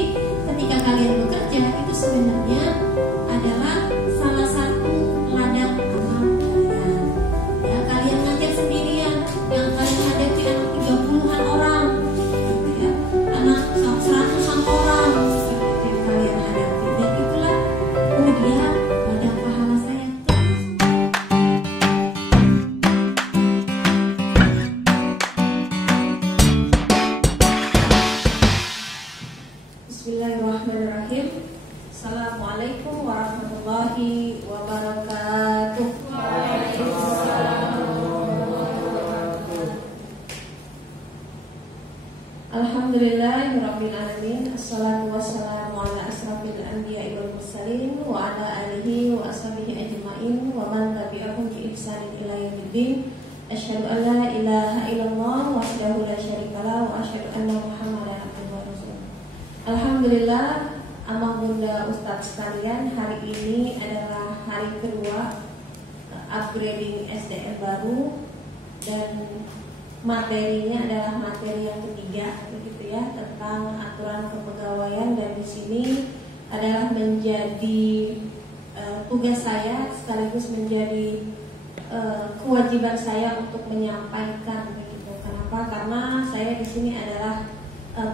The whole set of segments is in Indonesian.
Jadi ketika kalian bekerja itu sebenarnya adalah salah satu ladang amal kalian. Ya, kalian ngajar sendirian, yang kalian hadapi anak 30-an orang, gitu ya, anak 100-an orang seperti yang kalian hadapi, dan itulah dia ladang pahala saya. Bismillahirrahmanirrahim. Assalamualaikum warahmatullahi wabarakatuh. Alhamdulillahirabbil alamin. Assalatu wassalamu ala asrafil anbiya'i wal mursalin wa ala alihi wa ashabihi ajma'in wa man tabi'ahum bi ihsanin ila yaumiddin. Asyhadu an la ilaha illallah wahdahu la syarikalah wa asyhadu anna Muhammadan abduhu wa rasuluh. Alhamdulillah, Amah Bunda Ustadz sekalian, hari ini adalah hari kedua upgrading SDM baru dan materinya adalah materi yang ketiga, begitu ya, tentang aturan kepegawaian, dan di sini adalah menjadi tugas saya sekaligus menjadi kewajiban saya untuk menyampaikan, begitu. Kenapa? Karena saya di sini adalah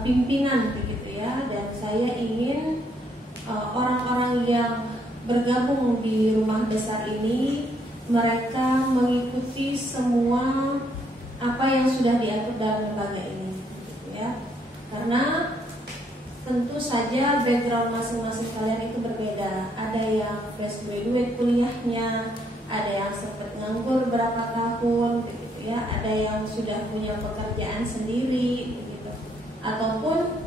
pimpinan, begitu ya, dan saya ingin orang-orang yang bergabung di rumah besar ini mereka mengikuti semua apa yang sudah diatur dalam lembaga ini, gitu ya. Karena tentu saja background masing-masing kalian itu berbeda. Ada yang fresh graduate kuliahnya, ada yang sempat nganggur berapa tahun, begitu ya. Ada yang sudah punya pekerjaan sendiri, begitu. Ataupun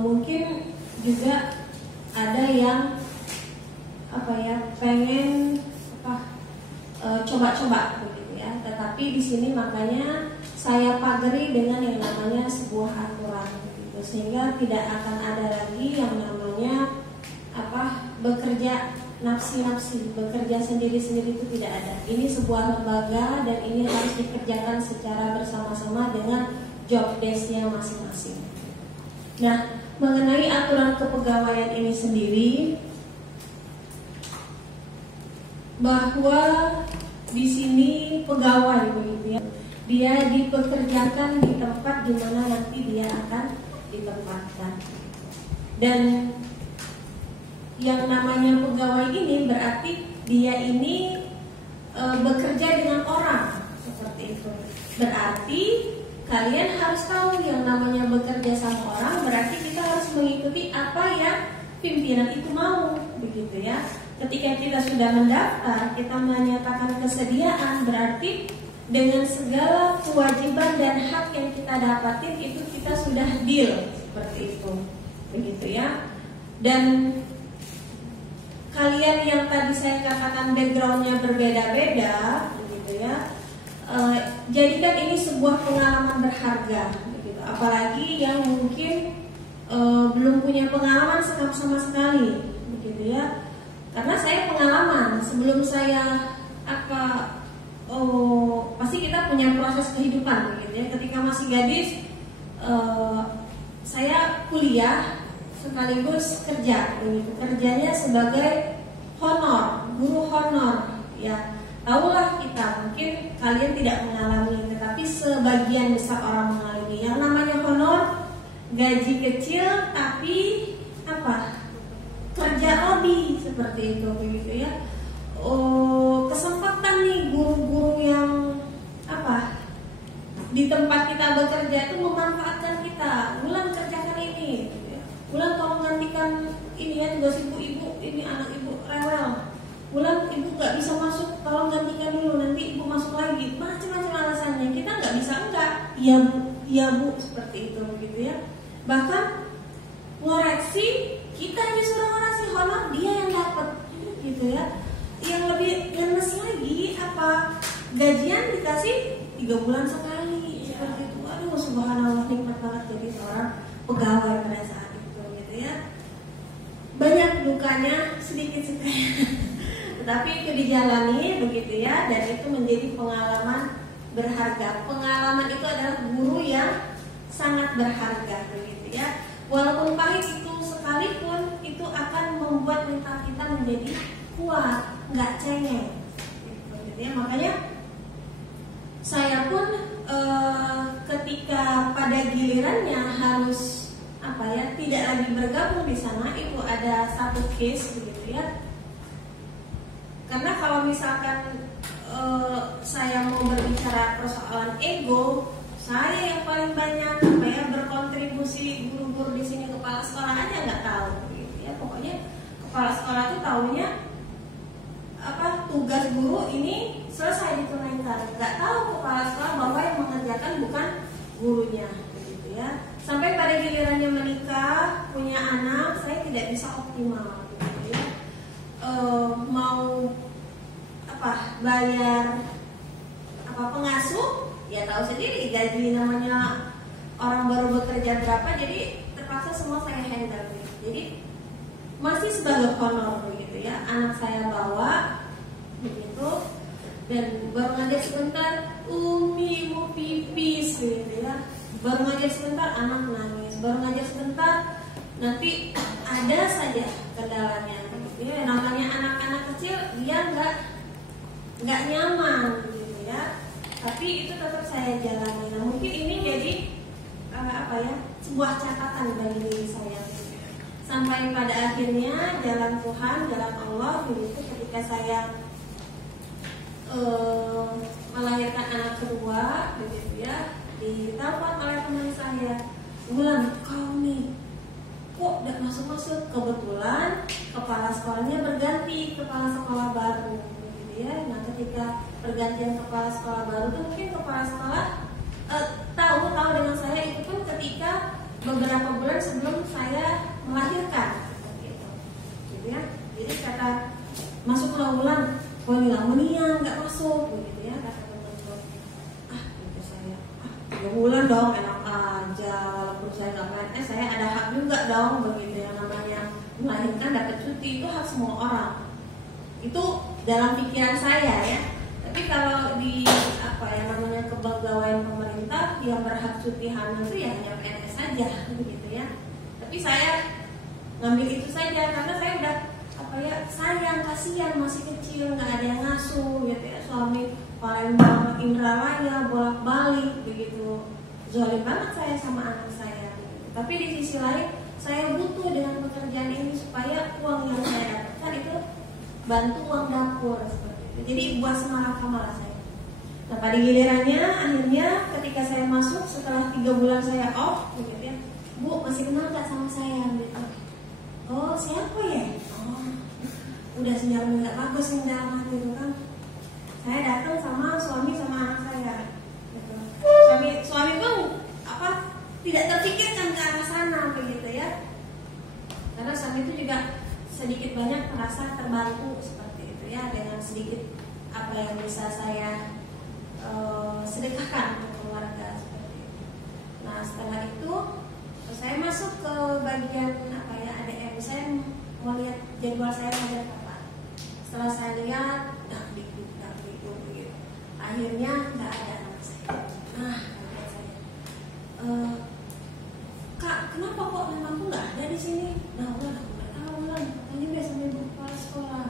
mungkin juga ada yang pengen coba-coba, begitu ya. Tetapi di sini makanya saya pagari dengan yang namanya sebuah aturan, begitu. Sehingga tidak akan ada lagi yang namanya bekerja nafsi-nafsi, bekerja sendiri-sendiri, itu tidak ada. Ini sebuah lembaga dan ini harus dikerjakan secara bersama-sama dengan job desk-nya masing-masing. Nah, mengenai aturan kepegawaian ini sendiri, bahwa di sini pegawai, begitu ya, dia dipekerjakan di tempat di mana nanti dia akan ditempatkan. Dan yang namanya pegawai ini berarti dia ini bekerja dengan orang, seperti itu. Berarti kalian harus tahu yang namanya bekerja sama orang berarti kita harus mengikuti apa yang pimpinan itu mau, begitu ya. Ketika kita sudah mendaftar, kita menyatakan kesediaan, berarti dengan segala kewajiban dan hak yang kita dapatin itu kita sudah deal, seperti itu, begitu ya. Dan kalian yang tadi saya katakan backgroundnya berbeda-beda, begitu ya, jadikan ini sebuah pengalaman berharga, begitu. Apalagi yang mungkin belum punya pengalaman sama sekali, begitu ya. Karena saya pengalaman sebelum saya pasti kita punya proses kehidupan, begitu ya. Ketika masih gadis, saya kuliah sekaligus kerja, begitu. Kerjanya sebagai honor, guru honor, ya. Tahulah kita, mungkin kalian tidak mengalami, tetapi sebagian besar orang mengalami. Yang namanya honor, gaji kecil, tapi kerja lebih, seperti itu, begitu ya. Kesempatan nih guru-guru yang di tempat kita bekerja itu memanfaatkan kita. Bulan kerjakan ini, gitu ya. Bulan tolong gantikan ini ya, tugas ibu-ibu, ini anak ibu rewel. Bulan ibu gak bisa masuk, tolong gantikan dulu, nanti ibu masuk lagi. Macam-macam alasannya. Kita gak bisa enggak, iya bu, seperti itu, begitu ya. Bahkan ngoreksi, kita disuruh ngoreksi, honor dia yang dapat, gitu ya. Yang lebih gemes lagi gajian dikasih 3 bulan sekali, seperti itu. Aduh, subhanallah, nikmat banget jadi seorang pegawai pada saat itu, gitu ya. Banyak dukanya, sedikit sukanya. Tetapi itu dijalani, begitu ya, dan itu menjadi pengalaman berharga. Pengalaman itu adalah guru yang sangat berharga, begitu ya. menjadi kuat, nggak cengeng. Gitu ya. Makanya saya pun ketika pada gilirannya harus tidak lagi bergabung di sana, itu ada satu case begitu ya. Karena kalau misalkan saya mau berbicara persoalan ego, saya yang paling banyak berkontribusi, guru-guru di sini kepala sekolah aja nggak tahu gitu ya. Pokoknya kepala sekolah tuh taunya tugas guru ini selesai ditunaikan, nggak tahu kepala sekolah bahwa yang mengerjakan bukan gurunya begitu ya. Sampai pada gilirannya menikah, punya anak, saya tidak bisa optimal gitu ya. Mau bayar pengasuh, ya tahu sendiri gaji namanya orang baru bekerja berapa, jadi terpaksa semua saya handle gitu. Jadi masih sebagai honor begitu ya. Anak saya bawa begitu, dan baru ngajar sebentar, Umi mau pipis gitu ya. Baru ngajar sebentar anak nangis, baru ngajar sebentar nanti ada saja kendalanya gitu ya. Namanya anak-anak kecil, dia nggak nyaman gitu ya. Tapi itu tetap saya jalani. Nah, mungkin ini jadi sebuah catatan bagi diri saya. Sampai pada akhirnya jalan Tuhan, jalan Allah begitu, ketika saya melahirkan anak kedua begitu ya, ditelepon oleh teman saya, "Bulan, kau nih kok udah masuk-masuk?" Kebetulan kepala sekolahnya berganti, kepala sekolah baru begitu ya. Nah, ketika pergantian kepala sekolah baru itu mungkin kepala sekolah tahu dengan saya itu pun ketika beberapa bulan sebelum saya melahirkan gitu ya. Jadi kata, "Masuklah Wulan." "Oh iya, Munia nggak masuk," begitu ya kata teman-teman. Gitu saya. 3 bulan dong, enak aja. Walaupun saya nggak PNS, saya ada hak juga dong begitu. Yang namanya melahirkan dapat cuti itu hak semua orang. Itu dalam pikiran saya ya. Tapi kalau di namanya kepegawaian pemerintah, yang berhak cuti hamil itu ya hanya PNS saja begitu ya. Tapi saya ngambil itu saja karena saya udah sayang, kasihan masih kecil, nggak ada yang ngasuh gitu ya. Suami Palembang, Indralaya, bolak-balik begitu. Zalim banget saya sama anak saya gitu. Tapi di sisi lain saya butuh dengan pekerjaan ini supaya uang yang saya dapatkan itu bantu uang dapur seperti itu. Jadi buat semangat malah saya. Nah, pada gilirannya akhirnya ketika saya masuk setelah 3 bulan saya off begitu ya, "Bu, masih kenal nggak sama saya?" gitu. "Oh, siapa ya?" "Oh, udah senyum nggak bagus yang dalam hati itu kan." Saya datang sama suami sama anak saya gitu. Suami pun tidak terpikirkan ke arah sana begitu ya. Karena suami itu juga sedikit banyak merasa terbantu seperti itu ya, dengan sedikit apa yang bisa saya sedekahkan untuk keluarga seperti itu. Nah, setelah itu saya masuk ke bagian ADM. Saya mau lihat jadwal saya ada apa. Setelah saya lihat, nggak begitu begitu. Akhirnya nggak ada anak saya. Nah, kata saya, "Kak, kenapa kok namaku nggak ada di sini?" "Nah, udah aku nggak tahu lah. Katanya biasanya ibu kepala sekolah."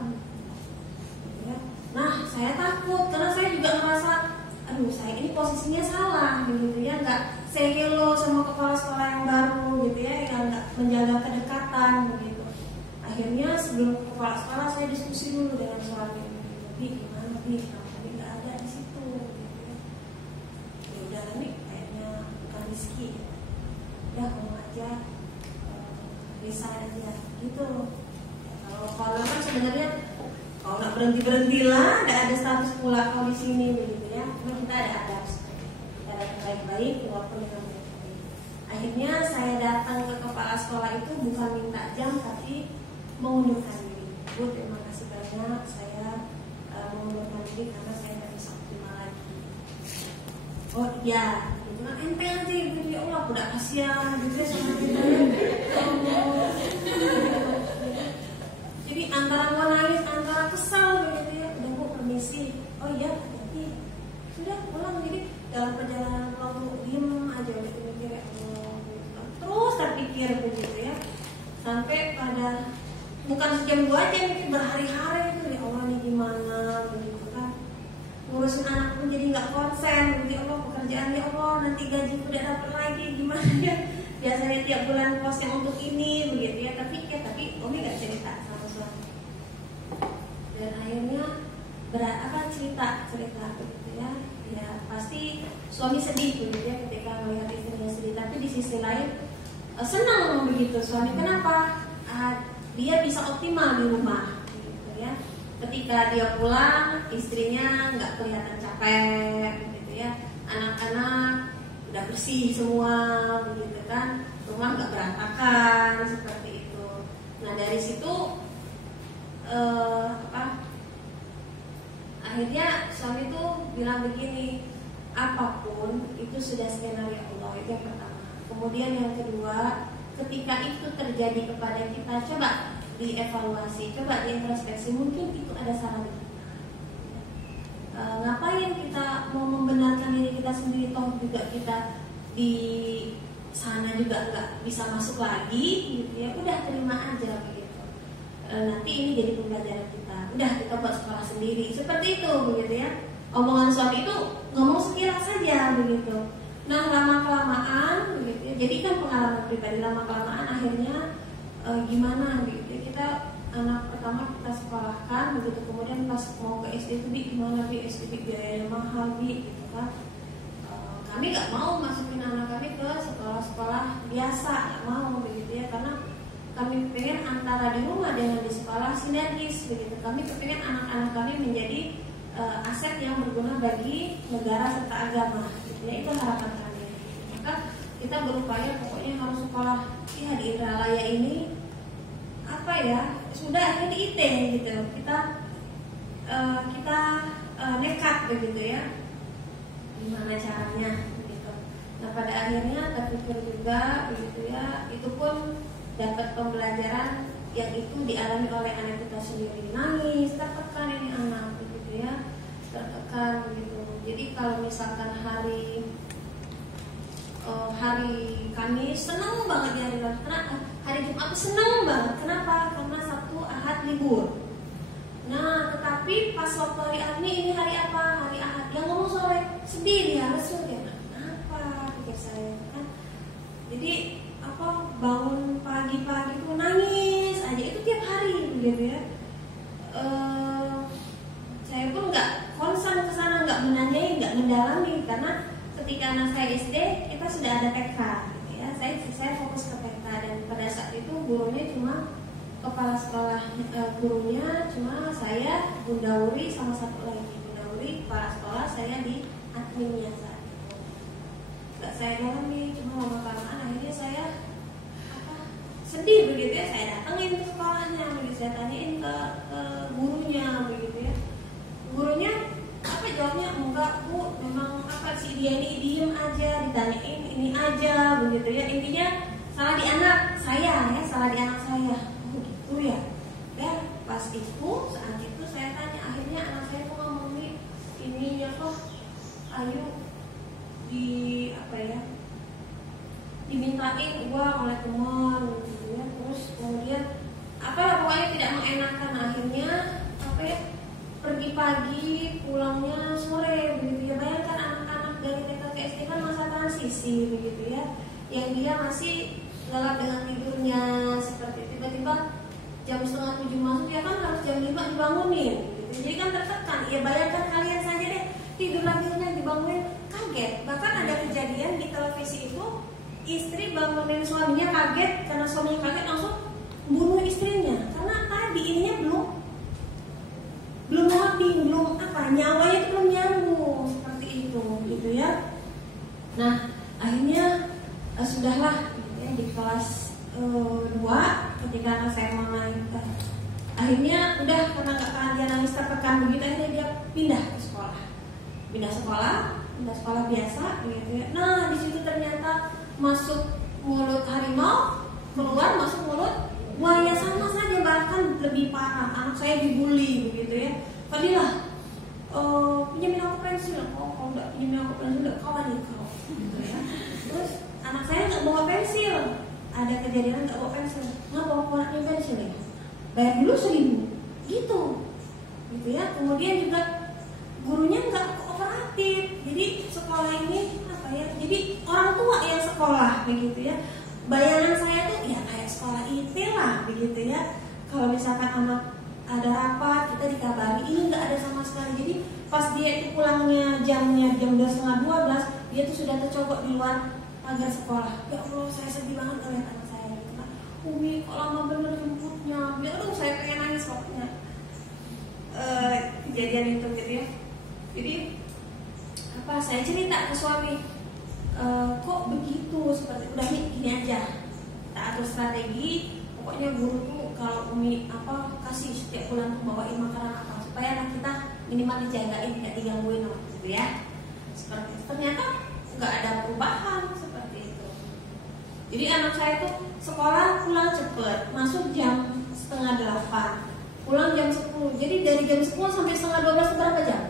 Ya. Nah, saya takut karena saya juga ngerasa, saya ini posisinya salah begitu ya, nggak say hello sama kepala sekolah yang baru gitu ya, yang nggak menjaga kedekatan begitu. Akhirnya sebelum kepala sekolah saya diskusi dulu dengan suami, "Bi, gimana Bi, kami nggak ada di situ." Gitu ya. "Ya udah nih, kayaknya bukan rezeki. Ya kamu aja resign aja gitu." Kalau kan sebenarnya kalau nggak berhenti-berhentilah, nggak ada status pula kau di sini begitu ya. Cuma kita ada adab, kita ada baik-baik, walaupun dengan baik-baik. Akhirnya saya datang ke kepala sekolah itu bukan minta jam, tapi mengundurkan diri. "Bu, terima kasih banyak, saya mengundurkan diri karena saya nggak bisa optimal lagi." "Oh iya, itu kan enteng aja ibu, ya Allah, udah kasihan gitu ya sama kita ya." Jadi antara mau nangis, antara kesal begitu ya. "Udah Bu, permisi." "Oh iya, hati-hati." Sudah pulang. Jadi dalam perjalanan pulang tuh diem aja gitu mikir ya, terus terpikir begitu ya. Sampai pada bukan sejam 2 jam, mikir berhari-hari itu, ya Allah ini gimana begitu kan. Ngurusin anak pun jadi nggak konsen, ya Allah pekerjaan, ya Allah nanti gaji udah dapat lagi gimana ya. Biasanya tiap bulan posnya untuk ini begitu ya, tapi Umi nggak cerita sama suami. Dan akhirnya cerita begitu ya. Ya pasti suami sedih begitu ya ketika melihat istrinya sedih, tapi di sisi lain senang begitu suami. Kenapa? Dia bisa optimal di rumah gitu ya. Ketika dia pulang, istrinya nggak kelihatan capek gitu ya. Anak-anak udah bersih semua begitu kan, rumah nggak berantakan seperti itu. Nah dari situ akhirnya suami tuh bilang begini, apapun itu sudah skenario Allah, itu yang pertama. Kemudian yang kedua, ketika itu terjadi kepada kita, coba dievaluasi, coba diintrospeksi, mungkin itu ada salah kita. Ngapain kita mau membenarkan diri kita sendiri, toh juga kita di sana juga nggak bisa masuk lagi gitu ya. Udah terima aja begitu. Nanti ini jadi pembelajaran kita. Udah kita buat sekolah sendiri, seperti itu begitu ya. Omongan suami itu ngomong sekilas saja begitu. Nah lama-kelamaan begitu ya. Jadi kan pengalaman pribadi, lama-kelamaan akhirnya gimana gitu ya. Kita anak pertama kita sekolahkan begitu, kemudian pas mau ke SD itu gimana bi, SD biayanya mahal bi gitu kan. Kami nggak mau masukin anak kami ke sekolah-sekolah biasa, nggak mau begitu ya, karena kami pengen antara di rumah dengan di sekolah sinergis begitu. Kami pengen anak-anak kami menjadi aset yang berguna bagi negara serta agama gitu ya. Itu harapan kami. Maka kita berupaya pokoknya harus sekolah ya di Indralaya ini apa ya, sudah ini di IT gitu. Kita nekat begitu ya, gimana caranya begitu. Nah pada akhirnya terpikir juga begitu ya, itu pun dapat pembelajaran yang itu dialami oleh anak kita sendiri. Nangis, tertekan ini anak begitu ya, tertekan begitu. Jadi kalau misalkan hari Kamis senang banget ya, hari Jumat senang banget. Kenapa? Karena Sabtu Ahad libur. Nah tetapi pas waktu hari ini hari apa? Hari Ahad. Yang ngomong sore sedih dia, lesu dia. Kenapa? Pikir saya kan. Jadi bangun pagi-pagi tuh nangis aja, itu tiap hari begitu ya. Saya pun nggak konsen ke sana, nggak menanyai, nggak mendalami, karena ketika anak saya SD kita sudah ada TK gitu ya. Saya fokus ke TK, dan pada saat itu gurunya cuma kepala sekolah, gurunya cuma saya, Bunda Wuri sama satu lagi. Bunda Wuri kepala sekolah, saya di adminnya saat itu. Nggak saya dalami, cuma lama-kelamaan akhirnya saya sedih begitu ya. Saya datengin ke sekolahnya begitu, saya tanyain ke gurunya begitu ya. Gurunya jawabnya, enggak bu, memang si dia ini diem aja, ditanyain ini aja begitu ya. Intinya salah di anak saya ya, salah di anak saya. Oh gitu ya. Ya pas itu saat itu saya tanya, akhirnya anak saya tuh ngomong nih, ininya kok Ayu dimintain uang oleh teman gitu ya. Terus kemudian pokoknya tidak mengenakan, akhirnya pergi pagi pulangnya sore begitu ya. Bayangkan anak-anak dari TK ke SD kan masa transisi begitu ya, yang dia masih lelap dengan tidurnya, seperti tiba-tiba jam 6:30 masuk ya kan, harus jam 5 dibangunin gitu. Jadi kan tertekan ya. Bayangkan kalian saja deh, tidur laginya dibangunin, kaget. Bahkan ada kejadian di televisi itu, istri bangunin suaminya, kaget karena suaminya kaget langsung bunuh istrinya, karena tadi ininya belum rapi, nyawanya itu belum nyambung, seperti itu gitu ya. Nah akhirnya sudahlah gitu ya, di kelas 2 ketika anak saya mau naik, akhirnya udah karena nggak tahan dia nangis tertekan begitu, akhirnya dia pindah sekolah biasa gitu ya. Nah di situ ternyata masuk mulut harimau, keluar masuk mulut buaya, sama saja, bahkan lebih parah. Anak saya dibully begitu ya. Fadilah, pinjamin aku pensil. Oh kalau nggak pinjamin aku pensil, nggak kawan nih kau gitu ya. Terus anak saya nggak bawa pensil, ada kejadian nggak bawa pensil. Nggak bawa anaknya pensil ya. bayar dulu 1.000 gitu ya. Kemudian juga gurunya nggak kooperatif, jadi sekolah ini apa ya, jadi orang tua yang sekolah begitu ya. Bayangan saya tuh ya kayak sekolah IT lah begitu ya. Kalau misalkan anak ada rapat kita dikabari, ini nggak ada sama sekali. Jadi pas dia itu pulangnya jam 11:30 dia tuh sudah tercokok di luar pagar sekolah. Ya Allah, saya sedih banget ngeliat anak saya gitu kan. Umi kok lama bener jemputnya, aduh saya pengen nangis pokoknya. Kejadian itu gitu ya. Jadi apa, saya cerita ke suami, kok begitu, seperti udah nih gini aja, kita atur strategi. Pokoknya guru tuh kalau Umi apa kasih setiap bulan tuh bawain makanan apa supaya anak kita minimal dijagain, tidak digangguin gitu ya. Seperti itu. Ternyata nggak ada perubahan seperti itu. Jadi anak saya tuh sekolah pulang cepet, masuk jam 7:30, pulang jam 10. Jadi dari jam 10 sampai 11:30 berapa jam?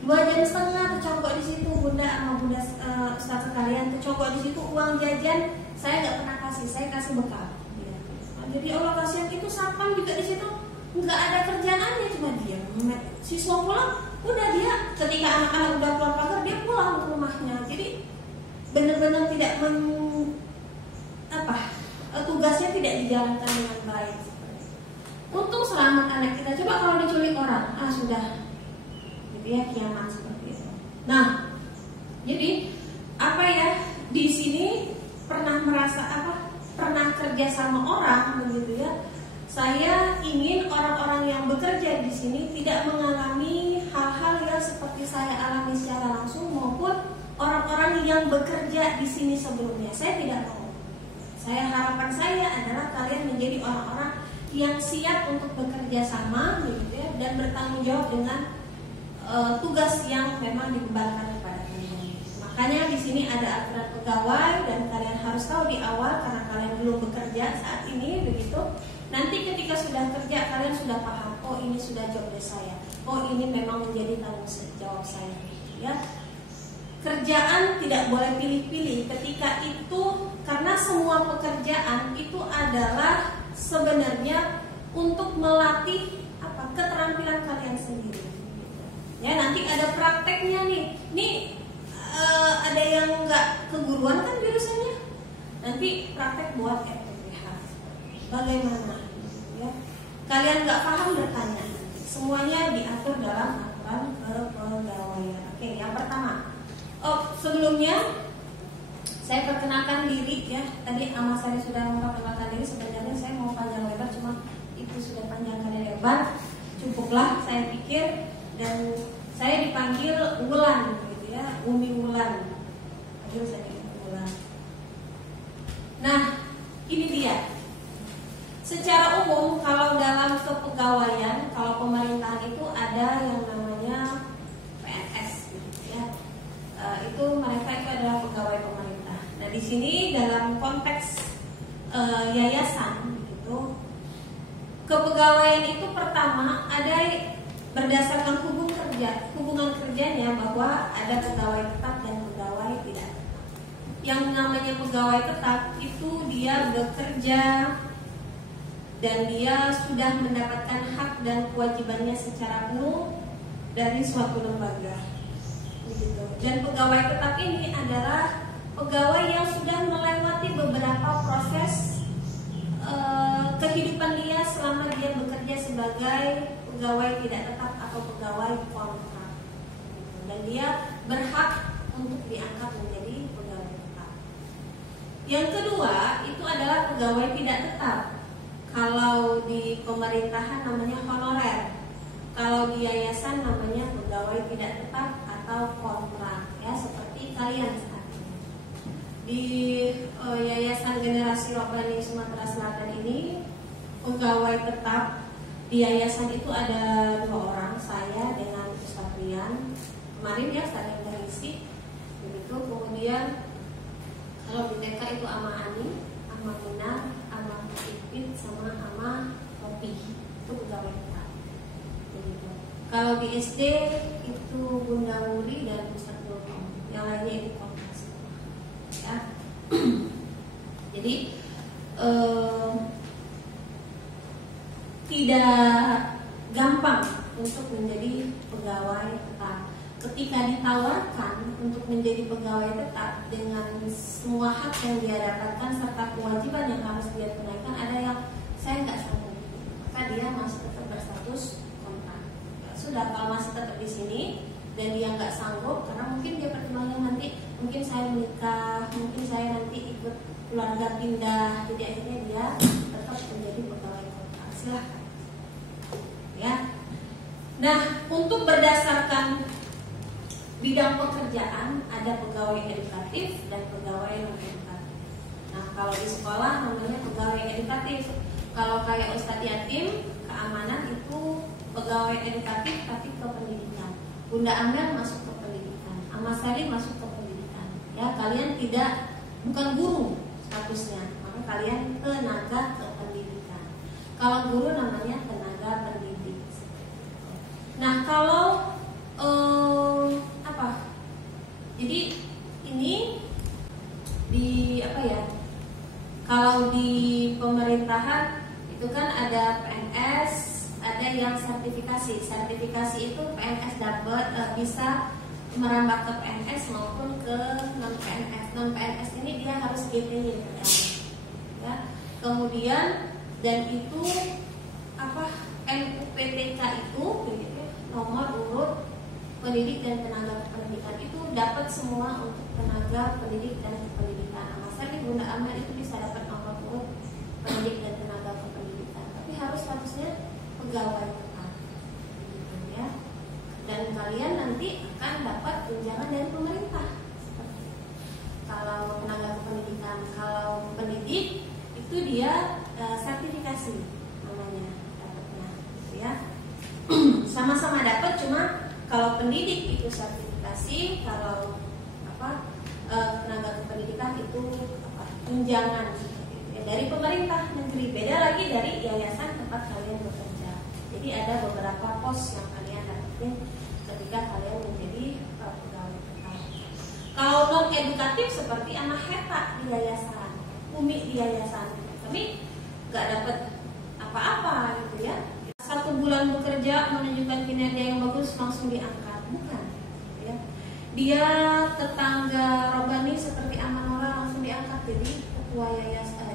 2,5 jam tercokok di situ. Bunda sama bunda ustaz sekalian tercokok di situ. Uang jajan saya nggak pernah kasih, saya kasih bekal. Ya. Nah, jadi Allah kasihan itu satpam juga di situ nggak ada kerjaannya, cuma diam. Siswa pulang, udah dia ketika anak-anak udah keluar pagar dia pulang ke rumahnya. Jadi benar-benar tidak tugasnya tidak dijalankan dengan baik. Untuk selamat anak kita, coba kalau diculik orang, sudah gitu ya, kiamat seperti itu. Nah, jadi apa ya, di sini pernah merasa pernah kerja sama orang begitu ya. Saya ingin orang-orang yang bekerja di sini tidak mengalami hal-hal yang seperti saya alami secara langsung maupun orang-orang yang bekerja di sini sebelumnya. Saya tidak mau. Harapan saya adalah kalian menjadi orang-orang yang siap untuk bekerja sama gitu ya, dan bertanggung jawab dengan tugas yang memang dibebankan kepada kalian. Makanya di sini ada aturan pegawai dan kalian harus tahu di awal karena kalian belum bekerja saat ini begitu. Nanti ketika sudah kerja kalian sudah paham, oh ini sudah job desk saya, oh ini memang menjadi tanggung jawab saya ya. Kerjaan tidak boleh pilih-pilih ketika itu, karena semua pekerjaan itu adalah sebenarnya untuk melatih keterampilan kalian sendiri. Ya, nanti ada prakteknya nih. Ada yang nggak keguruan kan jurusannya, nanti praktek buat FPPH. Bagaimana? Ya, kalian nggak paham bertanya. Semuanya diatur dalam aturan kepegawaian. Oke, yang pertama. Sebelumnya saya perkenalkan diri ya. Tadi Ama saya sudah memperkenalkan diri. Sebenarnya saya mau panjang lebar, cuma itu sudah panjang kali lebar, cukuplah saya pikir. Dan saya dipanggil Wulan gitu ya, Umi Wulan. Panggil saya Wulan. Nah, ini dia. Secara umum kalau dalam kepegawaian, kalau pemerintahan itu ada yang namanya PNS gitu ya. Itu mereka itu adalah pegawai pemerintah. Nah, di sini dalam konteks yayasan gitu, kepegawaian itu pertama ada berdasarkan hubungan kerjanya, bahwa ada pegawai tetap dan pegawai tidak tetap. Yang namanya pegawai tetap itu dia bekerja dan dia sudah mendapatkan hak dan kewajibannya secara penuh dari suatu lembaga. Begitu. Dan pegawai tetap ini adalah pegawai yang sudah melewati beberapa proses kehidupan dia selama dia bekerja sebagai pegawai tidak tetap atau pegawai kontrak, dan dia berhak untuk diangkat menjadi pegawai tetap. Yang kedua itu adalah pegawai tidak tetap. Kalau di pemerintahan namanya honorer, kalau di yayasan namanya pegawai tidak tetap atau kontrak ya, seperti kalian saat ini. Di Yayasan Generasi Robbani Sumatera Selatan ini pegawai tetap di yayasan itu ada 2 orang, saya dengan Ustaz Rian. Kemarin ya saya mengisi begitu. Kemudian kalau di TK itu Ama Ani, Ama Mina, Ama Ipit, sama Ama Kopi, itu pegawai tetap. Begitu. Kalau di SD itu Bunda Wuri dan Ustaz Dulkom, yang lainnya itu kontrak semua. Ya. Jadi tidak gampang untuk menjadi pegawai tetap. Ketika ditawarkan untuk menjadi pegawai tetap dengan semua hak yang dia dapatkan serta kewajiban yang harus dia tunaikan, ada yang saya nggak sanggup, maka dia masih tetap berstatus kontrak. Sudah, kalau masih tetap di sini dan dia nggak sanggup, karena mungkin dia pertimbangkan nanti, mungkin saya menikah, mungkin saya nanti ikut keluarga pindah, jadi akhirnya dia tetap menjadi pegawai kontrak. Silahkan. Ya. Nah, untuk berdasarkan bidang pekerjaan ada pegawai edukatif dan pegawai non edukatif. Nah, kalau di sekolah namanya pegawai edukatif. Kalau kayak Ustadz Yatim, keamanan itu pegawai edukatif tapi ke pendidikan. Bunda Amel masuk ke pendidikan, Amma Salim masuk ke pendidikan. Ya, kalian bukan guru statusnya, maka kalian tenaga kependidikan. Kalau guru namanya tenaga pendidik. Nah, kalau jadi ini kalau di pemerintahan itu kan ada PNS, ada yang sertifikasi. Sertifikasi itu PNS dapat bisa merambah ke PNS maupun ke non PNS. Non PNS ini dia harus GPY ya. Kemudian dan itu NUPTK itu nomor urut pendidik dan tenaga kependidikan itu dapat semua untuk tenaga pendidik dan kependidikan. Masa di Bunda Amel itu bisa dapat nomor urut pendidik dan tenaga kependidikan, tapi harus statusnya pegawai tetap, ya. Dan kalian nanti akan dapat tunjangan dari pemerintah. Kalau tenaga kependidikan, kalau pendidik itu dia sertifikasi namanya dapatnya, gitu ya. Sama-sama dapat, cuma kalau pendidik itu sertifikasi, kalau tenaga kependidikan itu tunjangan ya, dari pemerintah negeri. Beda lagi dari yayasan tempat kalian bekerja. Jadi ada beberapa pos yang kalian dapetin ketika kalian menjadi pegawai tetap. Kalau non edukatif seperti anak heta di yayasan, Umi di yayasan, kami nggak dapat apa-apa gitu ya. 1 bulan bekerja menunjukkan kinerja yang bagus langsung diangkat, bukan ya. Dia tetangga robani seperti Amanora langsung diangkat jadi ketua yayasan,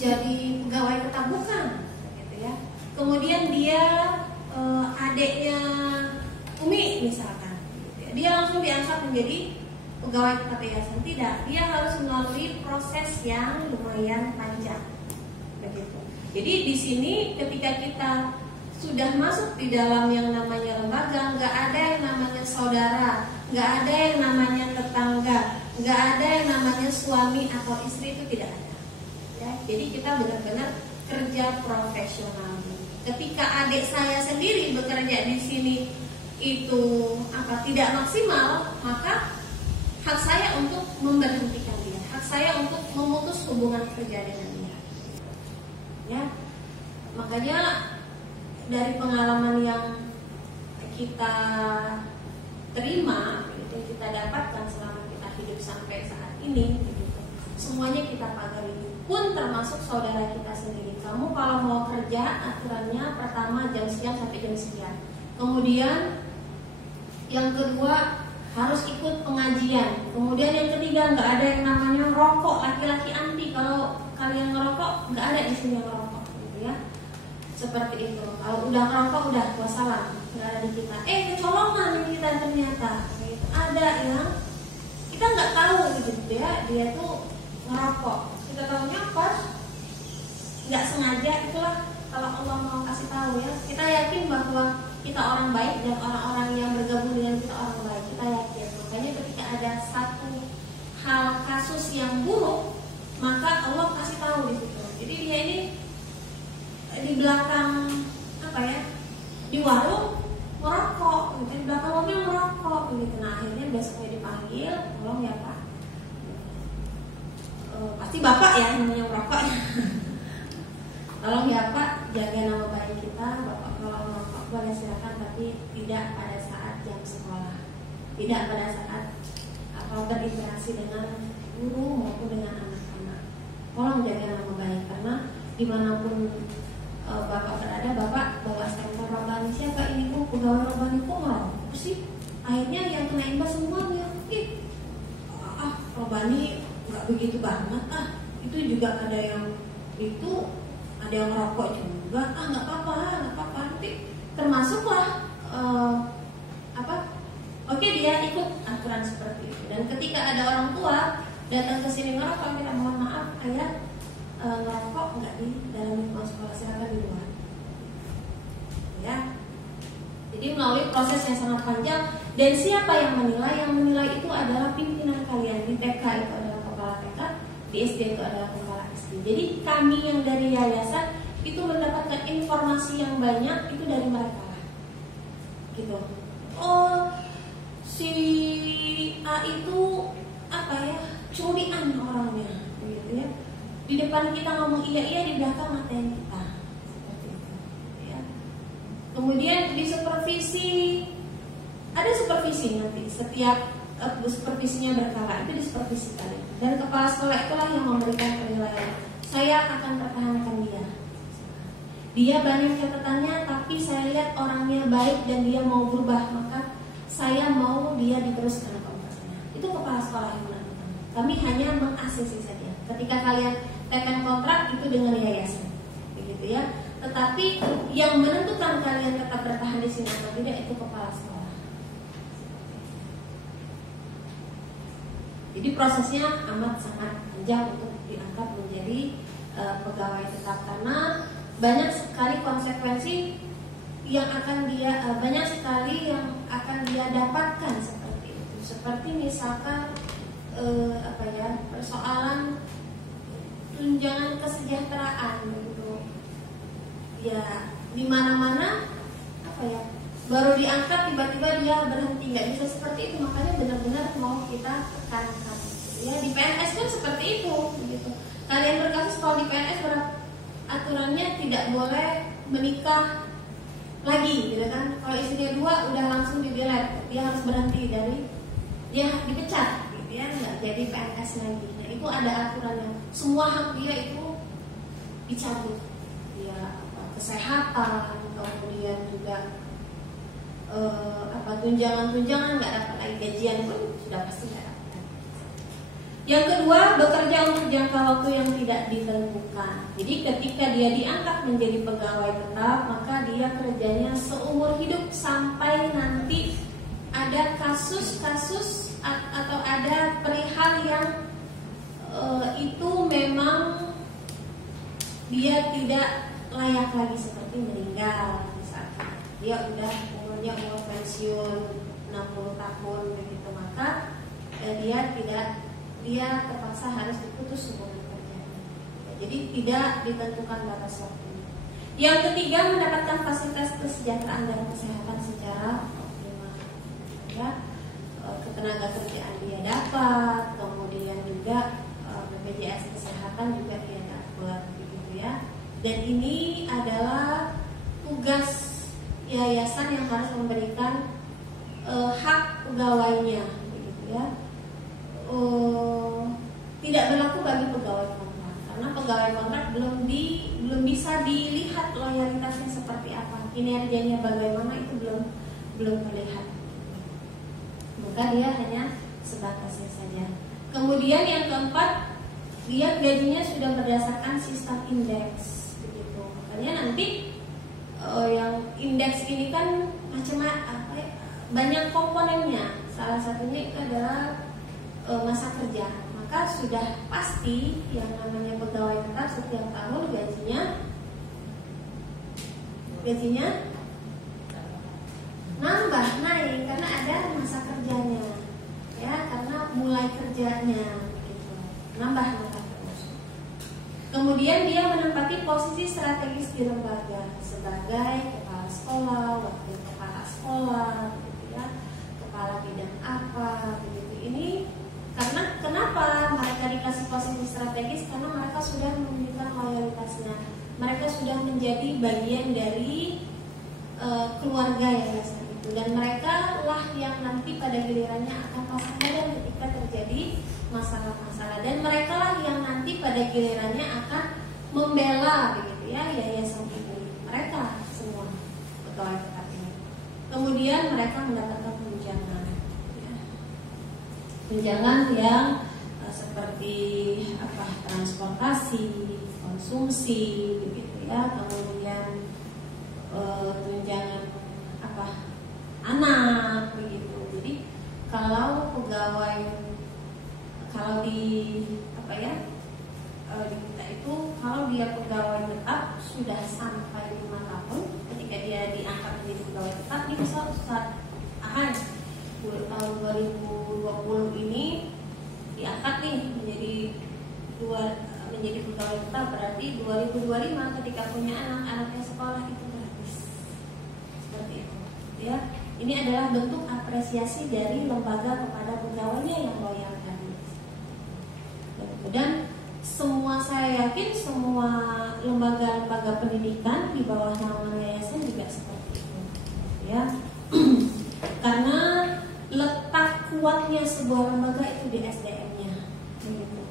jadi pegawai tetap, bukan gitu ya. Kemudian dia adiknya Umi misalkan gitu ya, dia langsung diangkat menjadi pegawai tetap yayasan, tidak, dia harus melalui proses yang lumayan panjang begitu. Jadi di sini ketika kita sudah masuk di dalam yang namanya lembaga, nggak ada yang namanya saudara, nggak ada yang namanya tetangga, nggak ada yang namanya suami atau istri, itu tidak ada. Ya, jadi kita benar-benar kerja profesional. Ketika adik saya sendiri bekerja di sini itu tidak maksimal, maka hak saya untuk memberhentikan dia, hak saya untuk memutus hubungan kerja dengan dia. Ya, makanya dari pengalaman yang kita terima, yang kita dapatkan selama kita hidup sampai saat ini, semuanya kita pagari, pun termasuk saudara kita sendiri. Kamu kalau mau kerja, aturannya pertama jam sekian sampai jam sekian. Kemudian yang kedua harus ikut pengajian. Kemudian yang ketiga nggak ada yang namanya rokok, laki-laki anti. Kalau kalian ngerokok, nggak ada di sini yang ngerokok, gitu ya. Seperti itu. Kalau udah ngerokok udah wassalam, nggak ada di kita. Kecolongan ini kita ternyata. Gitu. Ada yang kita nggak tahu gitu ya, dia tuh ngerokok. Kita tahunya pas nggak sengaja, itulah kalau Allah mau kasih tahu ya. Kita yakin bahwa kita orang baik dan orang-orang yang bergabung dengan kita orang baik. Kita yakin. Makanya ketika ada satu hal kasus yang buruk, maka Allah kasih tahu di situ. Jadi dia ini di belakang di warung merokok, gitu. Di belakang mobil merokok, gitu. Nah akhirnya besoknya dipanggil, tolong ya Pak. Pasti Bapak ya namanya merokok. Tolong ya Pak, jaga nama baik kita. Bapak kalau merokok boleh silakan, tapi tidak pada saat jam sekolah, tidak pada saat berinteraksi dengan guru maupun dengan anak-anak. Tolong jaga nama baik, karena dimanapun Bapak berada, Bapak bawa stempel Rabbani, siapa ini? Oh, pegawai Rabbani. Kok ngerokok sih? Akhirnya yang kena imbas semuanya. Rabbani nggak begitu banget. Itu juga ada yang ngerokok juga. Nggak apa-apa. Nanti termasuklah Oke, dia ikut aturan seperti itu. Dan ketika ada orang tua datang ke sini ngerokok, kita mohon maaf, ayah ngerokok nggak di dalam lingkungan sekolah, silakan di luar. Ya. Jadi melalui proses yang sangat panjang. Dan siapa yang menilai? Yang menilai itu adalah pimpinan kalian. Di TK itu adalah kepala TK, di SD itu adalah kepala SD. Jadi kami yang dari yayasan itu mendapatkan informasi yang banyak itu dari mereka lah. Gitu. Si A itu curian orangnya, gitu ya. Di depan kita ngomong iya, di belakang ngatain kita, seperti itu. Ya. Kemudian di supervisi, ada supervisi nanti setiap supervisinya berkala, itu di supervisi kalian. Dan kepala sekolah itulah yang memberikan penilaian. Saya akan pertahankan dia. Dia banyak catatannya, tapi saya lihat orangnya baik dan dia mau berubah, maka saya mau dia diteruskan kontraknya. Itu kepala sekolah yang menentukan. Kami hanya mengasisi saja. Ketika kalian tekan kontrak itu dengan yayasan, begitu ya. Tetapi yang menentukan kalian tetap bertahan di sini atau tidak itu kepala sekolah. Jadi prosesnya amat sangat panjang untuk diangkat menjadi pegawai tetap, karena banyak sekali konsekuensi yang akan banyak sekali yang akan dia dapatkan seperti itu. Seperti misalkan persoalan tunjangan kesejahteraan gitu. Ya, di mana-mana baru diangkat tiba-tiba dia berhenti, nggak bisa seperti itu. Makanya benar-benar mau kita tekankan. Ya, di PNS pun seperti itu gitu. Kalian berkasus kalau di PNS aturannya tidak boleh menikah lagi, gitu kan? Kalau istrinya 2 udah langsung di-delete, dia harus berhenti dia dipecat, gitu ya, nggak jadi PNS lagi. Nah itu ada aturannya, semua hak dia itu dicabut, dia kesehatan, kemudian juga tunjangan nggak dapat lagi, gajian pun sudah pasti nggak dapat. Yang kedua, bekerja untuk jangka waktu yang tidak ditentukan. Jadi ketika dia diangkat menjadi pegawai tetap, maka dia kerjanya seumur hidup sampai nanti ada kasus-kasus atau ada perihal yang itu memang dia tidak layak lagi, seperti meninggal misalkan. Dia udah umur pensiun 60 tahun begitu, maka dia terpaksa harus diputus hubungan kerjanya. Jadi tidak ditentukan batas waktu. Yang ketiga, mendapatkan fasilitas kesejahteraan dan kesehatan secara optimal. Ya, ketenaga kerjaan dia dapat, kemudian juga BPJS kesehatan juga dia dapat, begitu ya. Dan ini adalah tugas yayasan yang harus memberikan hak pegawainya, begitu ya. Tidak berlaku bagi pegawai kontrak, karena pegawai kontrak belum bisa dilihat loyalitasnya seperti apa, kinerjanya bagaimana, itu belum terlihat. Maka dia hanya sebatasnya saja. Kemudian yang keempat, dia gajinya sudah berdasarkan sistem indeks, begitu. Makanya nanti yang indeks ini kan macam-macam, banyak komponennya. Salah satunya itu adalah masa kerja. Maka sudah pasti yang namanya pegawai tetap setiap tahun gajinya nambah, naik, karena ada masa kerjanya, ya, karena mulai kerjanya gitu. Nambah terus. Kemudian dia menempati posisi strategis di lembaga sebagai kepala sekolah, wakil kepala sekolah, gitu ya, kepala bidang apa, begitu. Ini karena kenapa mereka dikasih posisi strategis? Karena mereka sudah menunjukkan loyalitasnya, mereka sudah menjadi bagian dari keluarga yayasan itu, dan mereka lah yang nanti pada gilirannya akan pasang badan ketika terjadi masalah-masalah, dan mereka lah yang nanti pada gilirannya akan membela, begitu ya, yayasan ini. pegawai tetap ini. Kemudian mereka mendapatkan tunjangan, ya. Tunjangan yang seperti transportasi, konsumsi, begitu ya. Kemudian tunjangan anak, begitu. Jadi kalau pegawai, kalau di kita itu, kalau dia pegawai tetap sudah sampai 5 tahun, ketika dia diangkat menjadi pegawai tetap, ini saat tahun 2020 ini diangkat nih menjadi pegawai tetap, berarti 2025 ketika punya anak-anaknya sekolah itu gratis. Seperti itu, ya. Ini adalah bentuk apresiasi dari lembaga kepada pegawainya yang loyal tadi. Dan saya yakin semua lembaga-lembaga pendidikan di bawah naungan yayasan juga seperti itu, ya. Karena letak kuatnya sebuah lembaga itu di SDM-nya, begitu.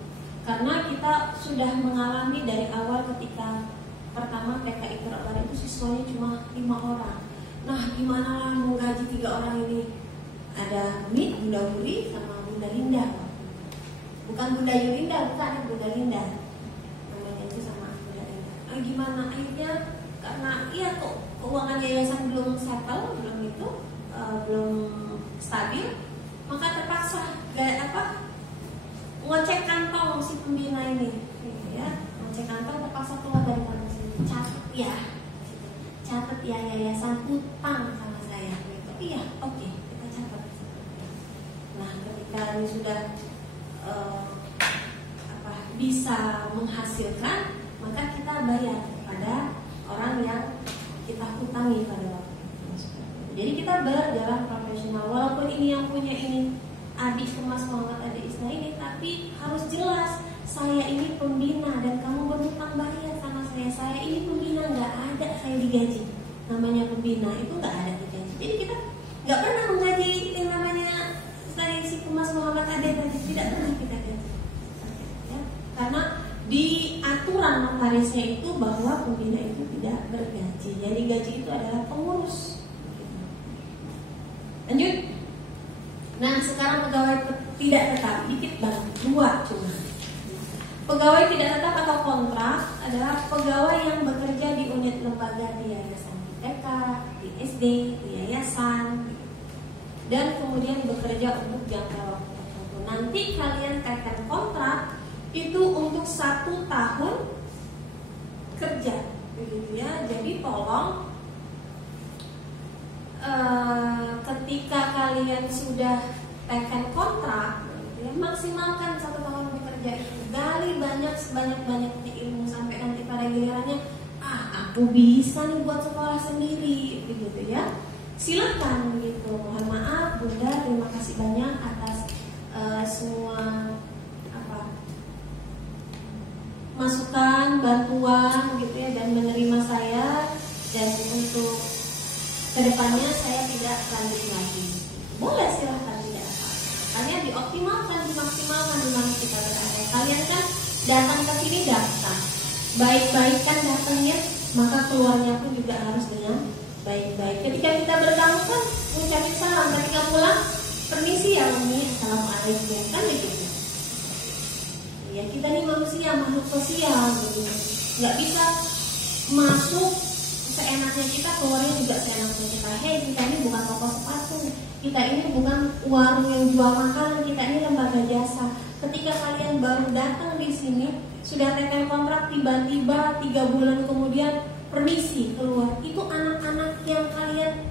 Karena kita sudah mengalami dari awal ketika pertama PKI Terbaru itu siswanya cuma 5 orang. Nah, gimana lah menggaji 3 orang ini? Ada Bunda Wuri sama Bunda Linda. Bukan Bunda Yulinda, bukan, ada Bunda Linda. Namanya itu sama Bunda Linda. Nah, gimana akhirnya? Karena keuangan yayasan belum settle, belum stabil, maka terpaksa ngecek kantong si pembina ini, ya. Ngecek kantong, terpaksa keluar dari kantong sini. Catat ya yayasan utang sama saya, gitu. Iya, oke, kita catat. Nah, ketika ini sudah bisa menghasilkan, maka kita bayar kepada orang yang kita hutangi pada waktu itu. Jadi kita berjalan profesional, walaupun ini yang punya ini Adik Kemas Muhammad Adi Isna ini, tapi harus jelas saya ini pembina dan kamu berhutang bayar sama saya. Saya ini pembina, nggak ada saya digaji. Namanya pembina itu nggak ada digaji. Jadi kita nggak pernah menggaji yang namanya dari si Kemas Muhammad Adi tadi, tidak pernah kita gaji. Ya, karena di aturan notarisnya itu bahwa pembina itu tidak bergaji. Jadi gaji itu adalah pengurus. Lanjut. Nah, sekarang pegawai tidak tetap, dikit banget, 2 cuma. Pegawai tidak tetap atau kontrak adalah pegawai yang bekerja di unit lembaga di yayasan, di TK, di SD, di yayasan, dan kemudian bekerja untuk jangka waktu tertentu. Nanti kalian tekan kontrak itu untuk 1 tahun kerja, begitu ya. Jadi tolong ketika kalian sudah tekan kontrak, ya, maksimalkan 1 tahun bekerja itu. Gali sebanyak-banyaknya ilmu sampai nanti pada gilirannya, aku bisa nih buat sekolah sendiri, begitu ya. Silakan begitu. Mohon maaf Bunda, terima kasih banyak atas semua masukan, bantuan, gitu ya, dan menerima saya, dan untuk kedepannya saya tidak lanjut lagi. Boleh, silahkan, tidak apa-apa. Kalian dioptimalkan, dimaksimalkan di mana kita berada. Kalian kan datang ke sini daftar, baik-baikkan datangnya, maka keluarnya pun juga harus dengan baik-baik. Ketika kita bertamu kan ucapin salam, ketika pulang permisi ya Umi, assalamualaikum, kan begitu. Ya, kita nih manusia, makhluk sosial, gitu. Nggak bisa masuk seenaknya kita, keluarnya juga seenaknya kita. Hei, kita ini bukan toko sepatu, kita ini bukan warung yang jual makanan, kita ini lembaga jasa. Ketika kalian baru datang di sini, sudah tekan kontrak, tiba-tiba 3 bulan kemudian permisi keluar, itu anak-anak yang kalian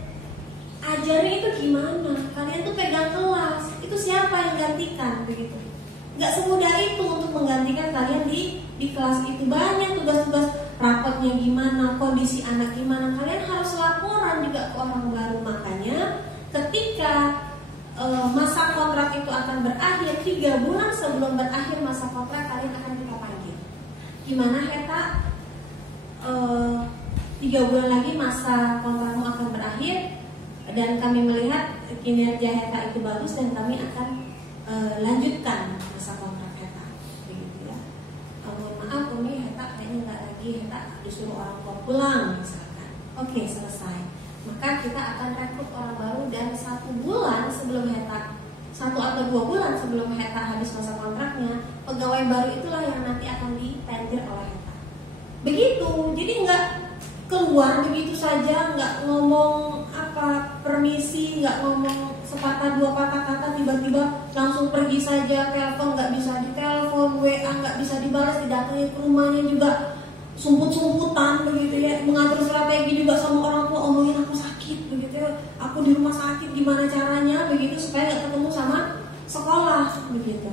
ajari itu gimana? Kalian tuh pegang kelas, itu siapa yang gantikan, begitu? Nggak semudah itu untuk menggantikan kalian di kelas itu. Banyak tugas-tugas, rapotnya gimana, kondisi anak gimana, kalian harus laporan juga ke orang baru. Makanya ketika masa kontrak itu akan berakhir, 3 bulan sebelum berakhir masa kontrak, kalian akan kita panggil. Gimana Heta, 3 bulan lagi masa kontrakmu akan berakhir, dan kami melihat kinerja Heta itu bagus, dan kami akan lanjutkan masa kontrak Heta, begitu ya. Mohon maaf Umi, Heta kayaknya nggak lagi, Heta disuruh orang tua pulang misalkan. Oke, selesai. maka kita akan rekrut orang baru dan 1 bulan sebelum HETA, 1 atau 2 bulan sebelum HETA habis masa kontraknya, pegawai baru itulah yang nanti akan ditender oleh HETA. Begitu, jadi nggak keluar begitu saja, nggak ngomong permisi, nggak ngomong sepatah 2 patah kata, tiba-tiba langsung pergi saja, telepon nggak bisa ditelepon, WA nggak bisa dibalas, didatangi ke rumahnya juga sumput-sumputan begitu ya, mengatur strategi juga sama orang tua, omongin aku sakit begitu ya, aku di rumah sakit gimana caranya begitu supaya nggak ketemu sama sekolah begitu.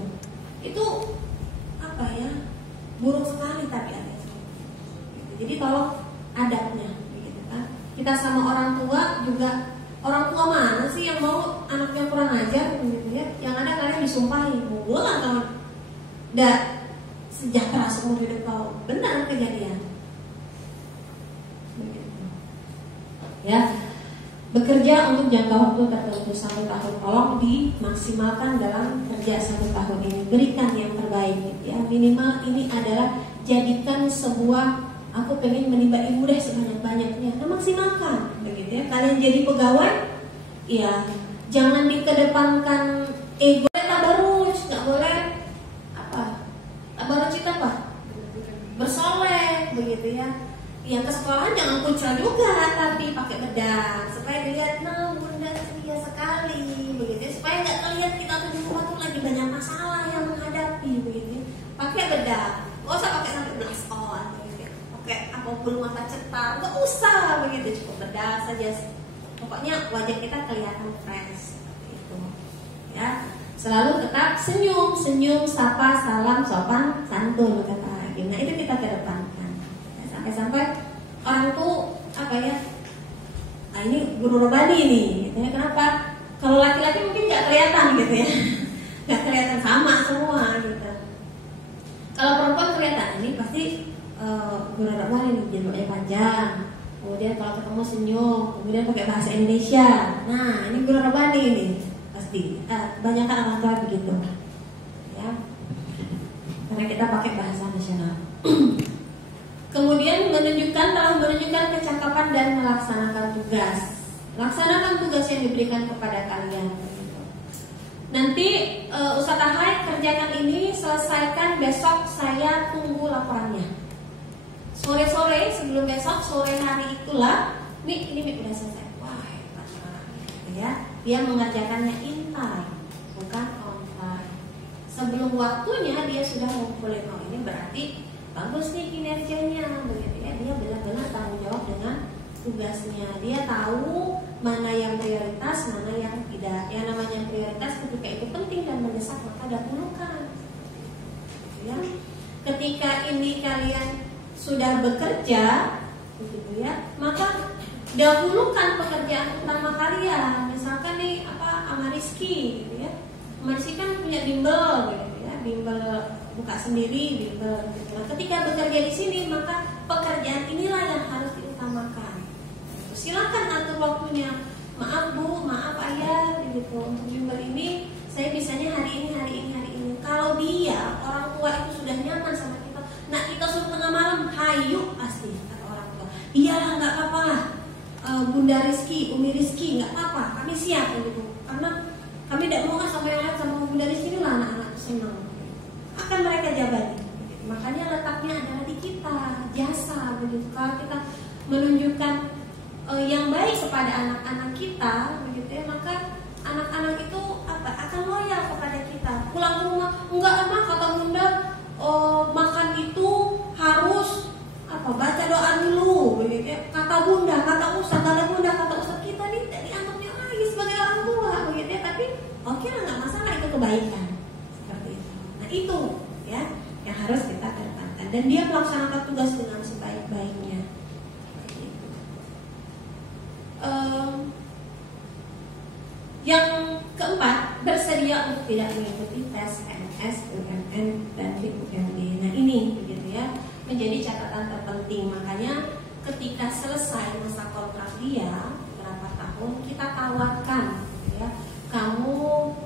Itu buruk sekali tabiatnya. Jadi tolong adabnya begitu kan. Kita sama orang tua juga, orang tua mana sih yang mau anaknya kurang ajar begitu ya? Yang ada kalian disumpahi, bulan kalau udah sejahtera seumur hidup kau, benar kejadian. Begitu. Ya, bekerja untuk jangka waktu tertentu 1 tahun, tolong dimaksimalkan dalam kerja 1 tahun ini, berikan yang terbaik ya. Minimal ini adalah jadikan sebuah, aku pengen menimba ilmu deh sebanyak-banyaknya, nah maksimalkan begitu ya. Kalian jadi pegawai, ya jangan dikedepankan ego, tabarruj, nggak boleh tabarruj itu bersoleh begitu ya. Yang ke sekolahan jangan kucel juga, tapi pakai bedak supaya dilihat, nah bunda ceria sekali begitu, supaya nggak terlihat kita tuh di rumah tuh lagi banyak masalah yang menghadapi begitu. Pakai bedak, nggak usah pakai sampai blush on begitu. Pakai bulu mata cetar, nggak usah begitu, cukup bedak saja. Pokoknya wajah kita kelihatan fresh seperti itu ya. Selalu tetap senyum, sapa, salam, sopan, santun kata Hakim. Nah itu kita kedepankan. Sampai orang tuh ini guru robani nih gitu ya. Kenapa? Kalau laki-laki mungkin nggak kelihatan gitu ya, nggak kelihatan sama semua gitu. Kalau perempuan kelihatan, ini pasti guru robani nih, jilbabnya panjang, kemudian kalau ketemu senyum, kemudian pakai bahasa Indonesia. Nah ini guru robani nih pasti. Banyak kan orang tua begitu ya, karena kita pakai bahasa nasional. Kemudian telah menunjukkan kecakapan dan melaksanakan tugas. Laksanakan tugas yang diberikan kepada kalian. Nanti Ustazah Hai kerjakan ini, selesaikan besok, saya tunggu laporannya. Sore-sore sebelum besok, sore hari itulah, ini udah selesai. Wah, hebat banget ya. Dia mengerjakannya in time, bukan on time. Sebelum waktunya dia sudah ngumpulin, oh ini berarti bagus nih kinerjanya begitu ya. Dia benar-benar tanggung jawab dengan tugasnya. Dia tahu mana yang prioritas, mana yang tidak. Yang namanya prioritas ketika itu penting dan mendesak, maka dahulukan ya. Ketika ini kalian sudah bekerja begitu ya, maka dahulukan pekerjaan utama kalian. Misalkan nih Rizky gitu ya. Rizky kan punya bimbel gitu ya, bimbel buka sendiri bimbel gitu. Nah, ketika bekerja di sini, maka pekerjaan inilah yang harus diutamakan. Silakan atur waktunya. Maaf Bu, maaf Ayah gitu. Untuk bimbel ini saya bisanya hari ini. Kalau dia orang tua itu sudah nyaman sama kita, nah kita suruh tengah malam, hayu pasti kata orang tua. Iyalah nggak apa-apa lah, Bunda Rizky, Umi Rizky nggak apa-apa, kami siap gitu. Karena kami tidak mau sama yang lain, sama Bunda Rizky dulu anak-anak senang. Akan mereka jabati. Makanya letaknya adalah di kita, jasa begitu. Kalau kita menunjukkan yang baik kepada anak-anak kita begitu ya, maka anak-anak itu akan loyal kepada kita. Pulang ke rumah, enggak kata Bunda, makan itu harus baca doa dulu begitu ya. Kata Bunda, kata Ustaz, kita nih dianggapnya lagi sebagai orang tua begitu ya. Tapi oke lah, nggak masalah, itu kebaikan. Itu ya yang harus kita kedepankan, dan dia melaksanakan tugas dengan sebaik-baiknya. Yang keempat, bersedia untuk tidak mengikuti tes PNS, UMN, dan UMD. Nah ini begitu ya, menjadi catatan terpenting. Makanya ketika selesai masa kontrak dia berapa tahun, kita tawarkan ya, kamu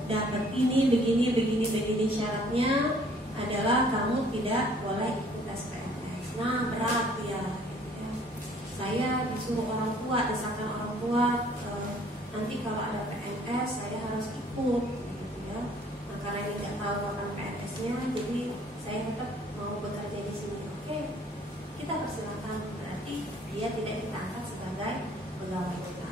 dapat ini begini syaratnya adalah kamu tidak boleh ikut tes PNS. Nah berat ya, saya disuruh disuruh orang tua, desakan orang tua, nanti kalau ada PNS saya harus ikut, gitu ya. Nah, karena ini tidak tahu kapan PNS-nya, jadi saya tetap mau bekerja di sini. Oke, kita persilakan. Berarti dia tidak kita angkat sebagai pegawai kita.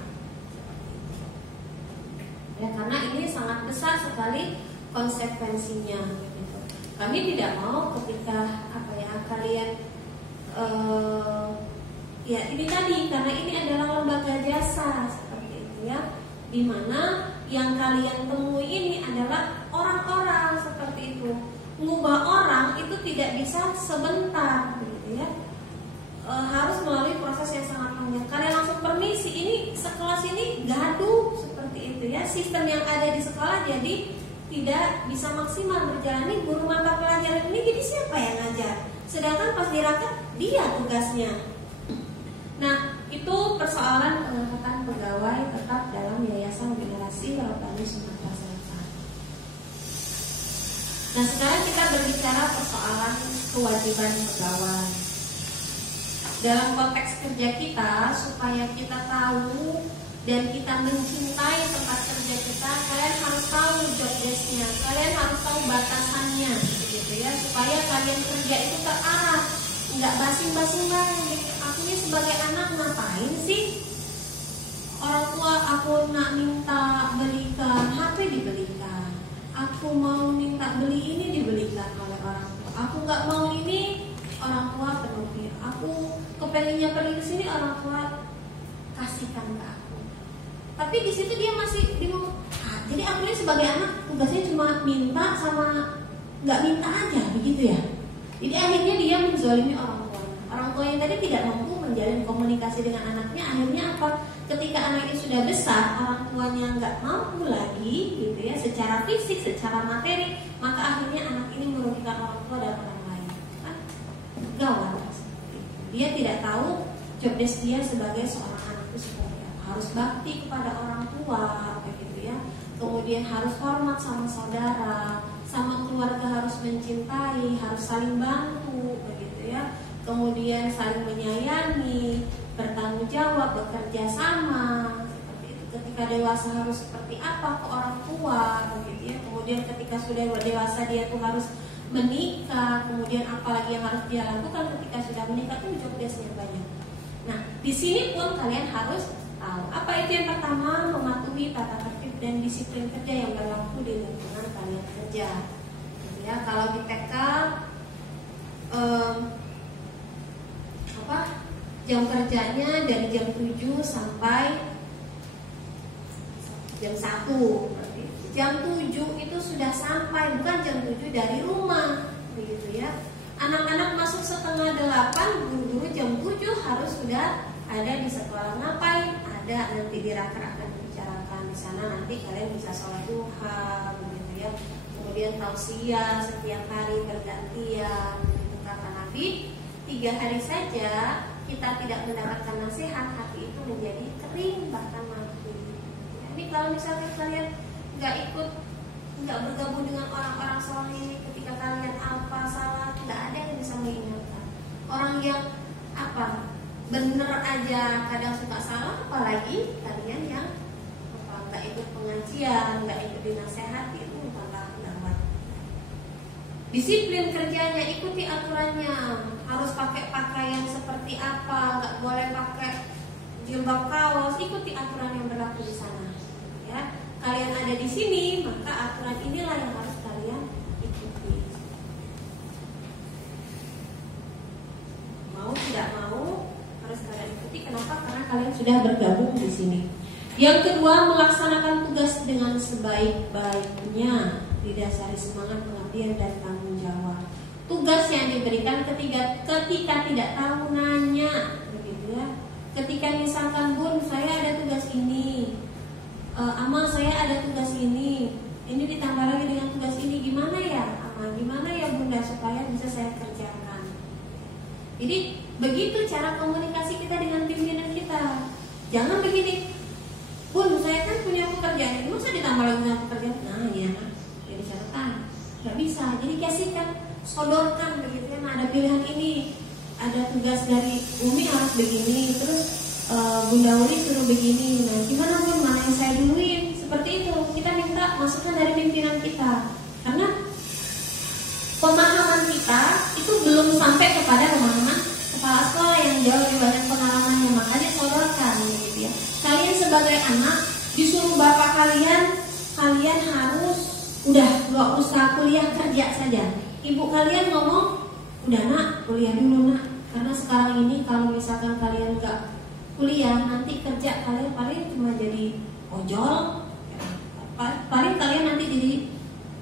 Ya, karena ini sangat besar sekali konsekuensinya. Gitu. Kami tidak mau ketika kalian ya ini tadi, karena ini adalah lembaga jasa seperti itu ya, dimana yang kalian temui ini adalah orang-orang seperti itu. Mengubah orang itu tidak bisa sebentar, gitu ya. Harus melalui proses yang sangat panjang. Kalian langsung permisi, ini sekelas ini gaduh seperti itu ya. Sistem yang ada di sekolah jadi tidak bisa maksimal berjalan. Nih guru mata pelajaran ini jadi siapa yang ngajar? Sedangkan pas dirakat dia tugasnya. Nah, itu persoalan pengangkatan pegawai tetap dalam Yayasan Generasi Robbani Sumatera Selatan. Nah, sekarang kita berbicara persoalan kewajiban pegawai. Dalam konteks kerja kita, supaya kita tahu dan kita mencintai tempat kerja kita, kalian harus tahu job desk-nya, kalian harus tahu batasannya, gitu ya, supaya kalian kerja itu terarah, nggak basing-basing banget. Akunya sebagai anak ngapain sih? Orang tua aku nak minta belikan HP dibelikan, aku mau minta beli ini dibelikan oleh orang tua. Aku nggak mau ini, orang tua penuhi. Aku kepengennya pergi ke sini, orang tua kasihkan ke aku. Tapi di situ dia masih bingung. Jadi akunya sebagai anak tugasnya cuma minta sama nggak minta aja, begitu ya. Jadi akhirnya dia menzalimi orang tua. Orang tua yang tadi tidak mampu menjalin komunikasi dengan anaknya. Akhirnya apa? Ketika anaknya sudah besar, orang tuanya nggak mampu lagi, gitu ya, secara fisik, secara materi, maka akhirnya anak ini merugikan orang tua dan orang lain. Kan gawat. Dia tidak tahu job desk dia sebagai seorang anak itu seperti apa. Harus bakti kepada orang tua, begitu ya. Kemudian harus hormat sama saudara, sama keluarga harus mencintai, harus saling bantu, begitu ya. Kemudian saling menyayangi, bertanggung jawab, bekerja sama, seperti itu. Ketika dewasa harus seperti apa ke orang tua, begitu ya. Kemudian ketika sudah dewasa dia tuh harus menikah, kemudian apalagi yang harus dia lakukan ketika sudah menikah itu job desk-nya banyak. Nah, di sini pun kalian harus tahu apa itu. Yang pertama, mematuhi tata tertib dan disiplin kerja yang berlaku di lingkungan kalian kerja. Gitu ya, kalau di TK jam kerjanya dari jam 7 sampai jam 1. Jam 7 itu sudah sampai, bukan jam 7 dari rumah, begitu ya. Anak-anak masuk setengah 8, guru-guru jam 7 harus sudah ada di sekolah. Ngapain? Ada nanti di raker akan dibicarakan di sana. Nanti kalian bisa sholat duha, begitu ya. Kemudian tausiah setiap hari bergantian. Kata Nabi, 3 hari saja kita tidak mendapatkan nasihat, hati itu menjadi kering bahkan mati. Ini kalau misalnya kalian nggak ikut, nggak bergabung dengan orang-orang soleh ini, ketika kalian apa salah, nggak ada yang bisa mengingatkan. Orang yang bener aja kadang suka salah, apalagi kalian yang nggak ikut pengajian, nggak ikut dinasehati, itu malah gawat. Disiplin kerjanya, ikuti aturannya, harus pakai pakaian seperti apa, nggak boleh pakai jilbab kaos, ikuti aturan yang berlaku di sana. Ya, kalian ada di sini, maka aturan inilah yang harus kalian ikuti. Mau tidak mau harus kalian ikuti. Kenapa? Karena kalian sudah bergabung di sini. Yang kedua, melaksanakan tugas dengan sebaik-baiknya, didasari semangat pengabdian dan tanggung jawab. Tugas yang diberikan ketika tidak tahu nanya, begitu ya. Ketika misalkan, Bun, saya ada tugas ini, Ama, saya ada tugas ini ditambah lagi dengan tugas ini, gimana ya Ama, gimana ya Bunda, supaya bisa saya kerjakan. Jadi begitu cara komunikasi kita dengan pimpinan kita. Jangan begini, Bun, saya kan punya pekerjaan ini, masa ditambah lagi dengan pekerjaan? Nah ya, jadi catatan, nggak bisa. Jadi kasihkan, sodorkan begitu ya. Nah, ada pilihan ini, ada tugas dari Umi harus begini, terus Bunda Uli suruh begini, nah gimana Bun, mana yang saya duluin? Seperti itu, kita minta masukan dari pimpinan kita, karena pemahaman kita itu belum sampai kepada pemahaman kepala sekolah yang jauh lebih banyak pengalamannya. Makanya sodorkan gitu ya. Kalian sebagai anak disuruh bapak kalian harus udah gak usah kuliah, kerja saja. Ibu kalian ngomong, udah nak kuliah dulu nak, karena sekarang ini kalau misalkan kalian gak kuliah, nanti kerja kalian paling cuma jadi ojol, paling kalian nanti jadi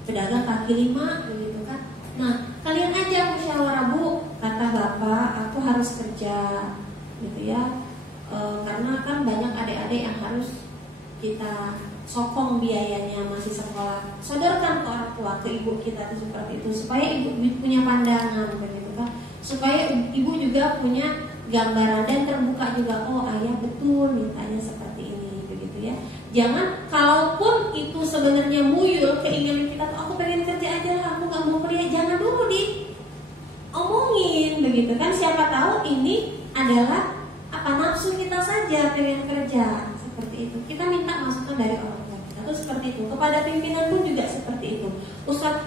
pedagang kaki lima begitu kan. Nah kalian aja musyawarah, Bu, kata bapak aku harus kerja gitu ya, karena kan banyak adik-adik yang harus kita sokong biayanya masih sekolah. Sodorkan ke orang tua, ke ibu kita itu seperti itu, supaya ibu punya pandangan begitu kan, supaya ibu juga punya gambaran dan terbuka juga, oh ayah betul mintanya seperti ini begitu ya. Jangan, kalaupun itu sebenarnya muyul keinginan kita tuh, aku pengen kerja aja, aku gak mau kuliah, jangan dulu diomongin begitu kan. Siapa tahu ini adalah nafsu kita saja pengen kerja seperti itu. Kita minta masukan dari orang tua kita tuh seperti itu. Kepada pimpinan pun juga seperti itu. Ustadz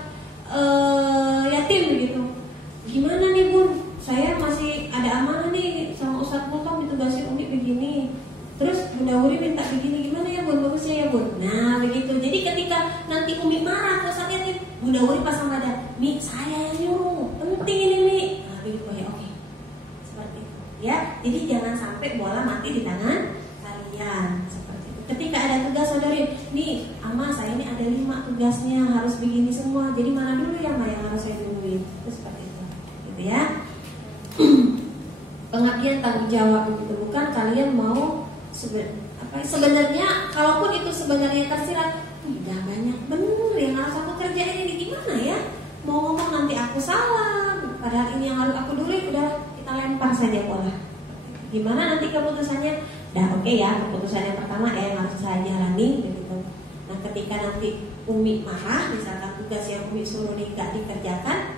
yatim begitu, gimana nih Bun, saya masih ada amanah nih sama Ustadz Mulkom ditugasi Umi begini, terus Bunda Wuri minta begini, gimana ya Bun, bagusnya ya Bun. Nah begitu. Jadi ketika nanti Umi marah ke Ustadz yatim, Bunda Wuri pasang badan, Mi saya yang nyuruh, penting ini Mi. Nah begitu ya, oke. Seperti itu ya. Jadi jangan sampai bola mati di tangan kalian. Seperti itu. Ketika ada tugas saudarin, nih Ama saya ini ada 5 tugasnya, harus begini semua, jadi mana dulu ya Ma yang harus saya duluin. Itu seperti itu gitu ya. Pengabdian tanggung jawab begitu, bukan kalian mau sebenarnya, kalaupun itu sebenarnya tersirat, udah banyak bener yang harus aku kerjain ini, gimana ya, mau ngomong nanti aku salah, padahal ini yang harus aku dulu, udah kita lempar saja bola. Gimana nanti keputusannya, dah oke ya, keputusan yang pertama yang harus saya jalani begitu. Nah ketika nanti Umi marah, misalkan tugas yang Umi suruh gak dikerjakan,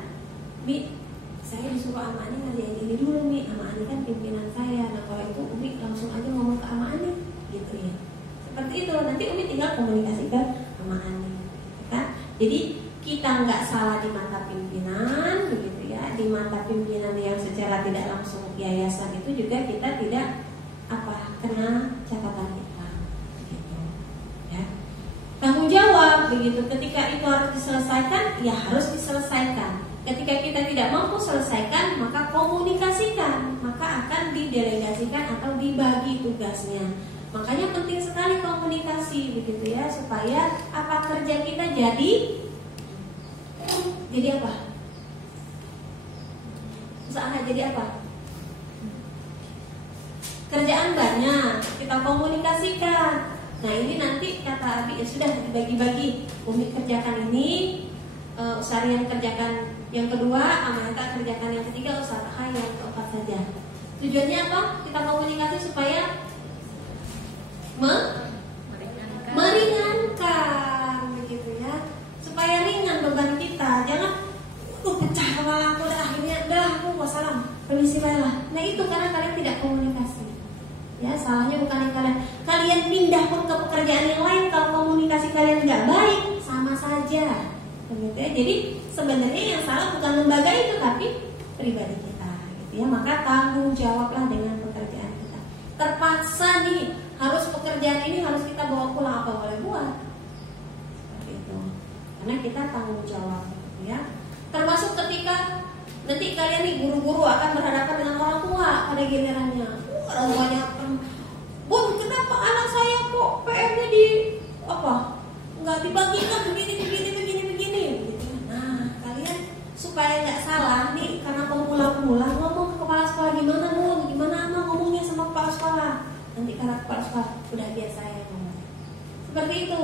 Mi saya disuruh Ama Ani ngerjain ini dulu Mi, Ama Ani kan pimpinan saya. Nah kalau itu Umi langsung aja ngomong ke Ama Ani gitu ya. Seperti itu, nanti Umi tinggal komunikasikan Ama Ani kan. Jadi kita nggak salah di mata pimpinan begitu ya. Di mata pimpinan yang secara tidak langsung yayasan itu juga kita tidak kena catatan kita gitu ya. Tanggung jawab begitu, ketika itu harus diselesaikan ya harus diselesaikan. Ketika kita tidak mampu selesaikan, maka komunikasikan, maka akan didelegasikan atau dibagi tugasnya. Makanya penting sekali komunikasi begitu ya, supaya kerja kita jadi apa? Usaha jadi apa? Kerjaan banyak, kita komunikasikan. Nah ini nanti kata Abi ya sudah dibagi-bagi. Umi kerjakan ini, Usarian kerjakan yang kedua, Amanita kerjakan yang ketiga, usaha yang keempat saja. Tujuannya apa? Kita komunikasi supaya meringankan begitu ya, supaya ringan beban kita. Jangan pecah kepala aku, akhirnya aku wassalam, permisi baiklah. Nah itu karena kalian tidak komunikasi ya. Salahnya bukan yang kalian pindah pun ke pekerjaan yang lain, kalau komunikasi kalian nggak baik sama saja begitu ya. Jadi sebenarnya yang salah bukan lembaga itu, tapi pribadi kita gitu ya. Maka tanggung jawablah dengan pekerjaan kita. Terpaksa nih harus pekerjaan ini harus kita bawa pulang, apa boleh buat seperti itu, karena kita tanggung jawab gitu ya. Termasuk ketika nanti kalian nih guru-guru akan berhadapan dengan orang tua pada gilirannya. Orang tuanya, Bun kenapa anak saya kok PR-nya nggak dibagikan begini gitu. Nah kalian supaya nggak salah nih, karena pemula ngomong ke kepala sekolah, gimana Bun, gimana Ama ngomongnya sama kepala sekolah. Nanti karena kepala sekolah udah biasa ya ngomong seperti itu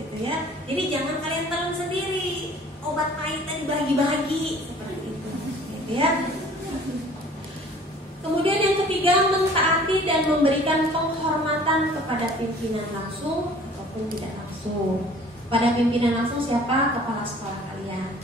gitu ya. Jadi jangan kalian telan sendiri, obat pahitnya dibagi-bagi seperti itu gitu ya. Kemudian yang ketiga, mentaati dan memberikan penghormatan kepada pimpinan langsung ataupun tidak langsung. Pada pimpinan langsung siapa? Kepala sekolah kalian.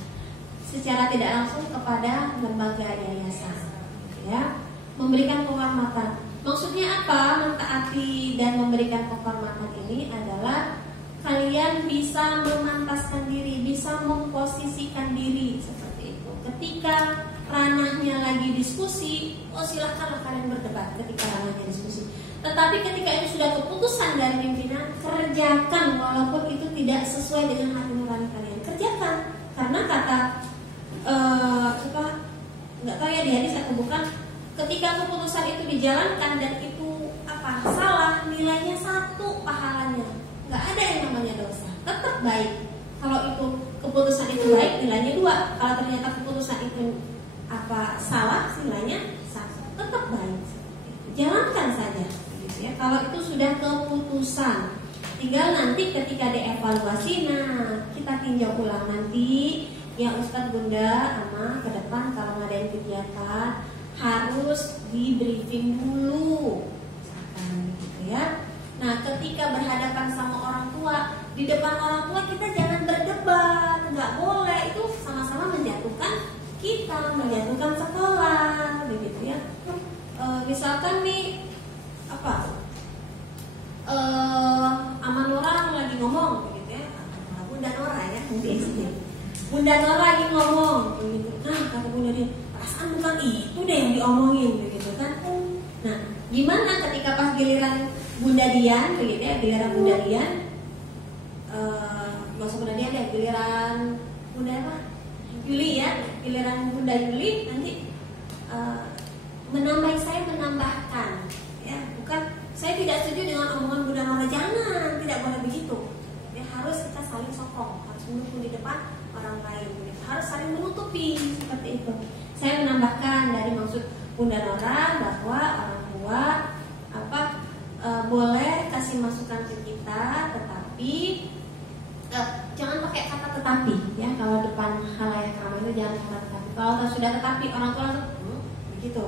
Secara tidak langsung kepada lembaga yayasan ya. Memberikan penghormatan. Maksudnya apa? Mentaati dan memberikan penghormatan ini adalah kalian bisa memantaskan diri, bisa memposisikan diri seperti itu. Ketika ranahnya lagi diskusi, silahkanlah kalian berdebat ketika ranahnya diskusi. Tetapi ketika itu sudah keputusan dari pimpinan, kerjakan walaupun itu tidak sesuai dengan hati nurani kalian. Kerjakan, karena kata nggak tahu ya di hadis atau bukan, ketika keputusan itu dijalankan dan itu salah, nilainya 1 pahalanya, nggak ada yang namanya dosa, tetap baik. Kalau itu keputusan itu baik, nilainya 2. Kalau ternyata keputusan itu salah, nilainya 1, tetap baik. Jalankan saja, gitu ya. Kalau itu sudah keputusan, tinggal nanti ketika dievaluasi, kita tinjau ulang nanti. Ya Ustadz Bunda Ama, ke depan kalau ngadain kegiatan harus di briefing dulu, misalkan gitu ya. Nah, ketika berhadapan sama orang tua, di depan orang tua kita jangan berdebat, nggak boleh. Itu sama-sama menjatuhkan kita, menjatuhkan sekolah, begitu ya. Misalkan nih Amanora lagi ngomong, begitu ya. Bunda Nora ya, Bunda Nora lagi ngomong, begitu. Kata Bunda dia, perasaan bukan itu deh yang diomongin, begitu kan. Nah, gimana ketika pas giliran Bunda Dian, begitu ya, giliran Bunda Dian, masuk Bunda Dian deh, giliran Bunda apa? Yuli ya, giliran Bunda Yuli nanti saya menambahkan, ya, bukan saya tidak setuju dengan omongan Bunda Nora, jangan, tidak boleh begitu. Ya, harus kita saling sokong, harus mendukung di depan orang lain, begitu. Harus saling menutupi seperti itu. Saya menambahkan dari maksud Bunda Nora bahwa orang tua boleh kasih masukan ke kita, tetapi jangan pakai kata tetapi ya. Kalau depan khalayak ramai itu jangan kata tetapi. Kalau sudah tetapi, orang tua langsung begitu.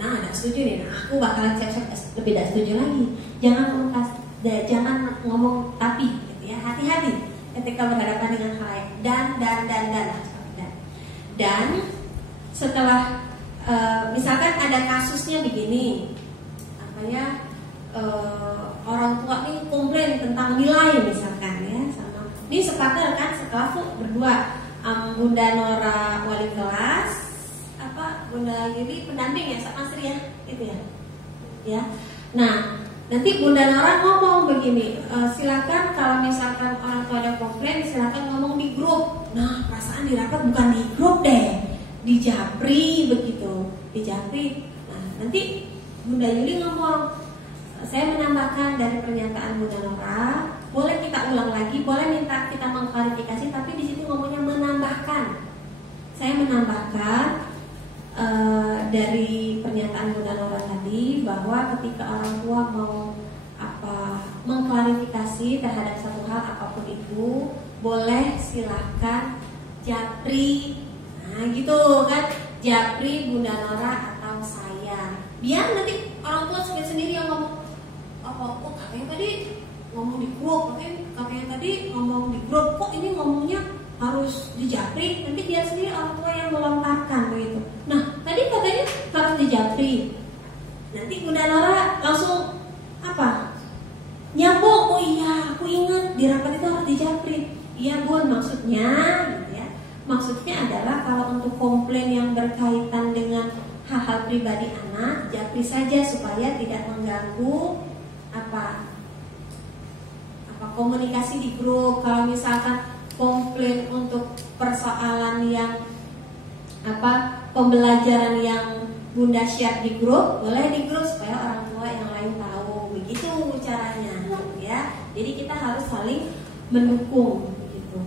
Nah, tidak setuju nih. Aku bakalan siap-siap lebih tidak setuju lagi. Jangan ngomong tapi, gitu ya. Hati-hati ketika berhadapan dengan khalayak. Dan setelah misalkan ada kasusnya begini, orang tua nih komplain tentang nilai misalkan ya, sama ini sepakat kan sekelas tuh berdua, Bunda Nora wali kelas, Bunda Yuli pendamping ya, sama Sri ya, gitu ya. Ya, nah nanti Bunda Nora ngomong begini, silakan kalau misalkan orang tua ada komplain, silakan ngomong di grup. Nah, perasaan di rapat bukan di grup deh, di Japri begitu, di Japri. Nah, nanti Bunda Yuli ngomong, saya menambahkan dari pernyataan Bunda Nora, boleh kita ulang lagi, boleh minta kita mengklarifikasi, tapi di situ ngomongnya menambahkan. Saya menambahkan dari pernyataan Bunda Nora tadi bahwa ketika orang tua mau mengklarifikasi terhadap satu hal apapun itu, boleh silahkan Japri, nah gitu kan, Japri, Bunda Nora atau saya. Biar nanti orang tua sendiri yang ngomong, kok katanya tadi ngomong di grup, katanya tadi ngomong di grup, kok ini ngomongnya harus di Japri. Nanti biar sendiri orang tua yang melontarkan begitu. Nah, tadi katanya harus di Japri. Nanti Bunda Nora langsung nyambung, oh iya aku ingat di rapat itu harus di Japri. Iya Bun, maksudnya gitu ya. Maksudnya adalah kalau untuk komplain yang berkaitan dengan hal-hal pribadi anak, Japri saja supaya tidak mengganggu komunikasi di grup. Kalau misalkan komplain untuk persoalan yang pembelajaran yang Bunda share di grup, boleh di grup supaya orang tua yang lain tahu. Begitu caranya ya. Jadi kita harus saling mendukung gitu.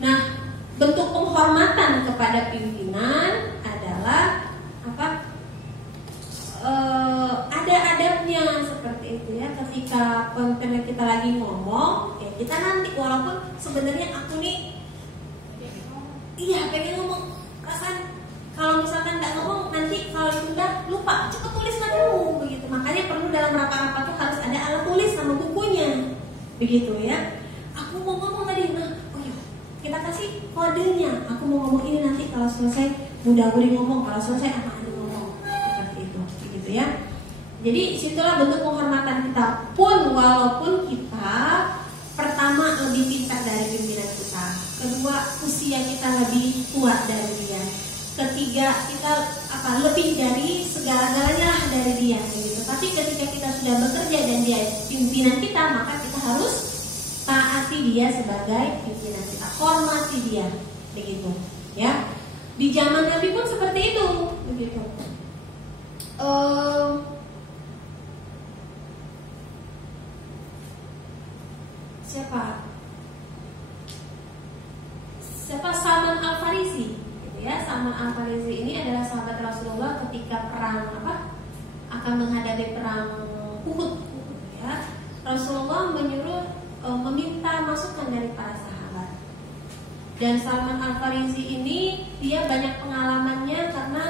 Nah, bentuk penghormatan kepada pimpinan adalah ada adabnya seperti itu ya. Ketika pemimpin kita lagi ngomong, ya kita nanti walaupun sebenarnya aku nih pengen ngomong, perasaan kalau misalkan nggak ngomong nanti kalau udah lupa, cepet tulislah dulu begitu. Makanya perlu dalam rapat-rapat tuh harus ada alat tulis sama bukunya begitu ya. Aku mau ngomong tadi, kita kasih kodenya. Aku mau ngomong ini, nanti kalau selesai Bunda Budi ngomong, kalau selesai apa ngomong, seperti itu begitu ya. Jadi situlah bentuk penghormatan kita pun, walaupun kita pertama lebih pintar dari pimpinan kita, kedua usia kita lebih tua dari dia, ketiga kita lebih dari segala-galanya lah dari dia gitu. Tapi ketika kita sudah bekerja dan dia pimpinan kita, maka kita harus taati dia sebagai pimpinan kita, hormati dia begitu ya. Di zaman Nabi pun seperti itu begitu. Siapa Salman Al-Farisi gitu ya. Salman Al-Farisi ini adalah sahabat Rasulullah ketika perang akan menghadapi perang Uhud ya. Rasulullah meminta masukan dari para sahabat. Dan Salman Al-Farisi ini dia banyak pengalamannya karena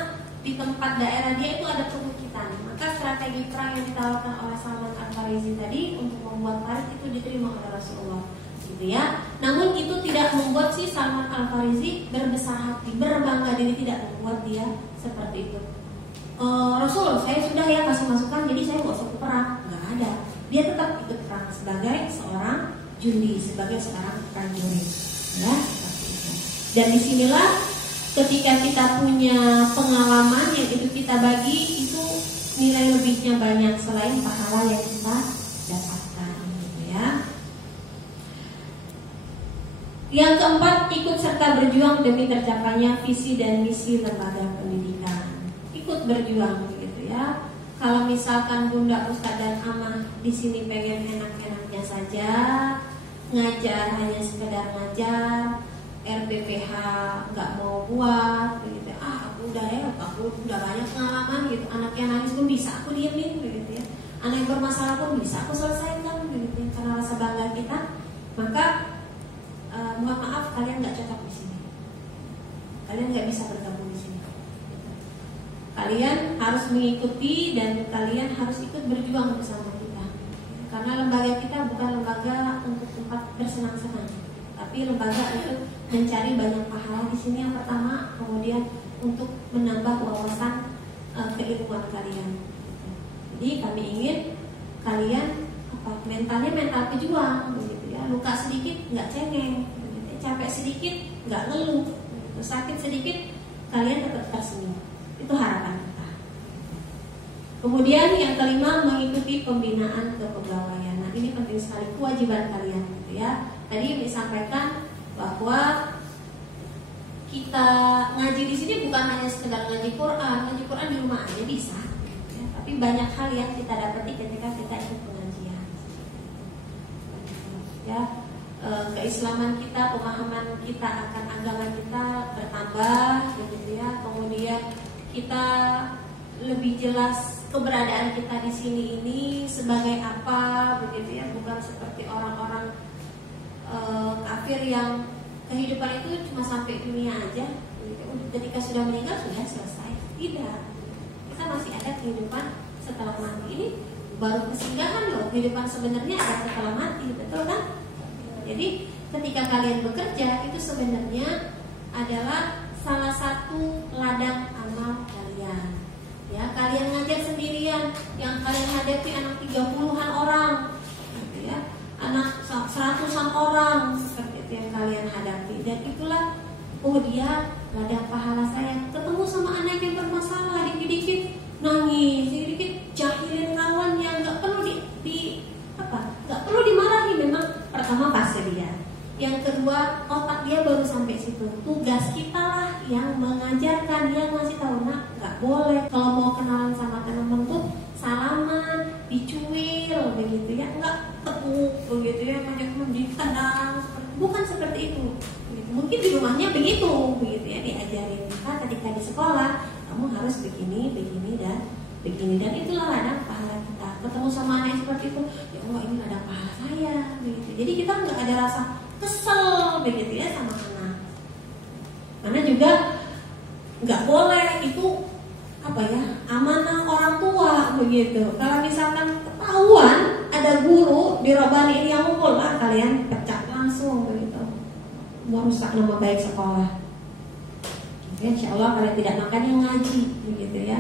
di tempat daerah dia itu ada perbukitan. Maka strategi perang yang ditawarkan oleh Salman Al-Farisi tadi untuk membuat parit itu diterima oleh Rasulullah gitu ya. Namun itu tidak membuat si Salman Al-Farisi berbesar hati, berbangga diri, tidak membuat dia seperti itu. Rasulullah, saya sudah ya kasih masukan, jadi saya nggak usah ke perang. Nggak ada. Dia tetap ikut perang sebagai seorang jundi, sebagai seorang prajurit ya, seperti itu. Dan disinilah ketika kita punya pengalaman yang itu kita bagi, itu nilai lebihnya banyak selain pahala yang kita dapatkan gitu ya. Yang keempat, ikut serta berjuang demi tercapainya visi dan misi lembaga pendidikan. Ikut berjuang begitu ya. Kalau misalkan Bunda, Ustadz dan Amah di sini pengen enak-enaknya saja, ngajar hanya sekedar ngajar, RPPH nggak mau buat begitu. Aku udah banyak pengalaman gitu. Anak yang nangis pun bisa aku diemin begitu ya. Anak yang bermasalah pun bisa aku selesaikan begitu ya. Karena rasa bangga kita, maka mohon maaf, kalian nggak cocok di sini. Kalian nggak bisa bergabung di sini. Kalian harus mengikuti dan kalian harus ikut berjuang bersama kita. Karena lembaga kita bukan lembaga untuk tempat bersenang-senang, tapi lembaga untuk mencari banyak pahala di sini yang pertama, kemudian untuk menambah wawasan keilmuan kalian. Jadi kami ingin kalian mentalnya mental pejuang begitu ya. Luka sedikit nggak cengeng, capek sedikit nggak ngeluh, sakit sedikit kalian tetap tersenyum. Itu harapan kita. Kemudian yang kelima, mengikuti pembinaan kepegawaian. Nah ini penting sekali, kewajiban kalian gitu ya. Tadi disampaikan bahwa kita ngaji di sini bukan hanya sekedar ngaji Quran di rumah aja bisa, ya. Tapi banyak hal yang kita dapati ketika kita ikut pengajian. Ya, keislaman kita, pemahaman kita akan agama kita bertambah, gitu ya. Kemudian kita lebih jelas keberadaan kita di sini ini sebagai apa, begitu ya. Bukan seperti orang-orang kafir yang kehidupan itu cuma sampai dunia aja, gitu. Ketika sudah meninggal sudah selesai. Tidak, kita masih ada kehidupan setelah mati. Ini baru kesinggahan loh. Kehidupan sebenarnya ada setelah mati, betul kan? Jadi ketika kalian bekerja itu sebenarnya adalah salah satu ladang amal kalian. Ya, kalian ngajar sendirian, yang kalian hadapi anak 30-an orang, gitu ya. Anak 100-an orang seperti itu yang kalian hadapi. Dan itulah dia ladang pahala saya. Ketemu sama anak yang bermasalah, dikit-dikit nangis, dikit-dikit jahilin kawan yang nggak perlu nggak perlu dimarahi. Memang pertama pasti dia. Yang kedua, otak dia baru sampai situ. Tugas kita lah yang mengajarkan, yang ngasih tahu, nak nggak boleh kalau mau kenalan sama teman tuh salaman, dicuil begitu ya, nggak tepuk begitu ya, banyak ditendang, bukan seperti itu. Begitu. Mungkin di rumahnya begitu ya, diajarin kita ketika di sekolah kamu harus begini dan itulah ladang pahala kita. Ketemu sama anak yang seperti itu, ya Allah ini ladang pahala saya begitu. Jadi kita nggak ada rasa kesel begitu ya sama anak. Karena juga nggak boleh itu amanah orang tua begitu. Kalau misalkan ketahuan ada guru di Robani ini yang mukul, kalian pecat langsung begitu, merusak nama baik sekolah. Insya Allah kalian tidak makan yang ngaji begitu ya.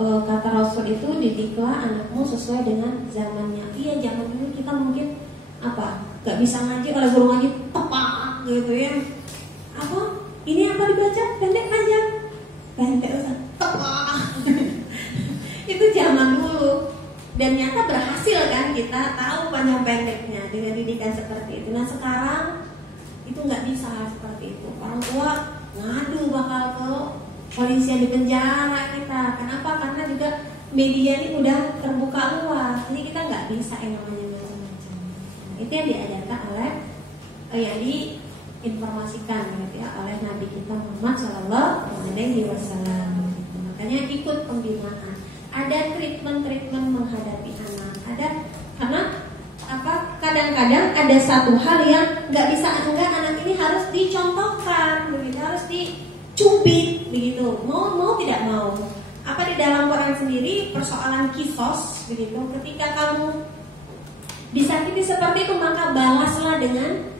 kata Rasul itu, didiklah anakmu sesuai dengan zamannya. Iya, zaman dulu kita mungkin gak bisa ngaji, oleh guru ngaji tepak gitu ya. Ini apa dibaca? Pendek panjang? Pendek Ustaz, tepak. Itu zaman dulu. Dan nyata berhasil kan, kita tahu panjang pendeknya dengan didikan seperti itu. Nah sekarang itu nggak bisa seperti itu. Orang tua ngadu bakal ke polisi yang di penjara kita. Kenapa? Karena juga media ini udah terbuka luas. Jadi kita nggak bisa yang namanya macam-macam. Nah, itu yang diajarkan oleh yang diinformasikan gitu ya oleh Nabi kita Muhammad SAW. Makanya ikut pembinaan. Ada treatment menghadapi anak. Karena kadang-kadang ada satu hal yang nggak bisa anak ini harus dicontohkan, begitu, harus dicubit, begitu. Mau tidak mau. Di dalam Quran sendiri persoalan kisos, begitu. Ketika kamu disakiti seperti itu maka balaslah dengan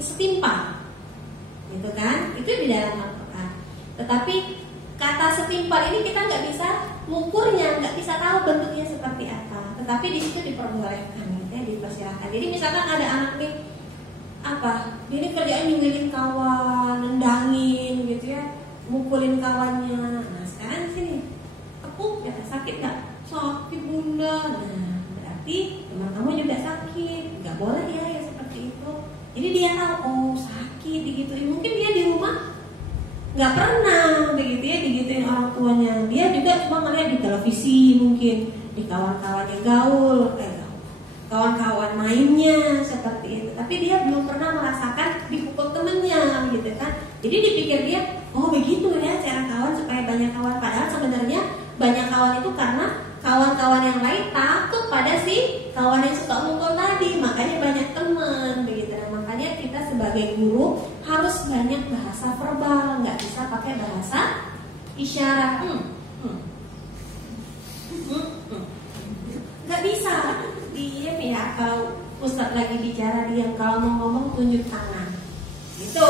setimpal, gitu kan? Itu di dalam Al-Quran. Tetapi kata setimpal ini kita nggak bisa mengukurnya, nggak bisa tahu bentuknya seperti apa. Tetapi di situ diperbolehkan, gitu ya, dipersilakan. Jadi misalkan ada anak nih, dia ini kerjaan nyuilin kawan, nendangin, gitu ya, mukulin kawannya. Nah sekarang di sini, tepuk, ya sakit nggak? Sakit bunda. Nah berarti teman kamu juga sakit, nggak boleh ya seperti itu. Jadi dia tahu, sakit, digituin. Mungkin dia di rumah nggak pernah begitu ya digituin orang tuanya. Dia juga cuma ngeliat di televisi, mungkin di kawan-kawannya gaul, kawan-kawan mainnya seperti itu. Tapi dia belum pernah merasakan dipukul temennya, gitu kan. Jadi dipikir dia, begitu ya cara kawan supaya banyak kawan. Padahal sebenarnya banyak kawan itu karena kawan-kawan yang lain takut pada si kawan yang suka mukul tadi, makanya banyak teman, begitu. Nah, makanya kita sebagai guru harus banyak bahasa verbal, nggak bisa pakai bahasa isyarat. Nggak bisa diem ya, kalau Ustadz lagi bicara diam, kalau mau ngomong tunjuk tangan, gitu.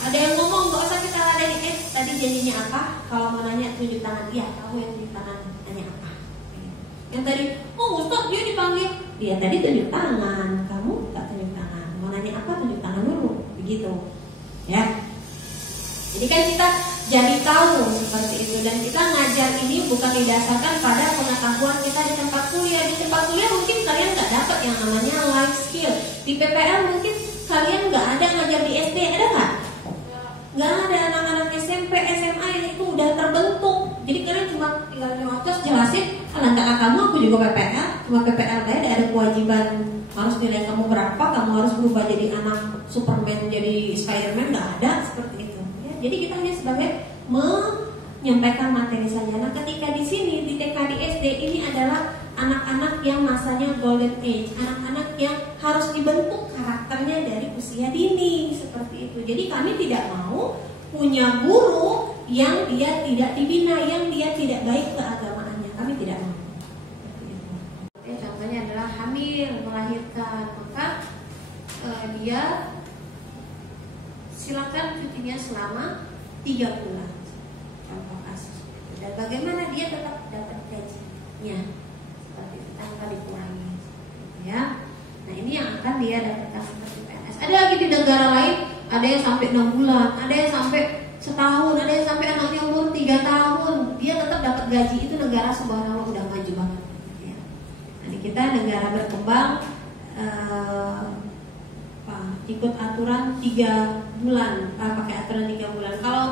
Ada yang ngomong nggak usah kita ladeni, tadi janjinya apa? Kalau mau nanya tunjuk tangan, iya kamu yang tunjuk tangan, nanya apa? Yang tadi, Ustadz dia dipanggil, dia tadi tunjuk tangan, kamu nggak tunjuk tangan. Mau nanya apa? Tunjuk tangan dulu, begitu, ya. Jadi kan kita jadi tahu seperti itu, dan kita ngajar ini bukan didasarkan pada pengetahuan kita di tempat kuliah. Di tempat kuliah mungkin kalian nggak dapat yang namanya life skill. Di PPL mungkin kalian nggak ada ngajar di SD, ada nggak? Nggak ada. Anak-anak SMP, SMA itu udah terbentuk. Jadi kalian cuma tinggal nyerocos jelasin, antara kamu aku juga PPL, cuma PPL aja ada kewajiban harus nilai kamu berapa, kamu harus berubah jadi anak Superman, jadi Spiderman, nggak ada seperti itu. Ya, jadi kita hanya sebagai menyampaikan materi saja. Nah, ketika di sini di TK di SD ini adalah anak-anak yang masanya golden age, anak-anak yang harus dibentuk karakternya dari usia dini seperti itu. Jadi kami tidak mau punya guru yang dia tidak dibina, yang dia tidak baik keagamaannya. Kami tidak mau. Contohnya adalah hamil, melahirkan, maka dia silakan cutinya selama 3 bulan. Contoh kasus. Dan bagaimana dia tetap dapat gajinya seperti itu tanpa dikurangi, ya. Nah ini yang akan dia dapatkan seperti PNS. Ada lagi di negara lain, ada yang sampai 6 bulan, ada yang sampai setahun, ada yang sampai anaknya umur 3 tahun, dia tetap dapat gaji. Itu negara subhanallah udah maju banget. Ya. Nah di kita negara berkembang, ikut aturan 3 bulan, pakai aturan 3 bulan. Kalau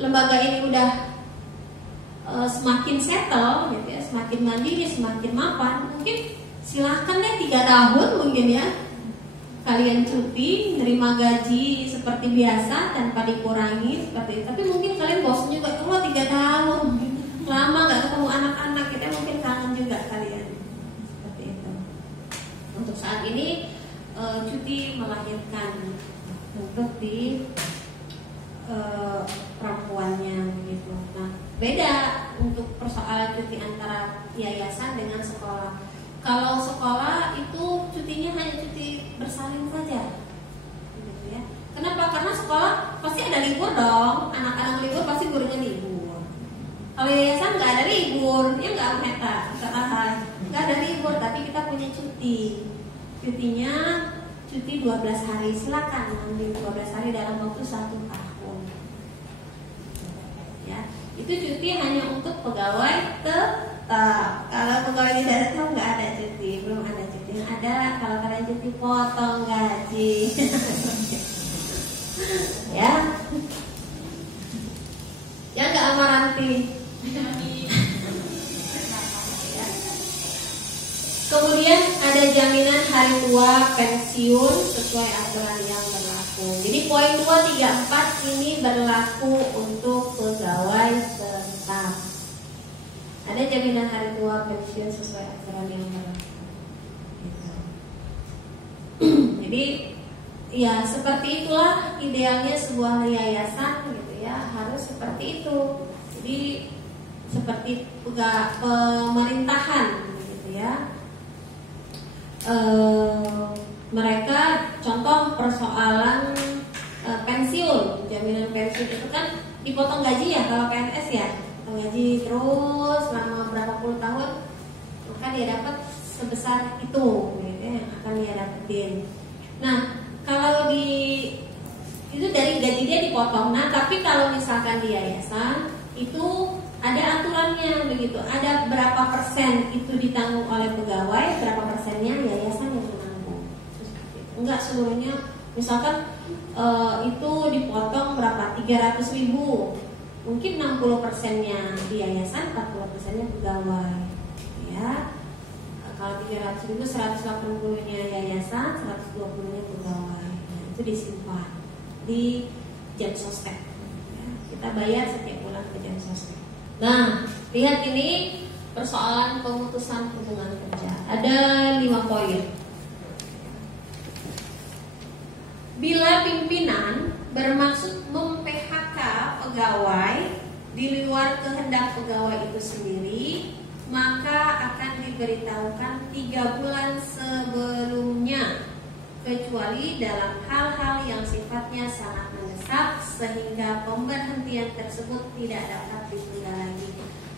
lembaga ini udah semakin settle, gitu ya, semakin mandiri, semakin mapan, mungkin silahkan deh 3 tahun mungkin ya kalian cuti, nerima gaji seperti biasa tanpa dikurangi seperti itu. Tapi mungkin kalian bosan juga, 3 tahun lama nggak ketemu anak-anak, kita mungkin kangen juga kalian seperti itu. Untuk saat ini cuti melahirkan untuk di perempuannya gitu. Nah, beda untuk persoalan cuti antara yayasan dengan sekolah. Kalau sekolah itu cutinya hanya cuti bersalin saja, gitu ya. Kenapa? Karena sekolah pasti ada libur dong. Anak-anak libur pasti gurunya libur. Kalau yayasan nggak ada libur, ya nggak nggak ada libur, tapi kita punya cuti. Cutinya cuti 12 hari, silakan ambil 12 hari dalam waktu 1 tahun. Ya, itu cuti hanya untuk pegawai tetap. Kalau pegawai tidak tetap nggak ada cuti, belum ada cuti. Yang ada kalau kalian cuti potong gaji. Ya, yang nggak amaranti. Kemudian ada jaminan hari tua pensiun sesuai aturan yang berlaku. Jadi poin 2, 3, 4 ini berlaku untuk pegawai tetap. Ada jaminan hari tua pensiun sesuai aturan yang berlaku. Gitu. Jadi ya seperti itulah idealnya sebuah yayasan gitu ya, harus seperti itu. Jadi seperti pemerintahan gitu ya. Mereka contoh persoalan pensiun, jaminan pensiun itu kan dipotong gaji ya kalau PNS ya, potong gaji terus selama berapa puluh tahun, maka dia dapat sebesar itu gitu ya, yang akan dia dapetin. Nah kalau itu dari gaji dia dipotong. Nah tapi kalau misalkan di yayasan itu ada aturannya begitu, ada berapa persen itu ditanggung oleh pegawai, berapa persennya yayasan yang menanggung. Enggak seluruhnya, misalkan itu dipotong berapa, 300.000, mungkin 60%-nya di yayasan, 40%-nya pegawai. Ya, kalau 300.000, 180-nya yayasan, 120-nya pegawai. Nah, itu disimpan di Jensostek. Ya, kita bayar setiap bulan ke Jensostek. Nah, lihat ini persoalan pemutusan hubungan kerja. Ada 5 poin. Bila pimpinan bermaksud mem-PHK pegawai di luar kehendak pegawai itu sendiri, maka akan diberitahukan 3 bulan sebelumnya, kecuali dalam hal-hal yang sifatnya sangat mendesak sehingga pemberhentian tersebut tidak dapat ditunda lagi.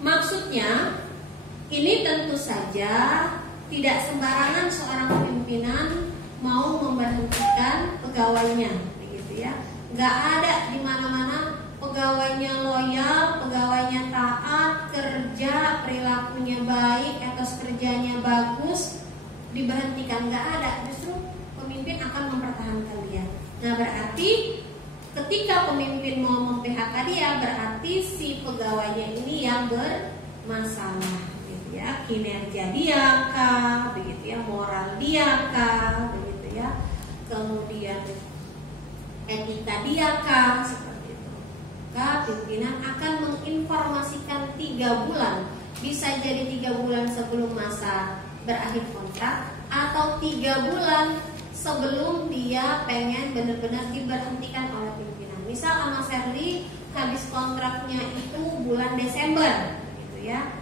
Maksudnya, ini tentu saja tidak sembarangan seorang pimpinan mau memberhentikan pegawainya, begitu ya. Nggak ada di mana-mana pegawainya loyal, pegawainya taat, kerja, perilakunya baik, etos kerjanya bagus, diberhentikan. Nggak ada, justru pemimpin akan mempertahankan dia. Nah berarti ketika pemimpin mau mem-PHK dia, berarti si pegawainya ini yang bermasalah, gitu ya. Kinerja dia kah, begitu ya, moral dia kah, begitu ya. Kemudian etika dia kah, seperti itu. Maka pimpinan akan menginformasikan 3 bulan, bisa jadi 3 bulan sebelum masa berakhir kontrak atau 3 bulan sebelum dia pengen benar-benar diberhentikan oleh pimpinan. Misal sama Sherly habis kontraknya itu bulan Desember, gitu ya.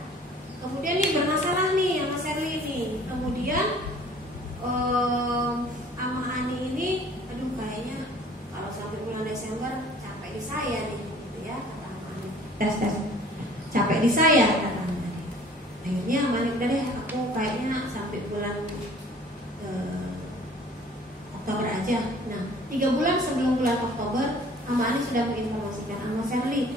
Kemudian nih bermasalah nih sama Sherly nih. Kemudian sama Ani ini, aduh kayaknya kalau sampai bulan Desember capek di saya nih, gitu ya. Kata Ani. Tes. Capek di saya kata Ani. Akhirnya Ani udah deh, aku kayaknya sampai bulan Oktober aja. Nah, 3 bulan sebelum bulan Oktober, Ani sudah menginformasikan Sherly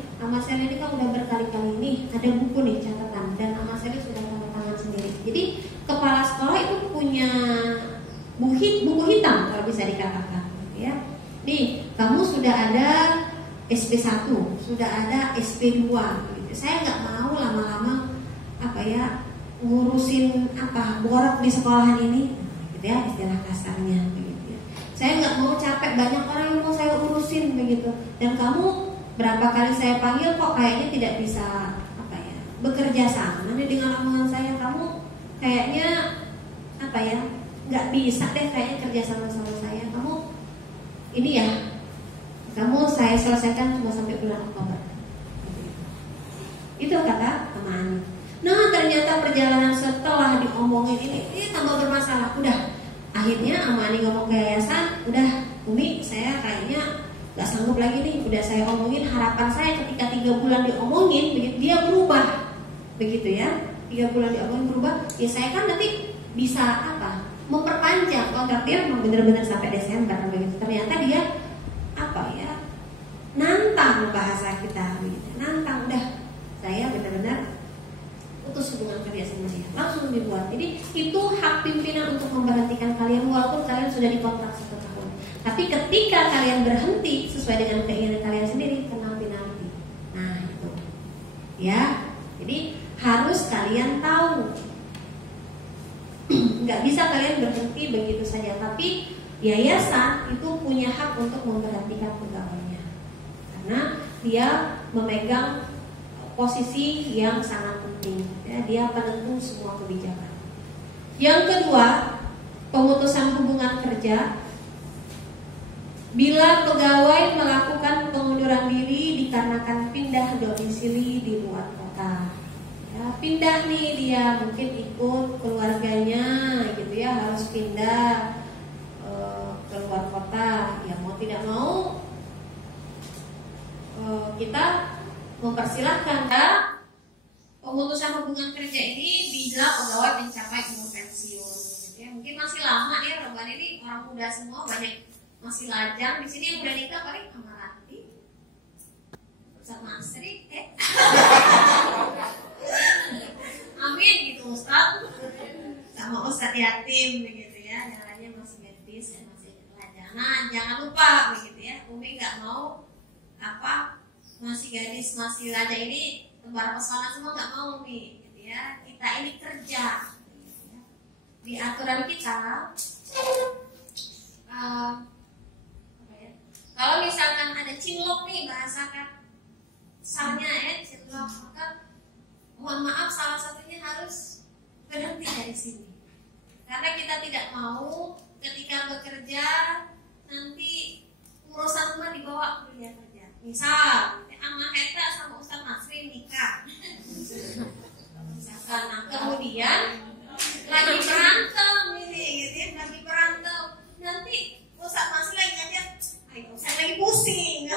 ini kan udah berkali-kali nih ada buku nih catatan, dan Sherly sudah tanda tangan sendiri. Jadi kepala sekolah itu punya buku hitam kalau bisa dikatakan, ya. Nih, kamu sudah ada SP1, sudah ada SP2. Gitu. Saya nggak mau lama-lama ngurusin borok di sekolahan ini, gitu ya, istilah kasarnya. Saya nggak mau capek, banyak orang yang mau saya urusin begitu. Dan kamu berapa kali saya panggil kok kayaknya tidak bisa bekerja sama nih dengan omongan saya. Kamu kayaknya nggak bisa deh kayaknya kerja sama saya. Kamu ini ya, kamu saya selesaikan cuma sampai bulan Oktober. Itu kata teman. Nah ternyata perjalanan setelah diomongin ini tambah bermasalah. Udah, akhirnya Ani ngomong ke yayasan, udah Umi, saya kayaknya nggak sanggup lagi nih, udah saya omongin, harapan saya ketika 3 bulan diomongin begitu dia berubah, begitu ya, 3 bulan diomongin berubah, ya saya kan nanti bisa apa, memperpanjang kontrak dia memang benar-benar sampai Desember begitu. Ternyata dia apa ya, nantang bahasa kita begitu, nantang, udah saya benar-benar putus hubungan kerja sama dia, langsung dibuat. Jadi itu hak pimpinan untuk memberhentikan kalian walaupun kalian sudah dikontrak 1 tahun. Tapi ketika kalian berhenti sesuai dengan keinginan kalian sendiri, kena penalti. Nah itu, ya. Jadi harus kalian tahu, nggak bisa kalian berhenti begitu saja. Tapi yayasan itu punya hak untuk memberhentikan pegawainya karena dia memegang posisi yang sangat penting, ya, dia penentu semua kebijakan. Yang kedua, pemutusan hubungan kerja bila pegawai melakukan pengunduran diri dikarenakan pindah domisili di luar kota. Ya, pindah nih dia, mungkin ikut keluarganya gitu ya, harus pindah ke luar kota. Ya mau tidak mau kita mempersilahkan ya, pemutusan hubungan kerja ini bila pegawai mencapai umur pensiun. Ya, mungkin masih lama ya, Roban ini orang muda semua, banyak masih lajang di sini yang udah nikah paling sama Ranti, sama Asri, amin gitu Ustaz, sama Ustaz Yatim begitu ya, yang lainnya masih gadis ya, masih lajang. Nah jangan lupa begitu ya, Umi nggak mau apa masih gadis, masih raja ini tebar pesona semua nggak mau nih, gitu ya. Kita ini kerja, gitu ya. Di aturan kita, kalau misalkan ada cinlok nih bahasakan, misalnya ya cinlok, maka mohon maaf salah satunya harus berhenti dari sini, karena kita tidak mau ketika bekerja nanti urusan rumah dibawa ke dunia kerja. Misal Ama Heta sama Ustaz Masri nikah, misalkan, nah kemudian lagi berantem ini, gitu ya, lagi berantem, nanti Ustaz Masri lagi ngajak, ayo saya lagi pusing,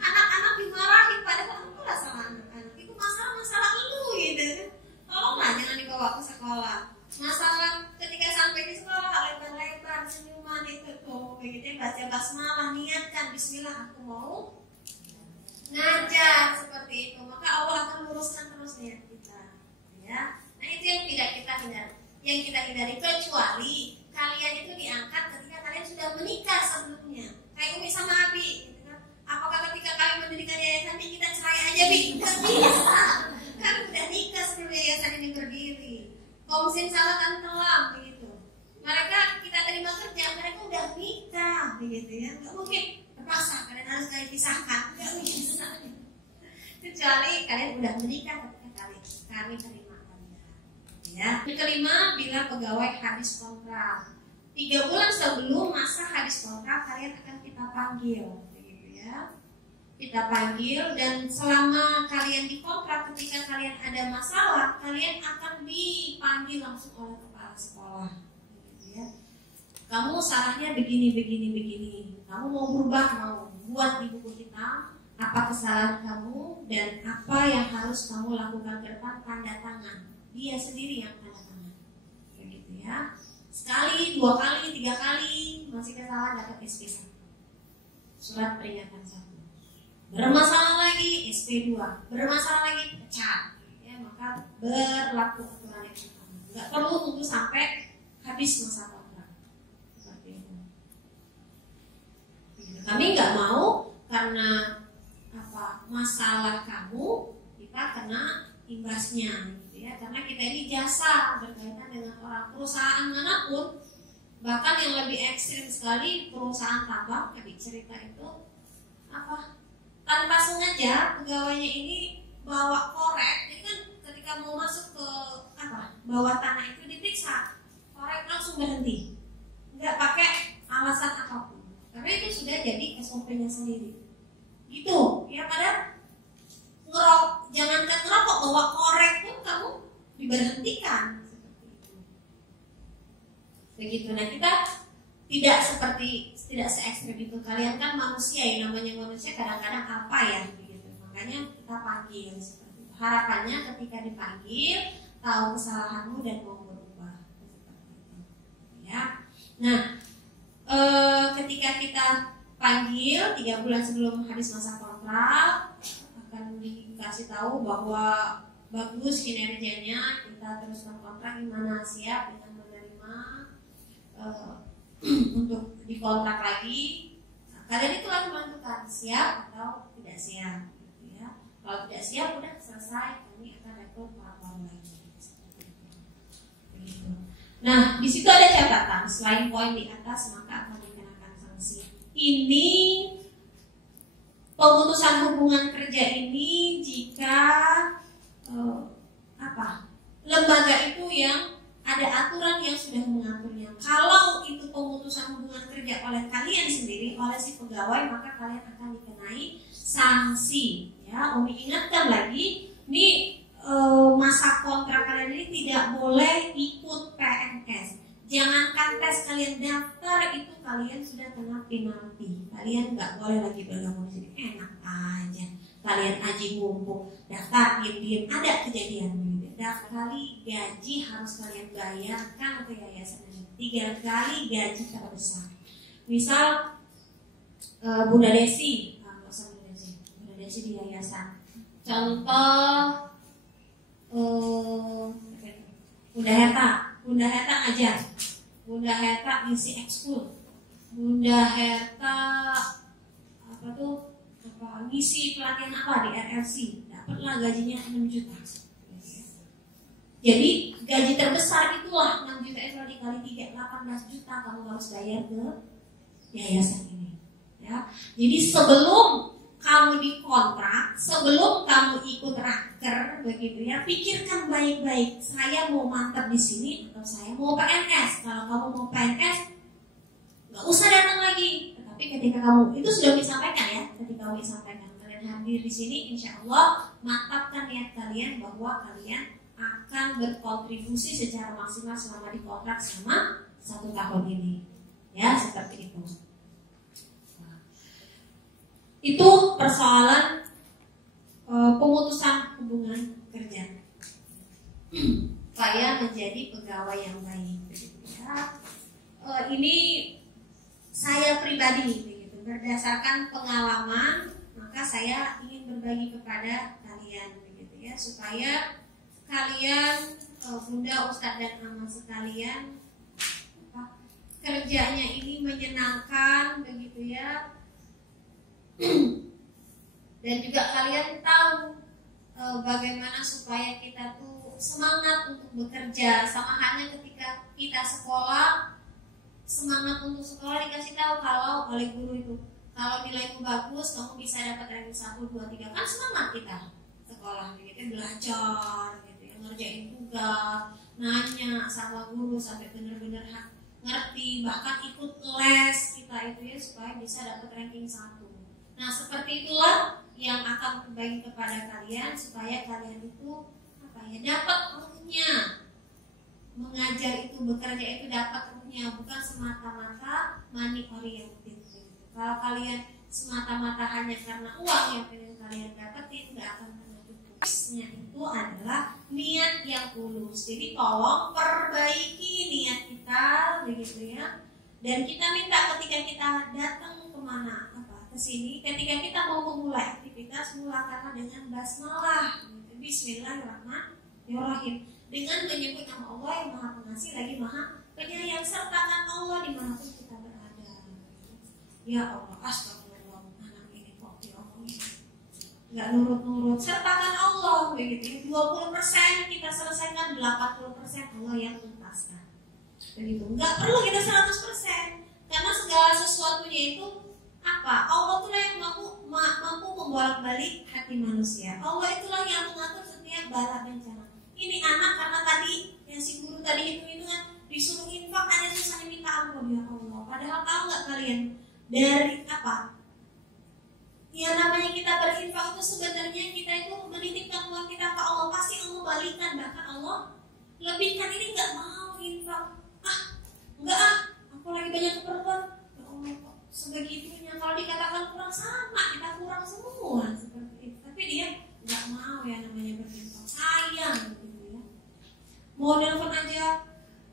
anak-anak dimarahin padahal aku lah salah anak-anak, itu masalah lu gitu, tolonglah jangan dibawa ke sekolah. Masalah ketika sampai di sekolah lebar-lebar senyuman itu tuh, begitu baca basmalah, niatkan Bismillah aku mau ngajar seperti itu, maka Allah akan luruskan terus niat kita, ya. Nah itu yang tidak kita hindari, yang kita hindari, kecuali kalian itu diangkat ketika kalian sudah menikah sebelumnya, kayak Umi sama Abi, gitu kan? Apakah ketika kalian mendirikan yayasan ini kita cerai aja, Bi? Nggak bisa, kan udah nikah sebelum yayasan ini berdiri. Komsin salah kan telam begitu. Mereka kita terima kerja, mereka udah nikah, begitu ya. Nggak mungkin terpaksa kalian harus kalian pisahkan, nggak bisa. Kecuali kalian udah menikah ketika kami terima kerja. Ya. Yang kelima, bila pegawai habis kontrak, 3 bulan sebelum masa habis kontrak kalian akan kita panggil, begitu ya. Kita panggil, dan selama kalian dikontrak, ketika kalian ada masalah, kalian akan dipanggil langsung oleh kepala sekolah, gitu ya. Kamu salahnya begini. Kamu mau berubah, mau buat di buku kita apa kesalahan kamu dan apa yang harus kamu lakukan ke depan, tanda tangan. Dia sendiri yang tanda tangan, begitu ya. Sekali, 2 kali, 3 kali masih kesalahan, dapat SP1, surat peringatan 1. Bermasalah lagi SP2, bermasalah lagi pecat, ya, maka berlaku aturan yang sama. Nggak perlu tunggu sampai habis masa kontrak seperti itu. Kami nggak mau karena apa masalah kamu kita kena imbasnya, gitu ya. Karena kita ini jasa berkaitan dengan orang, perusahaan manapun, bahkan yang lebih ekstrim sekali perusahaan tambang, tadi cerita itu apa? Tanpa sengaja pegawainya ini bawa korek, jadi kan ketika mau masuk ke apa bawah tanah itu diperiksa, korek langsung berhenti, nggak pakai alasan apapun, karena itu sudah jadi SOP-nya sendiri. Gitu, ya pada jangankan ngerokok, bawa korek pun kamu diberhentikan seperti itu. Begitu. Nah kita tidak seperti tidak se ekstrim itu. Kalian kan manusia ya, namanya manusia kadang-kadang apa ya begitu. Makanya kita panggil seperti itu. Harapannya ketika dipanggil tahu kesalahanmu dan mau berubah seperti itu. Ya. Nah, ketika kita panggil 3 bulan sebelum habis masa kontrak akan dikasih tahu bahwa bagus kinerjanya, kita teruskan kontrak, gimana, siap dengan menerima untuk dikontrak lagi. Nah, kalian itu akan menentukan siap atau tidak siap gitu ya. Kalau tidak siap udah selesai, kami akan rekrut orang lagi. Begitu. Nah, di situ ada catatan, selain poin di atas maka akan dikenakan sanksi. Ini pemutusan hubungan kerja ini jika lembaga itu yang ada aturan yang sudah mengaturnya. Kalau itu pemutusan hubungan kerja oleh kalian sendiri, oleh si pegawai, maka kalian akan dikenai sanksi. Ya, Umi ingatkan lagi, ini masa kontrak kalian ini tidak boleh ikut PNS. Jangankan tes kalian daftar itu kalian sudah kena penalti. Kalian nggak boleh lagi bergabung di sini. Enak aja. Kalian aji ngumpul, daftar diem-diem, ada kejadian gitu. Daftar kali gaji harus kalian bayarkan ke yayasan ini. 3 kali gaji terbesar. Misal Bunda Desi, Bunda Desi di yayasan. Contoh Bunda Heta ngajar, Bunda Heta ngisi ekskul, Bunda Heta ngisi pelatihan apa di RLC, dapatlah gajinya 6 juta. Jadi gaji terbesar itulah 6 juta itu dikali 3, 18 juta kamu harus bayar ke yayasan ini. Ya, jadi sebelum kamu dikontrak, sebelum kamu ikut raker begitu ya, pikirkan baik-baik, saya mau mantap di sini atau saya mau PNS. Kalau kamu mau PNS, nggak usah datang lagi. Tetapi ketika kamu itu sudah disampaikan ya, ketika kamu disampaikan kalian hadir di sini, insya Allah mantapkan niat kalian bahwa kalian akan berkontribusi secara maksimal selama dikontrak selama 1 tahun ini. Ya, seperti itu. Itu persoalan pemutusan hubungan kerja supaya menjadi pegawai yang baik. Ya. Ini saya pribadi begitu, berdasarkan pengalaman, maka saya ingin berbagi kepada kalian begitu ya, supaya kalian Bunda, Ustadz dan Amal sekalian kerjanya ini menyenangkan begitu ya. Dan juga kalian tahu bagaimana supaya kita tuh semangat untuk bekerja. Sama halnya ketika kita sekolah, semangat untuk sekolah dikasih tahu kalau oleh guru itu, kalau nilaimu bagus kamu bisa dapat ranking 1, 2, 3, kan semangat kita sekolah gitu, belajar gitu ya, ngerjain tugas, nanya sama guru sampai benar-benar ngerti, bahkan ikut les kita itu ya supaya bisa dapat ranking 1. Nah, seperti itulah yang akan berbagi kepada kalian supaya kalian itu dapat ruhnya. Mengajar itu, bekerja itu dapat ruhnya, bukan semata-mata money oriented. Kalau kalian semata-mata hanya karena uang yang pengen kalian dapetin, nggak akan pernah cukup. Tips-nya itu adalah niat yang tulus. Jadi tolong perbaiki niat kita begitu ya. Dan kita minta ketika kita datang kemana, sini, ketika kita mau memulai aktivitas, mulakanlah dengan basmalah, Bismillahirrahmanirrahim, dengan menyebut nama Allah yang Maha Pengasih lagi Maha Penyayang, sertakan Allah dimanapun kita berada. Ya Allah, astagfirullah, anak ini kok diomongin nggak nurut-nurut, sertakan Allah begitu. 20% kita selesaikan, 80% Allah yang tuntaskan. Begitu, nggak perlu kita 100%, karena segala sesuatunya itu Allah itulah yang mampu membolak-balik hati manusia. Allah itulah yang mengatur setiap bala bencana. Ini anak karena tadi yang si guru tadi itu kan disuruh infak, hanya susah minta ampun ya Allah. Padahal tahu nggak kalian dari yang namanya kita berinfak itu sebenarnya kita itu menitipkan uang kita ke Allah, pasti Allah balikan, bahkan Allah lebihkan. Ini nggak mau infak, enggak aku lagi banyak keperluan, ya Allah kok Mau nelfon aja,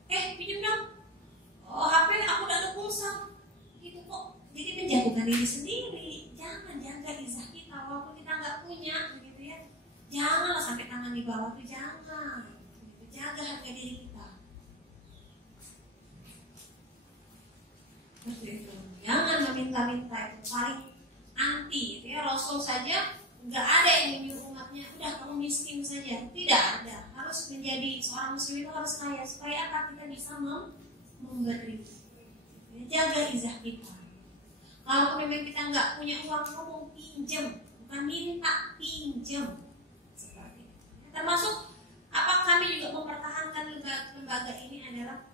pinjam dong, HP aku udah ada pulsa, gitu kok. Jadi menjatuhkan diri sendiri. Jangan jaga izah kita walaupun kita nggak punya, begitu ya. Janganlah sampai tangan di bawah tuh, jangan. Jaga harga diri kita. Jangan meminta-minta, itu paling anti, gitu ya. Rasul saja nggak ada yang menyuruh umatnya, udah kamu miskin saja. Tidak ada. Harus menjadi seorang muslim itu harus kaya supaya apa? Kita bisa memberi. Jaga izah kita. Kalau memang kita nggak punya uang, ngomong pinjam, bukan minta, pinjam. Seperti itu. Termasuk kami juga mempertahankan lembaga ini adalah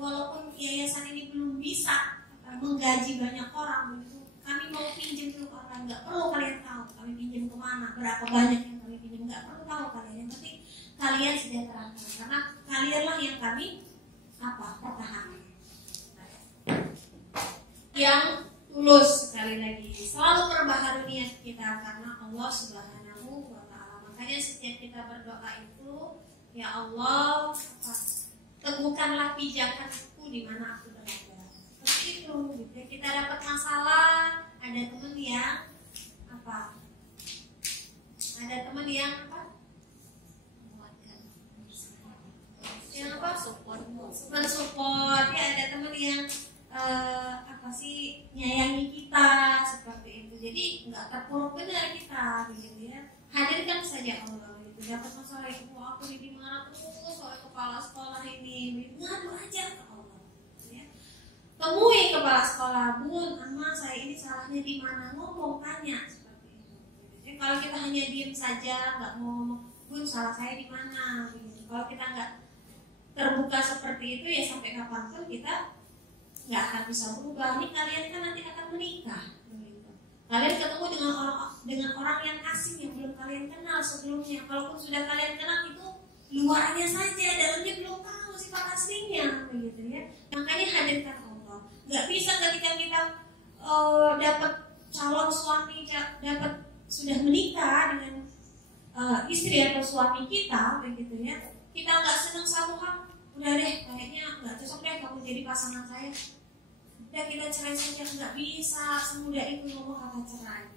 walaupun yayasan ini belum bisa menggaji banyak orang, begitu, kami mau pinjam ke orang, nggak perlu kalian tahu kami pinjam kemana, berapa banyak yang kami pinjam, nggak perlu tahu kalian. Yang penting kalian sejahtera, karena kalianlah yang kami pertahankan. Yang tulus, sekali lagi selalu perbaharui niat kita karena Allah Subhanahu wa Ta'ala. Makanya setiap kita berdoa itu, ya Allah, teguhkanlah pijakanku di mana aku berada. Seperti itu, gitu. Kita dapat masalah, ada teman yang support, ya, ada teman yang nyayangi kita, seperti itu. Jadi nggak terpuruk benar kita, begitu ya. Hadirkan saja Allah, gitu. Dapat masalah itu, aku di mana terus soal kepala sekolah ini, ngadu aja ke Allah, gitu ya. Temui kepala sekolah, Bun, Ama, saya ini salahnya di mana, ngomong, tanya, seperti itu. Jadi kalau kita hanya diem saja, nggak ngomong, Bun, salah saya di mana, gitu. Kalau kita nggak terbuka seperti itu, ya sampai kapanpun kita nggak akan bisa berubah. Ini kalian kan nanti akan menikah, begitu. Kalian ketemu dengan orang yang asing yang belum kalian kenal sebelumnya. Kalaupun sudah kalian kenal, itu luarnya saja, dalamnya belum tahu sifat aslinya, begitu ya. Makanya hadirkan Allah. Nggak bisa ketika kita dapat calon suami, sudah menikah dengan istri atau suami kita, begitu ya. Kita nggak senang satu hal, udah deh, kayaknya nggak cocok deh kamu jadi pasangan saya. Udah kita cerai saja, nggak bisa semudah itu ngomong kata cerai.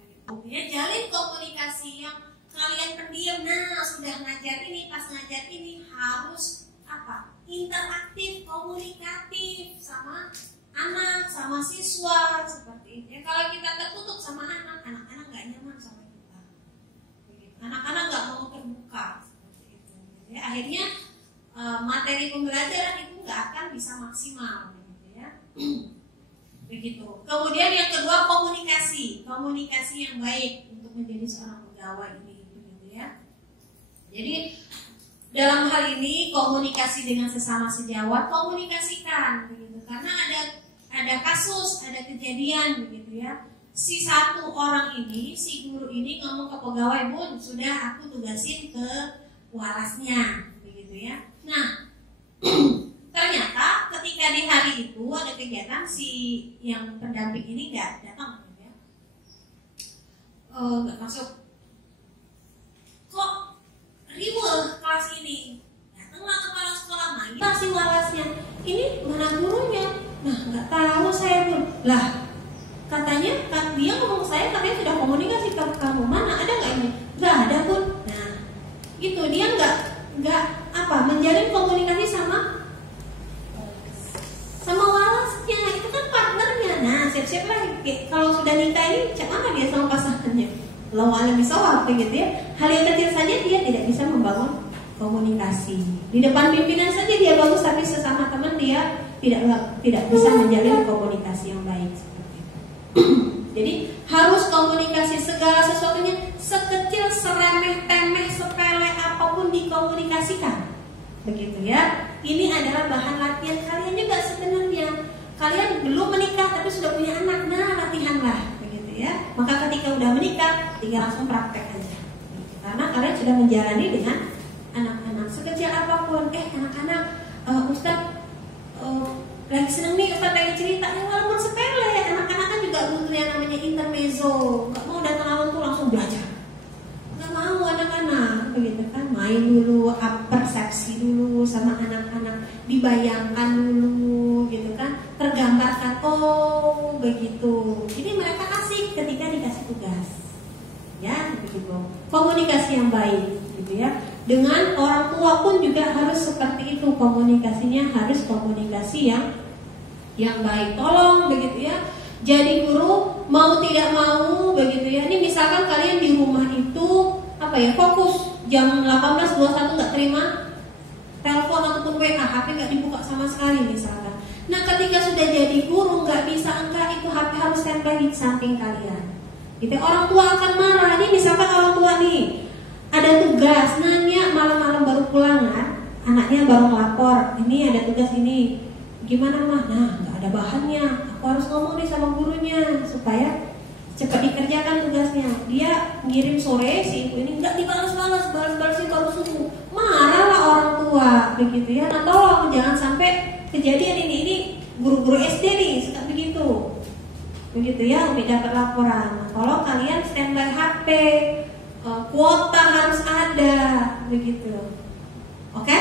Ya, jalin komunikasi yang kalian pendiam. Nah, sudah ngajar ini, pas ngajar ini harus interaktif, komunikatif sama anak, sama siswa, seperti itu. Ya, kalau kita tertutup sama anak-anak nggak nyaman sama kita. Anak-anak nggak mau terbuka, seperti itu. Ya, akhirnya materi pembelajaran itu nggak akan bisa maksimal, gitu ya. Begitu. Kemudian yang kedua, komunikasi yang baik untuk menjadi seorang pegawai ini, begitu ya. Jadi dalam hal ini komunikasi dengan sesama sejawat, komunikasikan, begitu. Karena ada kasus, ada kejadian, begitu ya. Si satu orang ini, si guru ini ngomong ke pegawai, Bun, sudah aku tugasin ke walasnya, begitu ya. Nah, ternyata ketika di hari itu ada kegiatan, si yang pendamping ini nggak datang, ya. Nggak masuk. Kok riweuh kelas ini? Datanglah kepala sekolah, manggil si walasnya. Ini mana gurunya? Nah, nggak tahu saya, Bun. Lah, katanya dia ngomong saya, katanya sudah komunikasi ke kamu. Mana ada nggak ini? Nggak ada, Bun. Nah, itu dia nggak menjalin komunikasi sama walasnya, itu kan partnernya. Nah, siap-siap lah kalau sudah nikah ini mana dia sama pasangannya. Kalau alam bisawab, gitu ya. Hal yang kecil saja dia tidak bisa membangun komunikasi. Di depan pimpinan saja dia bagus, tapi sesama teman dia tidak bisa menjalin komunikasi yang baik, seperti itu. Jadi harus komunikasi, segala sesuatunya, sekecil, seremeh-temeh, sepele apapun dikomunikasikan, begitu ya. Ini adalah bahan latihan kalian juga sebenarnya. Kalian belum menikah tapi sudah punya anak, nah latihanlah, begitu ya. Maka ketika udah menikah, tinggal langsung praktek aja, karena kalian sudah menjalani dengan anak-anak sekecil apapun. Anak-anak, Ustaz lagi seneng nih, Ustaz pengen cerita, walaupun sepele. Anak-anak kan juga butuh yang namanya intermezzo. Gak mau datang awal tuh langsung belajar, gak mau anak-anak, begitu kan. Main dulu, persepsi dulu, dulu sama anak-anak, dibayangkan dulu gitu kan, tergambarkan, oh begitu. Jadi mereka asik ketika dikasih tugas, ya begitu. Komunikasi yang baik gitu ya. Dengan orang tua pun juga harus seperti itu, komunikasinya harus komunikasi yang baik. Tolong begitu ya. Jadi guru mau tidak mau begitu ya. Ini misalkan kalian di rumah itu fokus jam 18.21 nggak terima telepon ataupun WA, HP nggak dibuka sama sekali misalkan. Nah ketika sudah jadi guru nggak bisa enggak, itu HP harus standby di samping kalian. Gitu. Orang tua akan marah. Ini misalkan orang tua nih ada tugas, nanya malam-malam baru pulang kan, anaknya baru ngelapor, ini ada tugas ini, gimana mah? Nah nggak ada bahannya, aku harus ngomong nih sama gurunya supaya cepat dikerjakan tugasnya. Dia ngirim sore, si ibu ini nggak dibalas-balas, balas-balasin baru subuh, marahlah orang tua begitu ya. Nah tolong jangan sampai kejadian ini guru-guru SD nih suka begitu ya, Umi dapat laporan. Nah, kalau kalian standby HP, kuota harus ada begitu, oke?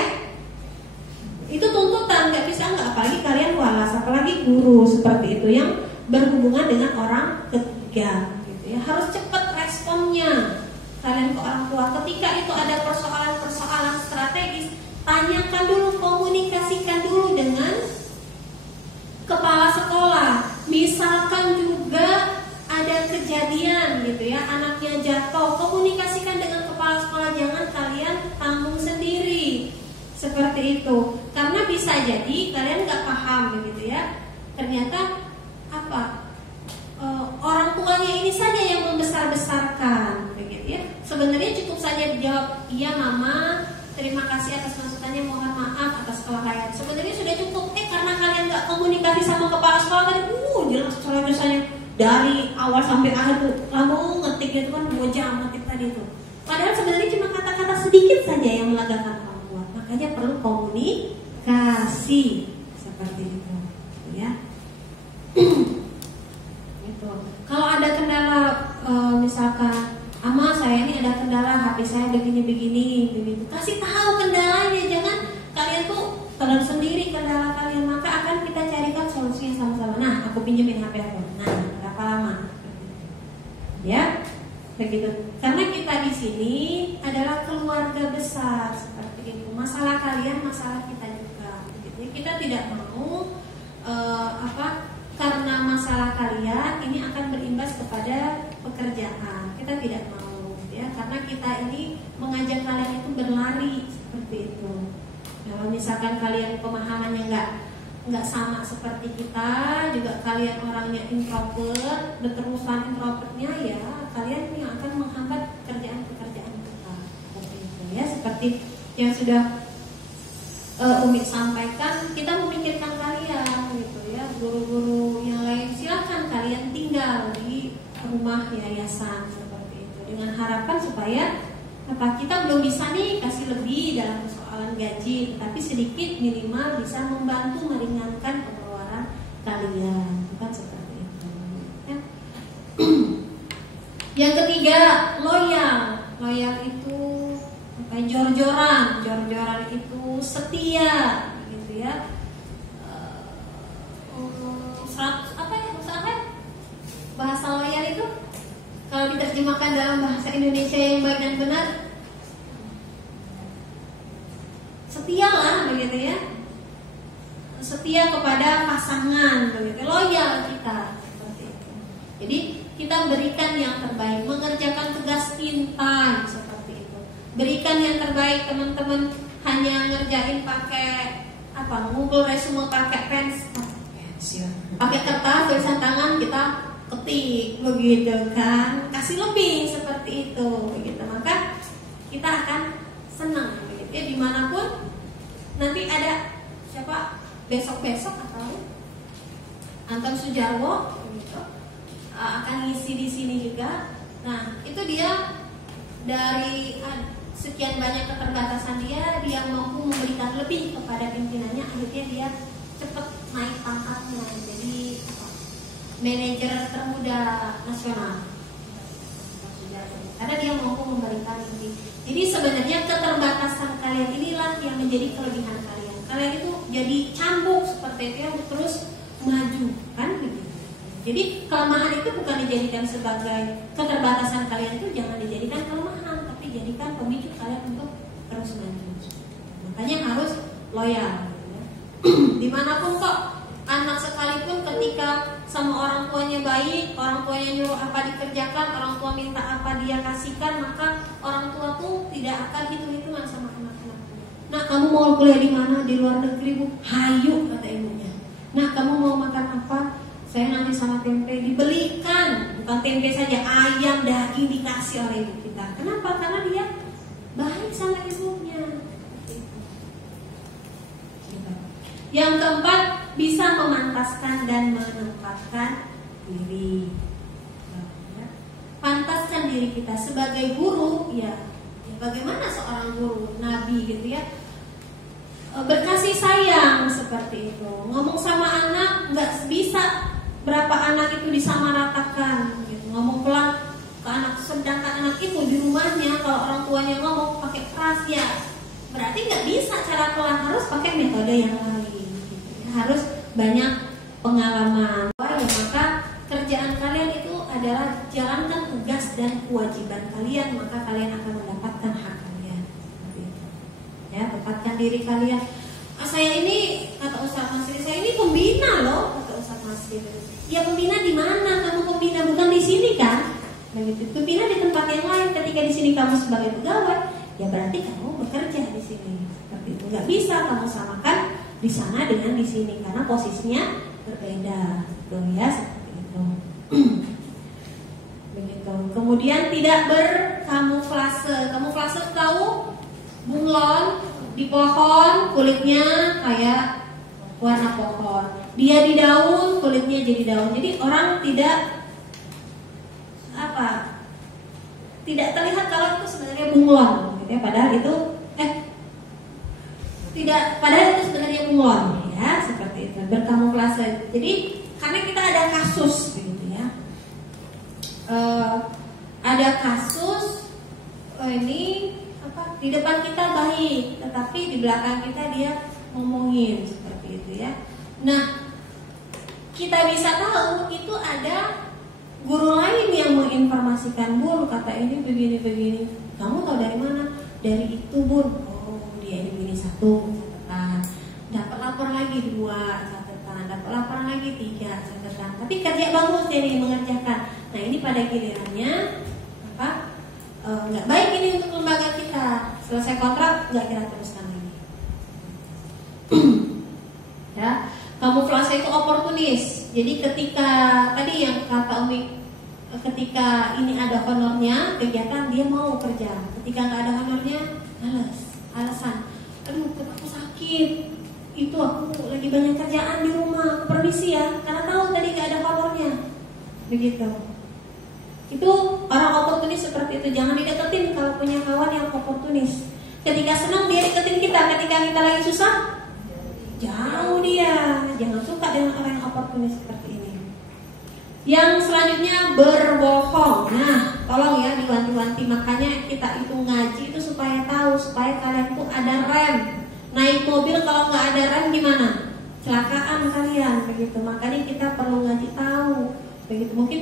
Itu tuntutan, nggak bisa nggak, apalagi kalian walas, apalagi guru seperti itu yang berhubungan dengan orang ketiga gitu ya. Harus cepat responnya kalian ke orang tua. Ketika itu ada persoalan-persoalan strategis, tanyakan dulu, komunikasikan dulu dengan kepala sekolah. Misalkan juga ada kejadian gitu ya, anaknya jatuh, komunikasikan dengan kepala sekolah, jangan kalian tanggung sendiri seperti itu. Karena bisa jadi kalian nggak paham begitu ya, ternyata orang tuanya ini saja yang membesar-besarkan begitu ya. Sebenarnya cukup saja dijawab, iya mama, terima kasih atas masukannya, mohon maaf atas kelalaian. Sebenarnya sudah cukup. Karena kalian nggak komunikasi sama kepala sekolah tadi, jelas soalnya dari awal sampai akhir tuh lama ngetik gitu kan, 2 jam ngetik tadi tuh. Padahal sebenarnya cuma kata-kata sedikit saja yang melegakan orang tua. Makanya perlu komunikasi seperti itu, ya. Gitu. Kalau ada kendala, misalkan, ama saya ini ada kendala HP saya begini-begini, begitu. Kasih tahu kendalanya, jangan kalian tuh telan sendiri kendala kalian, maka akan kita carikan solusinya sama-sama. Nah, aku pinjemin HP aku. Nah, berapa lama? Ya, begitu. Karena kita di sini adalah keluarga besar seperti itu. Masalah kalian, masalah kita juga. Begitu. Kita tidak mau karena masalah kalian ini akan berimbas kepada pekerjaan. Kita tidak mau, ya, karena kita ini mengajak kalian itu berlari seperti itu. Kalau misalkan kalian pemahamannya nggak sama seperti kita, juga kalian orangnya introvert, berterusan introvertnya, ya kalian yang akan menghambat pekerjaan kita seperti itu, ya. Seperti yang sudah Umi sampaikan, kita memikirkan kalian gitu ya. Guru-guru yang lain silakan kalian tinggal di rumah yayasan seperti itu, dengan harapan supaya kita belum bisa nih kasih lebih dalam persoalan gaji, tapi sedikit minimal bisa membantu meringankan pengeluaran kalian, bukan seperti itu, ya. Yang ketiga, loyal. Loyal itu jor-joran itu setia, gitu ya. Bahasa loyal itu kalau diterjemahkan dalam bahasa Indonesia yang baik dan benar, setia lah begitu ya. Setia kepada pasangan begitu, loyal kita seperti itu. Jadi kita berikan yang terbaik, mengerjakan tugas in time seperti itu. Berikan yang terbaik, teman-teman hanya ngerjain pakai Google resume pakai pakai kertas, tulisan tangan kita ketik begitu kan, kasih lebih seperti itu begitu, maka kita akan senang begitu ya. Dimanapun nanti ada siapa besok atau Anton Sujarwo begitu, akan ngisi di sini juga. Nah itu dia dari sekian banyak keterbatasan dia mampu memberikan lebih kepada pimpinannya, akhirnya dia cepat naik pangkatnya jadi manajer termuda nasional. karena dia mampu memberikan lebih. Jadi sebenarnya keterbatasan kalian inilah yang menjadi kelebihan kalian. Kalian itu jadi cambuk seperti itu yang terus maju, kan begitu. Jadi kelemahan itu bukan dijadikan sebagai keterbatasan kalian, itu jangan dijadikan kelemahan, tapi jadikan pemicu kalian untuk terus maju. Makanya harus loyal. Dimanapun kok anak sekalipun ketika sama orang tuanya baik, orang tuanya nyuruh apa dikerjakan, orang tua minta apa dia kasihkan, maka orang tua tuh tidak akan hitung-hitungan sama anak-anak. Nah, kamu mau kuliah di mana? Di luar negeri, Bu. Hayu, kata ibunya. Nah, kamu mau makan apa? Saya nanti sama tempe, dibelikan. Bukan tempe saja, ayam, daging dikasih oleh ibu kita. Kenapa? Karena dia baik sama ibunya. Yang keempat, bisa memantaskan dan menempatkan diri. Pantaskan diri kita sebagai guru, ya bagaimana seorang guru, nabi gitu ya, berkasih sayang seperti itu. Ngomong sama anak nggak bisa berapa anak itu disamaratakan gitu. Ngomong pelan ke anak, sedangkan anak itu di rumahnya kalau orang tuanya ngomong pakai keras, ya berarti nggak bisa cara pelan, harus pakai metode yang lain. Harus banyak pengalaman. Ya, maka kerjaan kalian itu adalah jalankan tugas dan kewajiban kalian, maka kalian akan mendapatkan hak kalian. Ya, tepatkan diri kalian. Saya ini, kata Ustaz Masri, saya ini pembina loh, kata Ustaz Masri. Ya, pembina di mana? Kamu pembina bukan di sini kan? Begitu. Pembina di tempat yang lain. Ketika di sini kamu sebagai pegawai, ya berarti kamu bekerja di sini. Seperti itu. Nggak bisa kamu samakan di sana dengan di sini karena posisinya berbeda, gitu ya, seperti itu. Begitu. Kemudian tidak berkamuflase. Kamuflase tahu? Bunglon di pohon, kulitnya kayak warna pohon. Dia di daun, kulitnya jadi daun. Jadi orang tidak tidak terlihat kalau itu sebenarnya bunglon, gitu ya. Padahal itu padahal itu sebenarnya bunglon, ya, seperti itu, berkamuflase. Jadi karena kita ada kasus, gitu ya, ada kasus ini di depan kita baik, tetapi di belakang kita dia ngomongin seperti itu ya. Nah, kita bisa tahu itu ada guru lain yang menginformasikan, Bun, kata ini begini. Kamu tahu dari mana? Dari itu, Bun. Dia ini begini, 1 catatan, dapat laporan lagi 2 catatan, dapat laporan lagi 3 catatan. Tapi kerja bagus dia nih mengerjakan. Nah, ini pada gilirannya nggak baik ini untuk lembaga kita. Selesai kontrak nggak kita teruskan lagi. Ya, kamuflase itu oportunis. Jadi ketika tadi yang kata Umi, ketika ini ada honornya kegiatan dia mau kerja. Ketika nggak ada honornya, alasan, aduh aku sakit, itu aku lagi banyak kerjaan di rumah, aku permisi ya, karena tahu tadi gak ada honornya. Begitu. Itu orang oportunis seperti itu. Jangan dideketin kalau punya kawan yang oportunis. Ketika senang dia deketin kita, ketika kita lagi susah jauh dia. Jangan suka dengan orang yang oportunis seperti ini. Yang selanjutnya berbohong. Nah, tolong ya diwanti-wanti. Makanya kita itu ngaji itu supaya tahu, supaya kalian tuh ada rem. Naik mobil kalau nggak ada rem gimana? Celakaan kalian, begitu. Makanya kita perlu ngaji tahu, begitu. Mungkin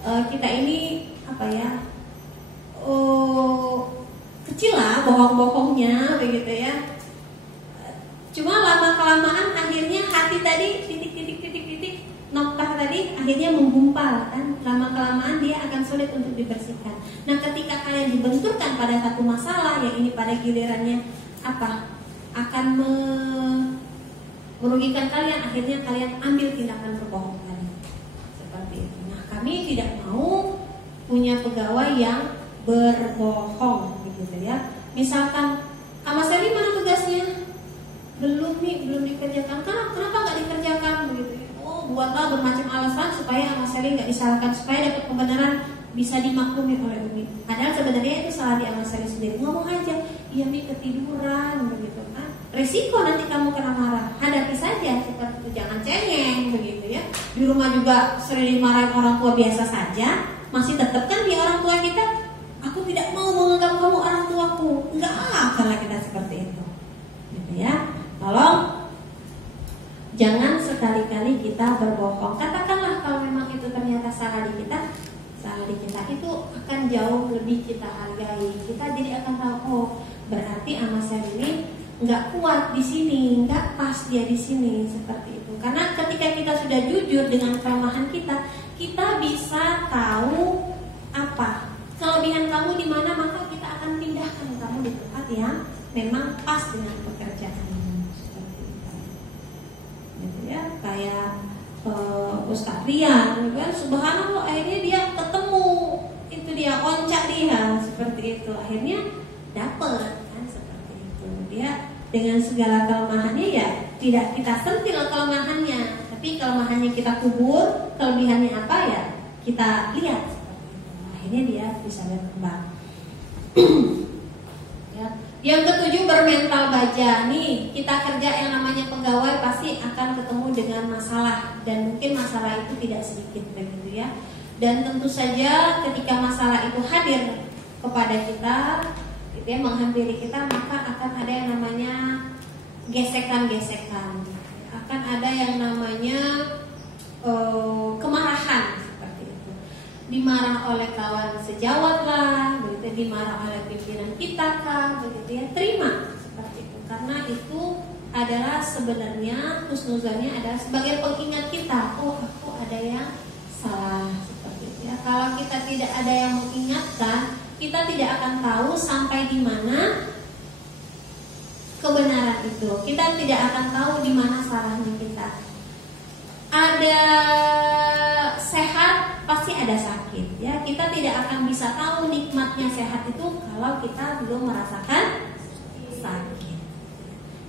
kita ini kecil lah bohong-bohongnya, begitu ya. Cuma lama kelamaan akhirnya hati tadi titik noktah tadi akhirnya menggumpal kan, lama kelamaan dia akan sulit untuk dibersihkan. Nah, ketika kalian dibenturkan pada satu masalah yang ini pada gilirannya akan merugikan kalian, akhirnya kalian ambil tindakan berbohong tadi. Seperti itu. Nah, kami tidak mau punya pegawai yang berbohong, begitu ya. Misalkan, Mas Sally mana tugasnya? Belum dikerjakan. Kenapa nggak dikerjakan, begitu ya? Buatlah bermacam alasan supaya Mas Sally nggak disalahkan, supaya dapat kebenaran bisa dimaklumi oleh Umi. Padahal sebenarnya itu salah di Mas Sally sendiri. Ngomong aja, iya Mi ketiduran, begitu kan. Resiko nanti kamu kena marah. Hadapi saja seperti itu, jangan cengeng, begitu ya. Di rumah juga sering dimarahin orang tua biasa saja, masih tetap kan dia orang tua kita. menganggap kamu orang tuaku. Enggak akanlah kita seperti itu, gitu ya. Tolong jangan sekali-kali kita berbohong. Katakanlah kalau memang itu ternyata salah di kita itu akan jauh lebih kita hargai. Kita jadi akan tahu, oh berarti Mas Sam ini nggak kuat di sini, nggak pas dia di sini, seperti itu. Karena ketika kita sudah jujur dengan kelemahan kita bisa tahu apa kelebihan kamu di mana, maka kita akan pindahkan kamu di tempat yang memang pas dengan pekerjaan. Seperti itu. Gitu ya, kayak Ustaz Rian, kan subhanallah akhirnya dia ketemu, itu dia oncak dia seperti itu, akhirnya dapat kan seperti itu. Dia dengan segala kelemahannya ya tidak kita sentil kelemahannya, tapi kelemahannya kita kubur, kelebihannya apa ya kita lihat seperti itu. Akhirnya dia bisa berkembang. Ya. Yang ketujuh, bermental baja. Nih, kita kerja yang namanya pegawai pasti akan ketemu dengan masalah, dan mungkin masalah itu tidak sedikit begitu ya. Dan tentu saja ketika masalah itu hadir kepada kita, gitu ya, menghampiri kita, maka akan ada yang namanya gesekan-gesekan, akan ada yang namanya kemarahan seperti itu. Dimarah oleh kawan sejawat lah, begitu, dimarah oleh pimpinan kita kah, begitu ya, terima seperti itu. Karena itu adalah sebenarnya husnuzannya adalah sebagai pengingat kita, oh aku ada yang salah seperti itu ya. Kalau kita tidak ada yang mengingatkan, kita tidak akan tahu sampai di mana kebenaran itu. Kita tidak akan tahu di mana salahnya kita. Ada sehat, pasti ada sakit ya. Kita tidak akan bisa tahu nikmatnya sehat itu kalau kita belum merasakan sakit.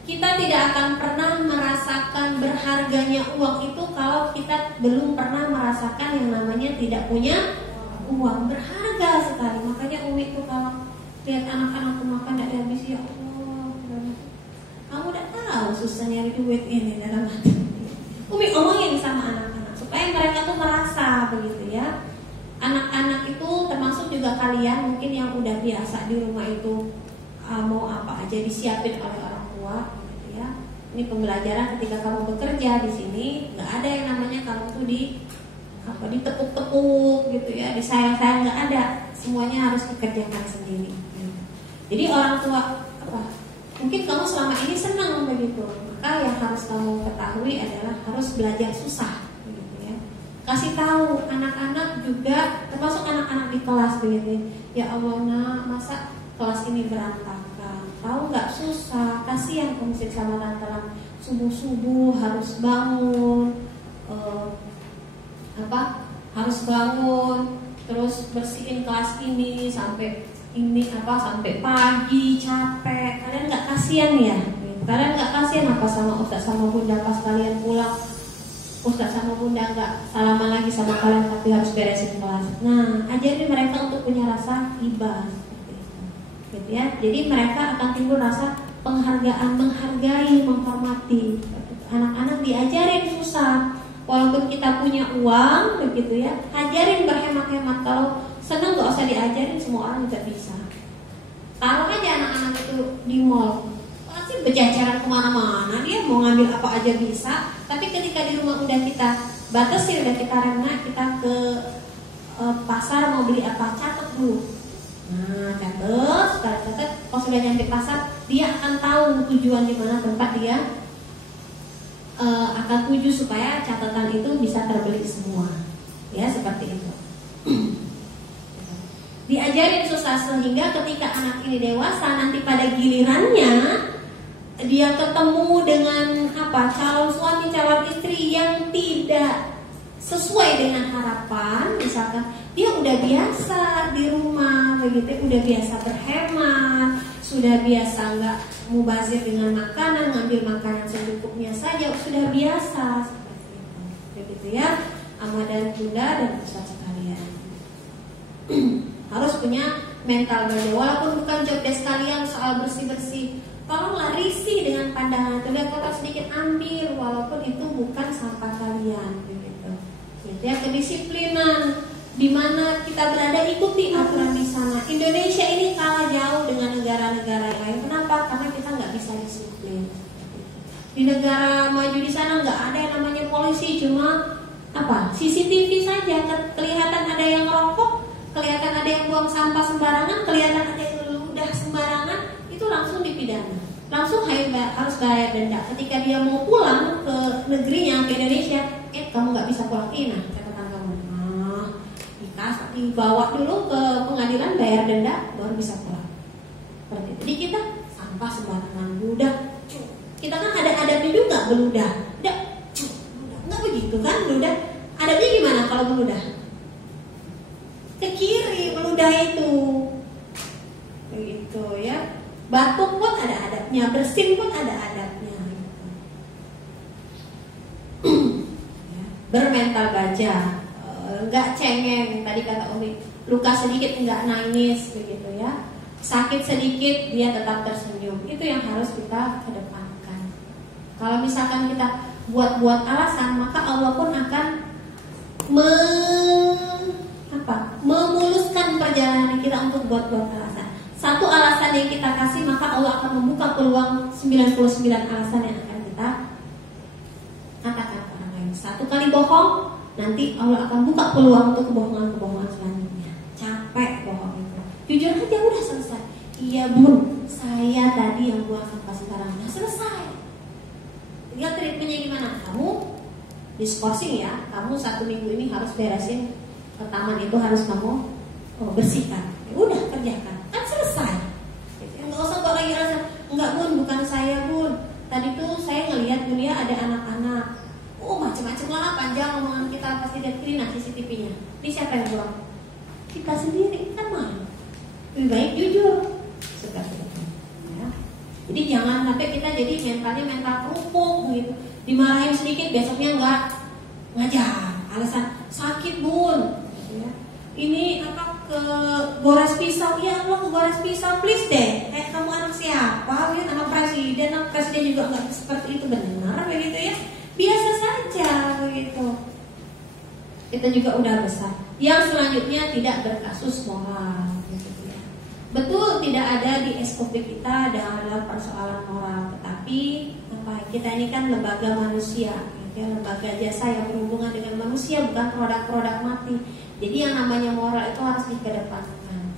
Kita tidak akan pernah merasakan berharganya uang itu kalau kita belum pernah merasakan yang namanya tidak punya uang. Berharga sekali. Makanya Umi itu kalau lihat anak-anakku makan tidak habis, ya Allah, kamu udah tahu susah nyari duit ini dalam hati. Umi omongin sama anak-anak supaya mereka tuh merasa begitu ya. Anak-anak itu termasuk juga kalian mungkin yang udah biasa di rumah itu mau apa aja disiapin oleh orang tua gitu ya. Ini pembelajaran ketika kamu bekerja di sini, nggak ada yang namanya kamu tuh ditepuk-tepuk gitu ya, disayang-sayang, nggak ada. Semuanya harus dikerjakan sendiri. Jadi orang tua mungkin kamu selama ini senang begitu, maka yang harus kamu ketahui adalah harus belajar susah begitu ya. Kasih tahu anak-anak juga, termasuk anak-anak di kelas begitu. Ya Allah nak, masa kelas ini berantakan? Tahu nggak susah? Kasihan kamu sama tante, subuh-subuh harus bangun, harus bangun, terus bersihin kelas ini sampai pagi, capek. Kalian nggak kasihan ya? Kalian nggak kasihan apa sama Ustaz sama Bunda pas kalian pulang? Ustaz sama Bunda nggak salaman lagi sama kalian tapi harus beresin kelas. Nah, ajarin mereka untuk punya rasa iba, gitu ya. Jadi mereka akan timbul rasa penghargaan, menghargai, menghormati. Anak-anak diajarin susah. Walaupun kita punya uang, begitu ya, ajarin berhemat-hemat. Kalau senang gak usah diajarin, semua orang juga bisa. Taruh aja anak-anak itu di mall, pasti berjajaran kemana-mana, dia mau ngambil apa aja bisa. Tapi ketika di rumah udah kita batasi, udah kita rena, kita ke pasar mau beli apa, catat dulu. Nah, catat. Pas sudah nyampe pasar, dia akan tahu tujuan di mana tempat dia akan tuju supaya catatan itu bisa terbeli semua. Ya, seperti itu. Diajarin susah sehingga ketika anak ini dewasa, nanti pada gilirannya dia ketemu dengan calon suami, calon istri yang tidak sesuai dengan harapan, misalkan dia udah biasa di rumah begitu, udah biasa berhemat, sudah biasa nggak mubazir dengan makanan, ngambil makanan secukupnya saja, sudah biasa seperti itu, begitu ya, Ama dan Bunda dan Ustaz sekalian. Harus punya mental baja, walaupun bukan job desk kalian soal bersih-bersih, tolonglah risih dengan pandangan itu, lihat kotor sedikit ambil, walaupun itu bukan sampah kalian, begitu. Gitu ya, kedisiplinan di mana kita berada, ikuti aturan di sana. Indonesia ini kalah jauh dengan negara-negara lain. Kenapa? Karena kita nggak bisa disiplin. Di negara maju di sana nggak ada yang namanya polisi, cuma CCTV saja. Kelihatan ada yang ngerokok, kelihatan ada yang buang sampah sembarangan, kelihatan ada yang ludah sembarangan, itu langsung dipidana, langsung harus bayar denda. Ketika dia mau pulang ke negerinya, ke Indonesia, kamu nggak bisa pulang. Nah, catatan kamu, dibawa dulu ke pengadilan, bayar denda, baru bisa pulang. Jadi kita sampah sembarangan, ludah. Kita kan ada adabnya juga beludah. Nggak begitu kan beludah? Adabnya gimana kalau beludah? Ke kiri beludah itu. Begitu ya. Batuk pun ada adabnya, bersin pun ada adabnya. Bermental baja, nggak cengeng. Tadi kata Umi, luka sedikit nggak nangis, begitu ya. Sakit sedikit dia tetap tersenyum. Itu yang harus kita kedepankan. Kalau misalkan kita buat alasan, maka Allah pun akan memuluskan perjalanan kita untuk buat alasan. Satu alasan yang kita kasih, maka Allah akan membuka peluang 99 alasan yang akan kita katakan ke orang lain. Satu kali bohong, nanti Allah akan buka peluang untuk kebohongan-kebohongan selanjutnya. Capek bohong itu. Jujur aja udah selesai. Iya bun, saya tadi yang buang sampah sembarangan. Nah, selesai. Tinggal treatmentnya gimana? Kamu diskorsing ya. Kamu 1 minggu ini harus beresin ke taman itu, harus kamu bersihkan. Ya udah, kerjakan. Kan selesai. Nggak usah kok lagi rasa, enggak bun, bukan saya bun. Tadi tuh saya ngelihat dunia ada anak-anak. Macam-macam lah, panjang omongan kita, pasti lihat ini. Nah, CCTV-nya. Ini siapa yang buang? Kita sendiri, kan malu. Lebih baik jujur. Seperti itu. Ya. Jadi jangan sampai kita jadi mentalnya mental kerupuk gitu. Dimarahin sedikit, besoknya enggak ngajar. Alasan sakit bun. Ya. Ini ke gores pisau, ya Allah ke gores pisau, please deh. Kamu anak siapa? Lihat anak presiden juga nggak seperti itu, benar begitu ya? Biasa saja begitu. Kita juga udah besar. Yang selanjutnya tidak berkasus moral, gitu ya. Betul tidak ada di SOP kita dalam persoalan moral, tetapi kita ini kan lembaga manusia. Ya, lembaga jasa yang berhubungan dengan manusia, bukan produk-produk mati. Jadi yang namanya moral itu harus dikedepankan.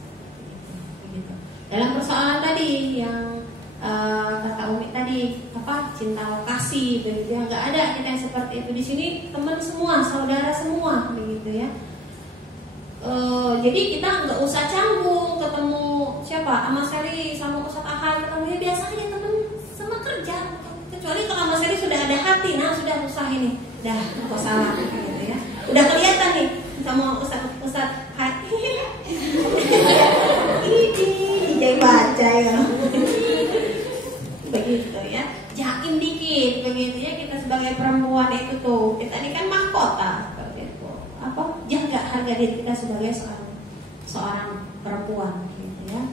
Begitu. Dalam persoalan tadi yang kata Umi tadi, cinta lokasi, begitu ya, nggak ada kita yang seperti itu di sini. Teman semua, saudara semua, begitu ya. Jadi kita nggak usah canggung ketemu siapa, Ama Seli sama Ustaz Ahad, ketemu biasa aja teman sama kerja. Kecuali kalau Mas Eri sudah ada hati, nah sudah susah ini, dah kok salah gitu ya. Udah kelihatan nih sama Ustaz hati. Ini jai baca ya. Begitu ya. Jaim dikit begitu ya, kita sebagai perempuan itu tuh, kita ini kan mahkota seperti itu. Jaga harga diri kita sebagai seorang perempuan gitu ya.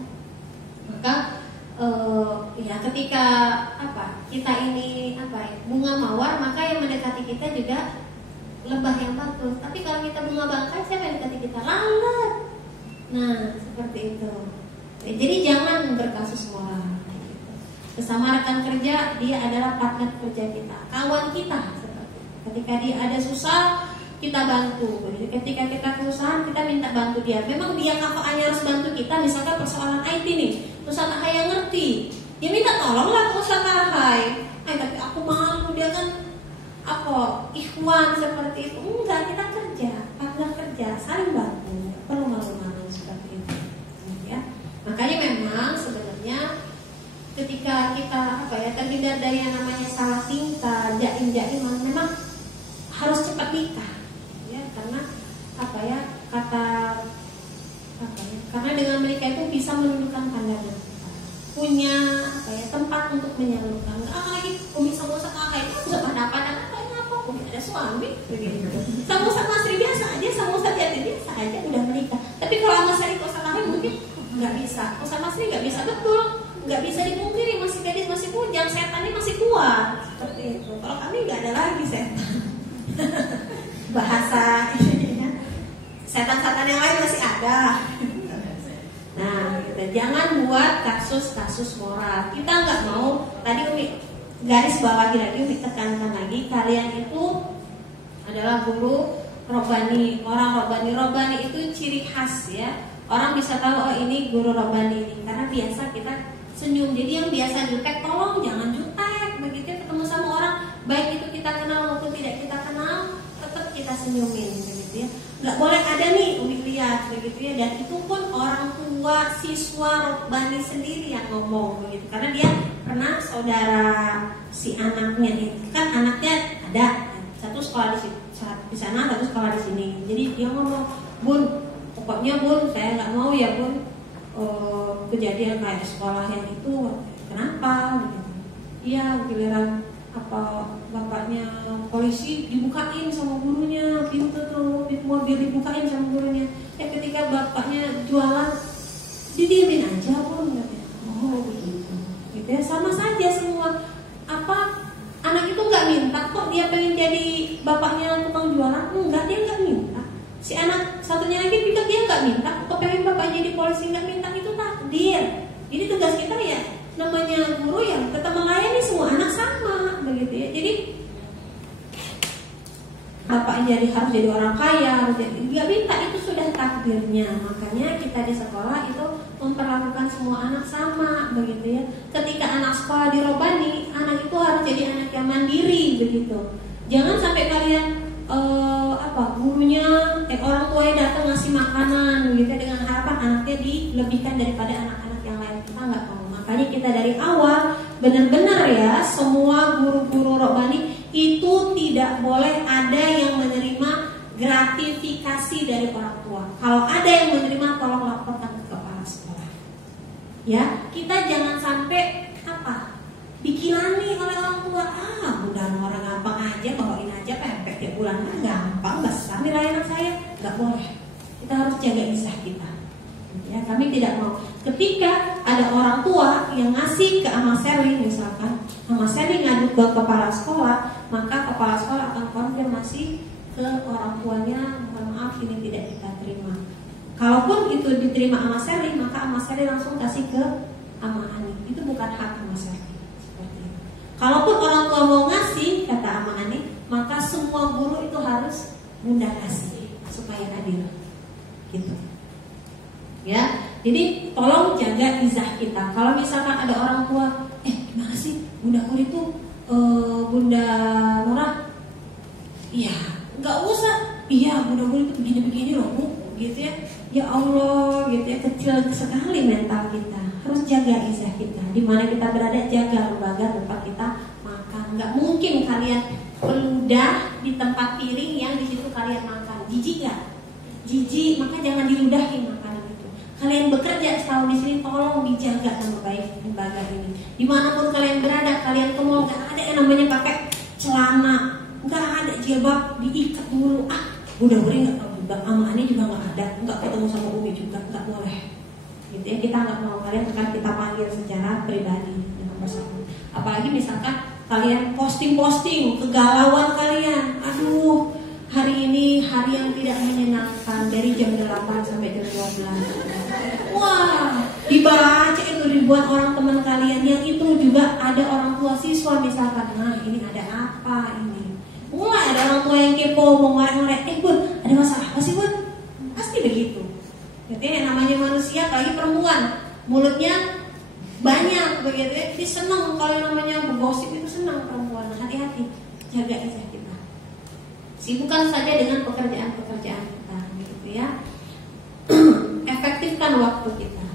Maka ya ketika kita ini bunga mawar, maka yang mendekati kita juga lebah yang bagus. Tapi kalau kita bunga bangkai, siapa yang mendekati kita? Lalat. Nah seperti itu. Jadi jangan berkasus moral. Bersama rekan kerja, dia adalah partner kerja kita, kawan kita. Ketika dia ada susah, kita bantu. Ketika kita kesusahan, kita minta bantu dia. Memang dia kakaknya harus bantu kita. Misalkan persoalan IT nih, Ustaz Ahai yang ngerti, dia minta tolonglah ke Ustaz Ahai. Tapi aku malu, dia kan ikhwan seperti itu. Enggak, kita kerja, partner kerja, saling bantu. Perlu malu-malu seperti itu. Ya. Makanya memang sebenarnya ketika kita terhindar dari yang namanya salah tingkah, jaim-jaiman, memang harus cepat nikah. Karena karena dengan mereka itu bisa menundukkan pandangan kita, punya tempat untuk menyalurkan. Nggak lagi Umi sama Ustaz Ahai itu nggak pada apa Umi ada suami begitu. Sama Ustaz Masri biasa aja, sama Ustaz Yatin biasa aja, udah menikah. Tapi kalau sama Sari Ustaz Ahai mungkin nggak bisa, Ustaz Masri nggak bisa, betul, nggak bisa dipungkiri, masih gadis, masih bujang, setannya masih kuat seperti itu. Kalau kami nggak ada lagi setan. Bahasa setan-setan yang lain masih ada. Nah, gitu. Jangan buat kasus-kasus moral. Kita nggak mau. Tadi Umi garis bawahi lagi, Umi tekankan lagi, kalian itu adalah guru robani. Orang robani itu ciri khas ya. Orang bisa tahu, oh ini guru robani ini, karena biasa kita senyum. Jadi yang biasa jutek, tolong jangan jutek. Begitu ketemu sama orang, baik itu kita kenal maupun tidak kita kenal, tetap kita senyumin, begitu ya. Nggak boleh ada nih Umi lihat, begitu ya. Dan itu pun orang tua siswa robani sendiri yang ngomong, begitu. Karena dia pernah saudara si anaknya itu, kan anaknya ada satu sekolah di sana, satu sekolah di sini. Jadi dia ngomong, Bun, pokoknya Bun, saya nggak mau ya Bun kejadian kayak sekolah yang itu. Kenapa? Iya, giliran bapaknya polisi dibukain sama gurunya, pintu tuh mobil dibukain sama gurunya. Ketika bapaknya jualan, didiemin aja Bun. Oh begitu. Gitu ya, sama saja semua. Anak itu nggak minta kok dia pengen jadi bapaknya tukang jualan. Enggak, dia nggak minta. Si anak satunya lagi pikir dia nggak minta, kok pengen bapaknya jadi polisi, nggak minta, itu takdir. Jadi tugas kita ya, namanya guru yang tetap melayani semua anak sama, begitu ya. Jadi bapaknya harus jadi orang kaya, nggak minta, itu sudah takdirnya. Makanya kita di sekolah itu memperlakukan semua anak sama, begitu ya. Ketika anak sekolah di robani, anak itu harus jadi anak yang mandiri, begitu. Jangan sampai kalian gurunya orang tuanya datang ngasih makanan gitu dengan harapan anaknya dilebihkan daripada anak-anak yang lain. Kita nggak mau. Makanya kita dari awal benar-benar ya, semua guru-guru robani itu tidak boleh ada yang menerima gratifikasi dari orang tua. Kalau ada yang menerima, tolong laporkan ke kepala sekolah. Ya, kita jangan sampai dikilani oleh orang tua. Udah orang gampang aja, bawain aja pempek tiap bulan, kan gampang, besar nilai anak saya. Nggak boleh. Kita harus jaga izah kita. Ya, kami tidak mau. Ketika ada orang tua yang ngasih ke Ama Serling, misalkan Ama Serling ngadu ke kepala sekolah, maka kepala sekolah akan konfirmasi ke orang tuanya, mohon maaf ini tidak kita terima. Kalaupun itu diterima Ama Serling, maka Ama Serling langsung kasih ke Ama Ani. Itu bukan hak Ama Serling. Kalaupun orang tua mau ngasih, kata Ama Ani, maka semua guru itu harus bunda kasih supaya adil. Gitu. Ya, jadi tolong jaga izah kita. Kalau misalkan ada orang tua, gimana sih bunda Kur itu, Bunda Nora? Iya, nggak usah. Iya, bunda Kur itu begini-begini loh Bu, gitu ya. Ya Allah, gitu ya, kecil sekali mental kita. Harus jaga izah kita. Di mana kita berada, jaga lembaga tempat kita makan. Nggak mungkin kalian meludah di tempat piring yang di situ kalian makan. Jijik nggak? Jijik, maka jangan diludahin makanan itu. Kalian bekerja setahun di sini, tolong dijaga nama baik lembaga ini. Dimanapun kalian berada, kalian ke mall, nggak ada yang namanya pakai celana, nggak ada jilbab diikat dulu. Mudah-mudahan nggak tahu juga. Ama Ani juga nggak ada, nggak ketemu sama Umi juga, nggak boleh. Gitu ya, kita nggak mau. Kalian akan kita panggil secara pribadi nomor satu. Apalagi misalkan kalian posting kegalauan kalian, aduh hari ini hari yang tidak menyenangkan dari jam 8 sampai jam 12. Wah, dibaca itu ribuan orang teman kalian, yang itu juga ada orang tua siswa misalkan. Nah ini ada apa ini? Mulai ada orang tua yang kepo, mau ngorek-ngorek, Bun, ada masalah apa sih Bun? Pasti begitu. Jadi yang namanya manusia, apalagi perempuan, mulutnya banyak begitu ya. Jadi senang kalau yang namanya bergosip itu, senang perempuan. Hati-hati, jaga izah kita. Sibukkan saja dengan pekerjaan-pekerjaan kita, gitu ya. Efektifkan waktu kita.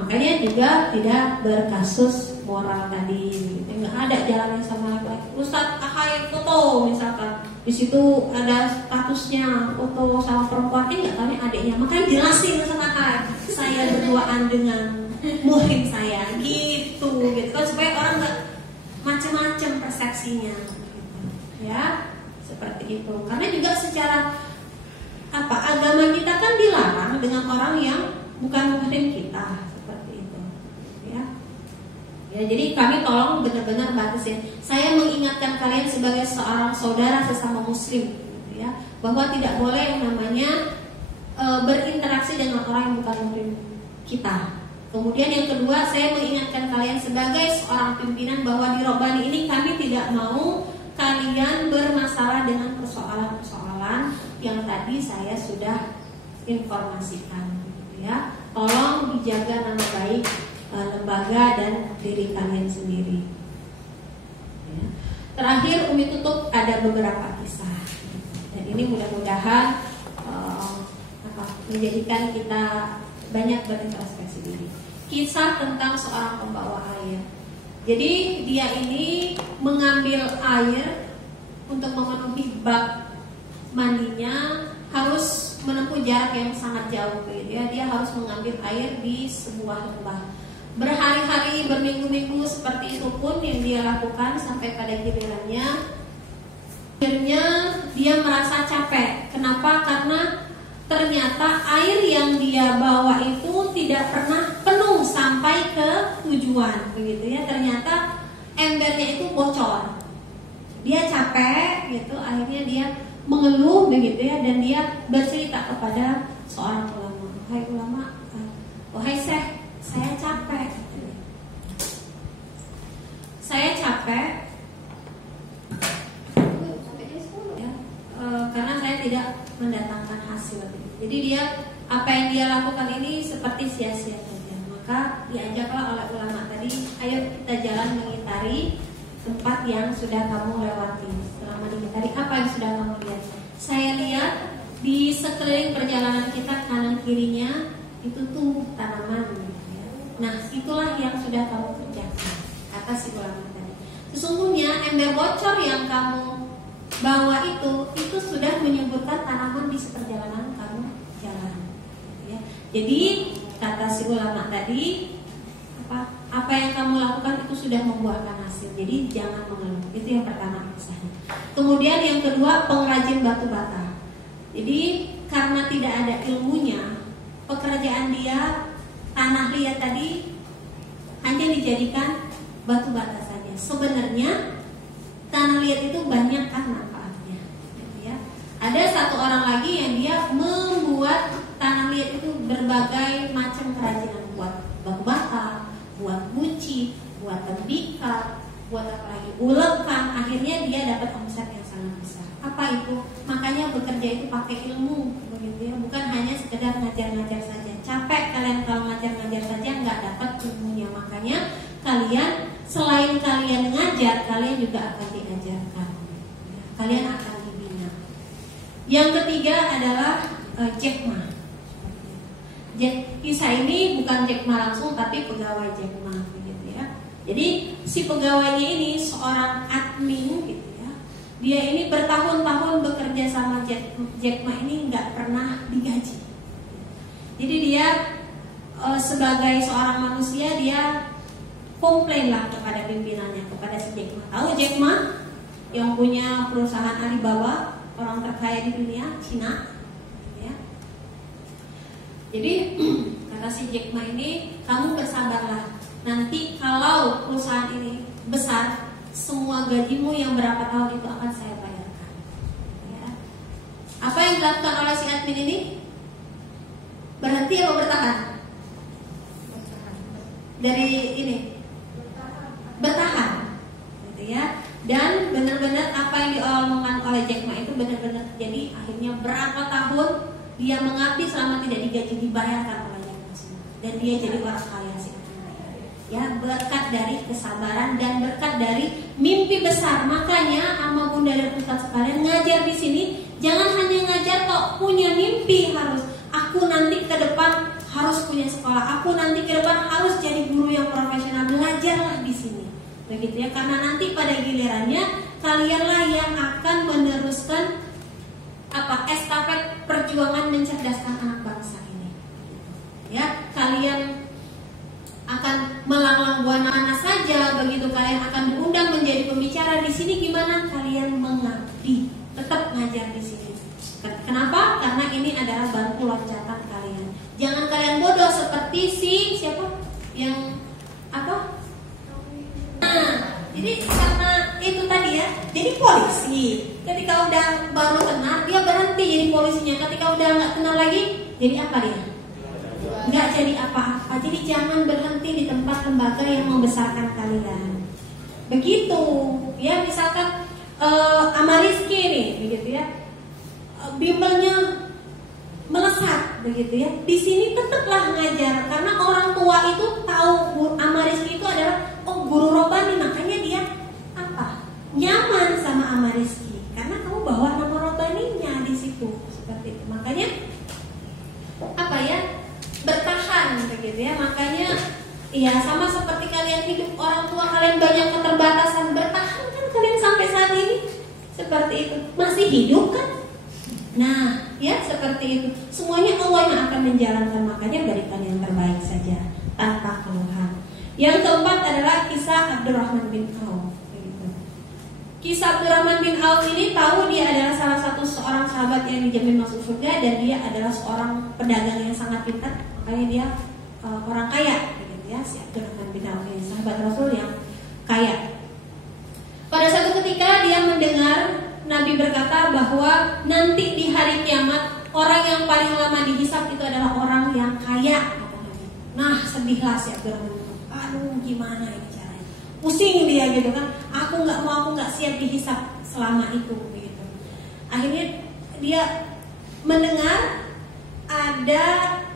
Makanya juga tidak berkasus moral tadi, gitu. Nggak ada jalannya sama laki-laki. Ustadz Ahay foto misalkan, di situ ada statusnya foto sama perempuan, nggak tahu adiknya. Makanya jelasin sama Ahay, saya berduaan dengan muhrim saya, gitu kan, supaya orang nggak macam-macam persepsinya, gitu. Ya, seperti itu. Karena juga secara agama kita kan dilarang dengan orang yang bukan muhrim kita, seperti itu. Ya, jadi kami tolong benar-benar batasin. Saya mengingatkan kalian sebagai seorang saudara sesama muslim, gitu ya. bahwa tidak boleh yang namanya berinteraksi dengan orang yang bukan murid kita. Kemudian yang kedua, saya mengingatkan kalian sebagai seorang pimpinan bahwa di Robani ini kami tidak mau kalian bermasalah dengan persoalan-persoalan yang tadi saya sudah informasikan, gitu ya. Tolong dijaga nama baik lembaga dan diri kalian sendiri. Ya. Terakhir, Umi tutup ada beberapa kisah, dan ini mudah-mudahan menjadikan kita banyak berintrospeksi diri. Kisah tentang seorang pembawa air. Jadi dia ini mengambil air untuk memenuhi bak mandinya, harus menempuh jarak yang sangat jauh, gitu ya. Dia harus mengambil air di sebuah lembah. Berhari-hari, berminggu-minggu seperti itu pun yang dia lakukan sampai pada gilirannya. Akhirnya dia merasa capek. Kenapa? Karena ternyata air yang dia bawa itu tidak pernah penuh sampai ke tujuan, begitu ya. Ternyata embernya itu bocor. Dia capek, gitu. Akhirnya dia mengeluh, begitu ya, dan dia bercerita kepada seorang ulama. Hai ulama, wahai syekh, saya capek. Saya capek. Karena saya tidak mendatangkan hasil. Jadi dia, apa yang dia lakukan ini seperti sia-sia saja. Maka diajaklah oleh ulama tadi, ayo kita jalan mengitari tempat yang sudah kamu lewati. Selama mengitari, apa yang sudah kamu lihat? Saya lihat di sekeliling perjalanan kita kanan kirinya itu tumbuh tanaman. Nah, itulah yang sudah kamu kerjakan, kata si ulama tadi. Sesungguhnya ember bocor yang kamu bawa itu sudah menyuburkan tanaman di seperjalanan kamu jalan, ya. Jadi kata si ulama tadi, apa yang kamu lakukan itu sudah membuahkan hasil. Jadi jangan mengeluh. Itu yang pertama kisahnya. Kemudian yang kedua, pengrajin batu bata. Jadi karena tidak ada ilmunya, pekerjaan dia tanah liat tadi hanya dijadikan batu bata saja. Sebenarnya tanah liat itu banyak kan manfaatnya, ya. Ada satu orang lagi yang dia membuat tanah liat itu berbagai macam kerajinan, buat batu bata, buat guci, buat tembikar, buat apa lagi, ulekan. Akhirnya dia dapat omset yang sangat besar. Apa itu? Makanya bekerja itu pakai ilmu, begitu ya. Bukan hanya sekedar ngajar-ngajar saja. Capek kalian kalau ngajar-ngajar saja nggak dapat ilmunya. Makanya kalian selain kalian ngajar, kalian juga akan diajarkan. Kalian akan dibina. Yang ketiga adalah Jack Ma. Kisah ini bukan Jack Ma langsung, tapi pegawai Jack Ma, gitu ya. Jadi si pegawainya ini seorang admin, gitu ya. Dia ini bertahun-tahun bekerja sama Jack Ma ini nggak pernah digaji. Jadi dia sebagai seorang manusia dia komplainlah kepada pimpinannya, kepada si Jack Ma. Tahu Jack Ma yang punya perusahaan Alibaba, orang terkaya di dunia, Cina, ya. Jadi kata si Jack Ma ini, kamu bersabarlah. Nanti kalau perusahaan ini besar, semua gajimu yang berapa tahun itu akan saya bayarkan. Ya. Apa yang dilakukan oleh si admin ini? Berhenti atau bertahan? Dari ini bertahan, gitu ya. Dan benar-benar apa yang diomongkan oleh Jack Ma itu benar-benar jadi. Akhirnya berapa tahun dia mengabdi selama tidak digaji, dibayarkan oleh Jack Ma semua. Dan dia jadi orang kaya sih, ya, berkat dari kesabaran dan berkat dari mimpi besar. Makanya sama bunda dan ustaz sekalian, ngajar di sini jangan hanya ngajar kok, punya mimpi harus. Aku nanti ke depan harus punya sekolah, aku nanti ke depan harus jadi guru yang profesional. Belajarlah di sini, begitu ya. Karena nanti pada gilirannya kalianlah yang akan meneruskan estafet perjuangan mencerdaskan anak bangsa ini, ya. Kalian akan melanglang buana mana saja, begitu kalian akan diundang menjadi pembicara di sini, gimana kalian mengabdi, tetap ngajar di sini. Kenapa? Karena ini adalah bangku loncatan kalian. Jangan kalian bodoh seperti siapa yang apa? Nah, jadi karena itu tadi ya, ya, jadi polisi. Ketika udah baru kenal, dia berhenti jadi polisinya. Ketika udah nggak kenal lagi, jadi apa dia? Nggak jadi apa-apa. Jadi jangan berhenti di tempat lembaga yang membesarkan kalian. Begitu, ya misalkan Amariski nih, begitu ya, bimbelnya melesat, begitu ya. Di sini tetaplah ngajar, karena orang tua itu tahu Amariski itu adalah guru robbani, makanya dia apa? Nyaman sama Amariski, karena kamu bawa nama robbaninya di situ, seperti itu. Makanya apa ya? Bertahan, begitu ya. Makanya ya sama seperti kalian hidup, orang tua kalian banyak keterbatasan, bertahan kan kalian sampai saat ini seperti itu, masih hidup kan? Nah, ya seperti itu. Semuanya Allah yang akan menjalankan, makanya berikan yang terbaik saja tanpa keluhan. Yang keempat adalah kisah Abdurrahman bin Auf. Kisah Abdurrahman bin Auf ini tahu dia adalah salah satu seorang sahabat yang dijamin masuk surga, dan dia adalah seorang pedagang yang sangat pintar, makanya dia orang kaya, gitu ya, si Abdurrahman bin Auf ini sahabat Rasul yang kaya. Pada suatu ketika dia mendengar Nabi berkata bahwa nanti di hari kiamat orang yang paling lama dihisab itu adalah orang yang kaya. Nah, sedihlah si Abdurrahman. Aduh, gimana ini caranya? Pusing dia gitu kan. Aku nggak siap dihisab selama itu begitu. Akhirnya dia mendengar ada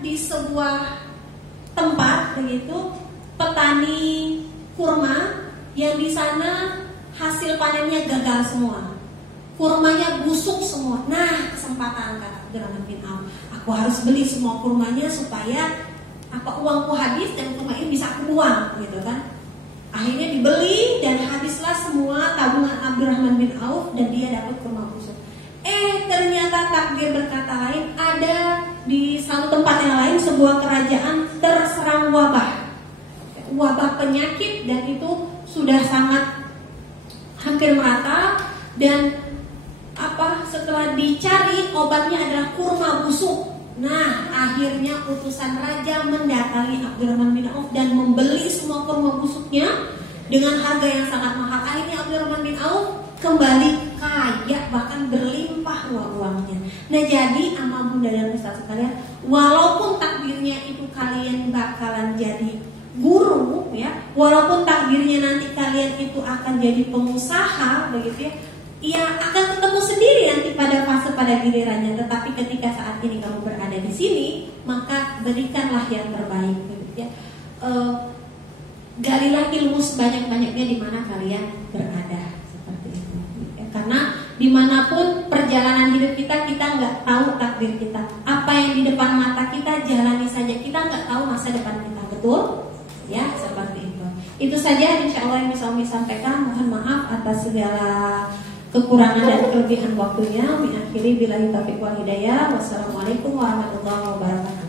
di sebuah tempat begitu petani kurma yang di sana hasil panennya gagal semua. Kurmanya busuk semua. Nah, kesempatan kata Abdurrahman bin Auf, aku harus beli semua kurmanya supaya uangku habis dan kurma ini bisa aku buang, gitu kan. Akhirnya dibeli dan habislah semua tabungan Abdurrahman bin Auf dan dia dapat kurma busuk. Ternyata takdir berkata lain, ada di satu tempat yang lain sebuah kerajaan terserang wabah penyakit, dan itu sudah sangat hampir merata, dan setelah dicari obatnya adalah kurma busuk. Nah, akhirnya utusan raja mendatangi Abdurrahman bin Auf dan membeli semua kurma busuknya dengan harga yang sangat mahal. Akhirnya Abdurrahman bin Auf kembali kaya, bahkan berlimpah uangnya. Nah, jadi ama bunda dan ustaz sekalian, walaupun takdirnya itu kalian bakalan jadi guru ya, walaupun takdirnya nanti kalian itu akan jadi pengusaha begitu ya, ia akan ketemu sendiri nanti pada gilirannya. Tetapi ketika saat ini kamu berada di sini, maka berikanlah yang terbaik, gitu ya. Galilah ilmu sebanyak-banyaknya di mana kalian berada, seperti itu. Karena dimanapun perjalanan hidup kita nggak tahu takdir kita. Apa yang di depan mata kita jalani saja. Kita nggak tahu masa depan kita, betul? Ya, seperti itu. Itu saja insya Allah yang bisa Umi sampaikan. Mohon maaf atas segala kekurangan dan kelebihan waktunya. Akhiri billahi taufiq wal hidayah. Wassalamualaikum warahmatullahi wabarakatuh.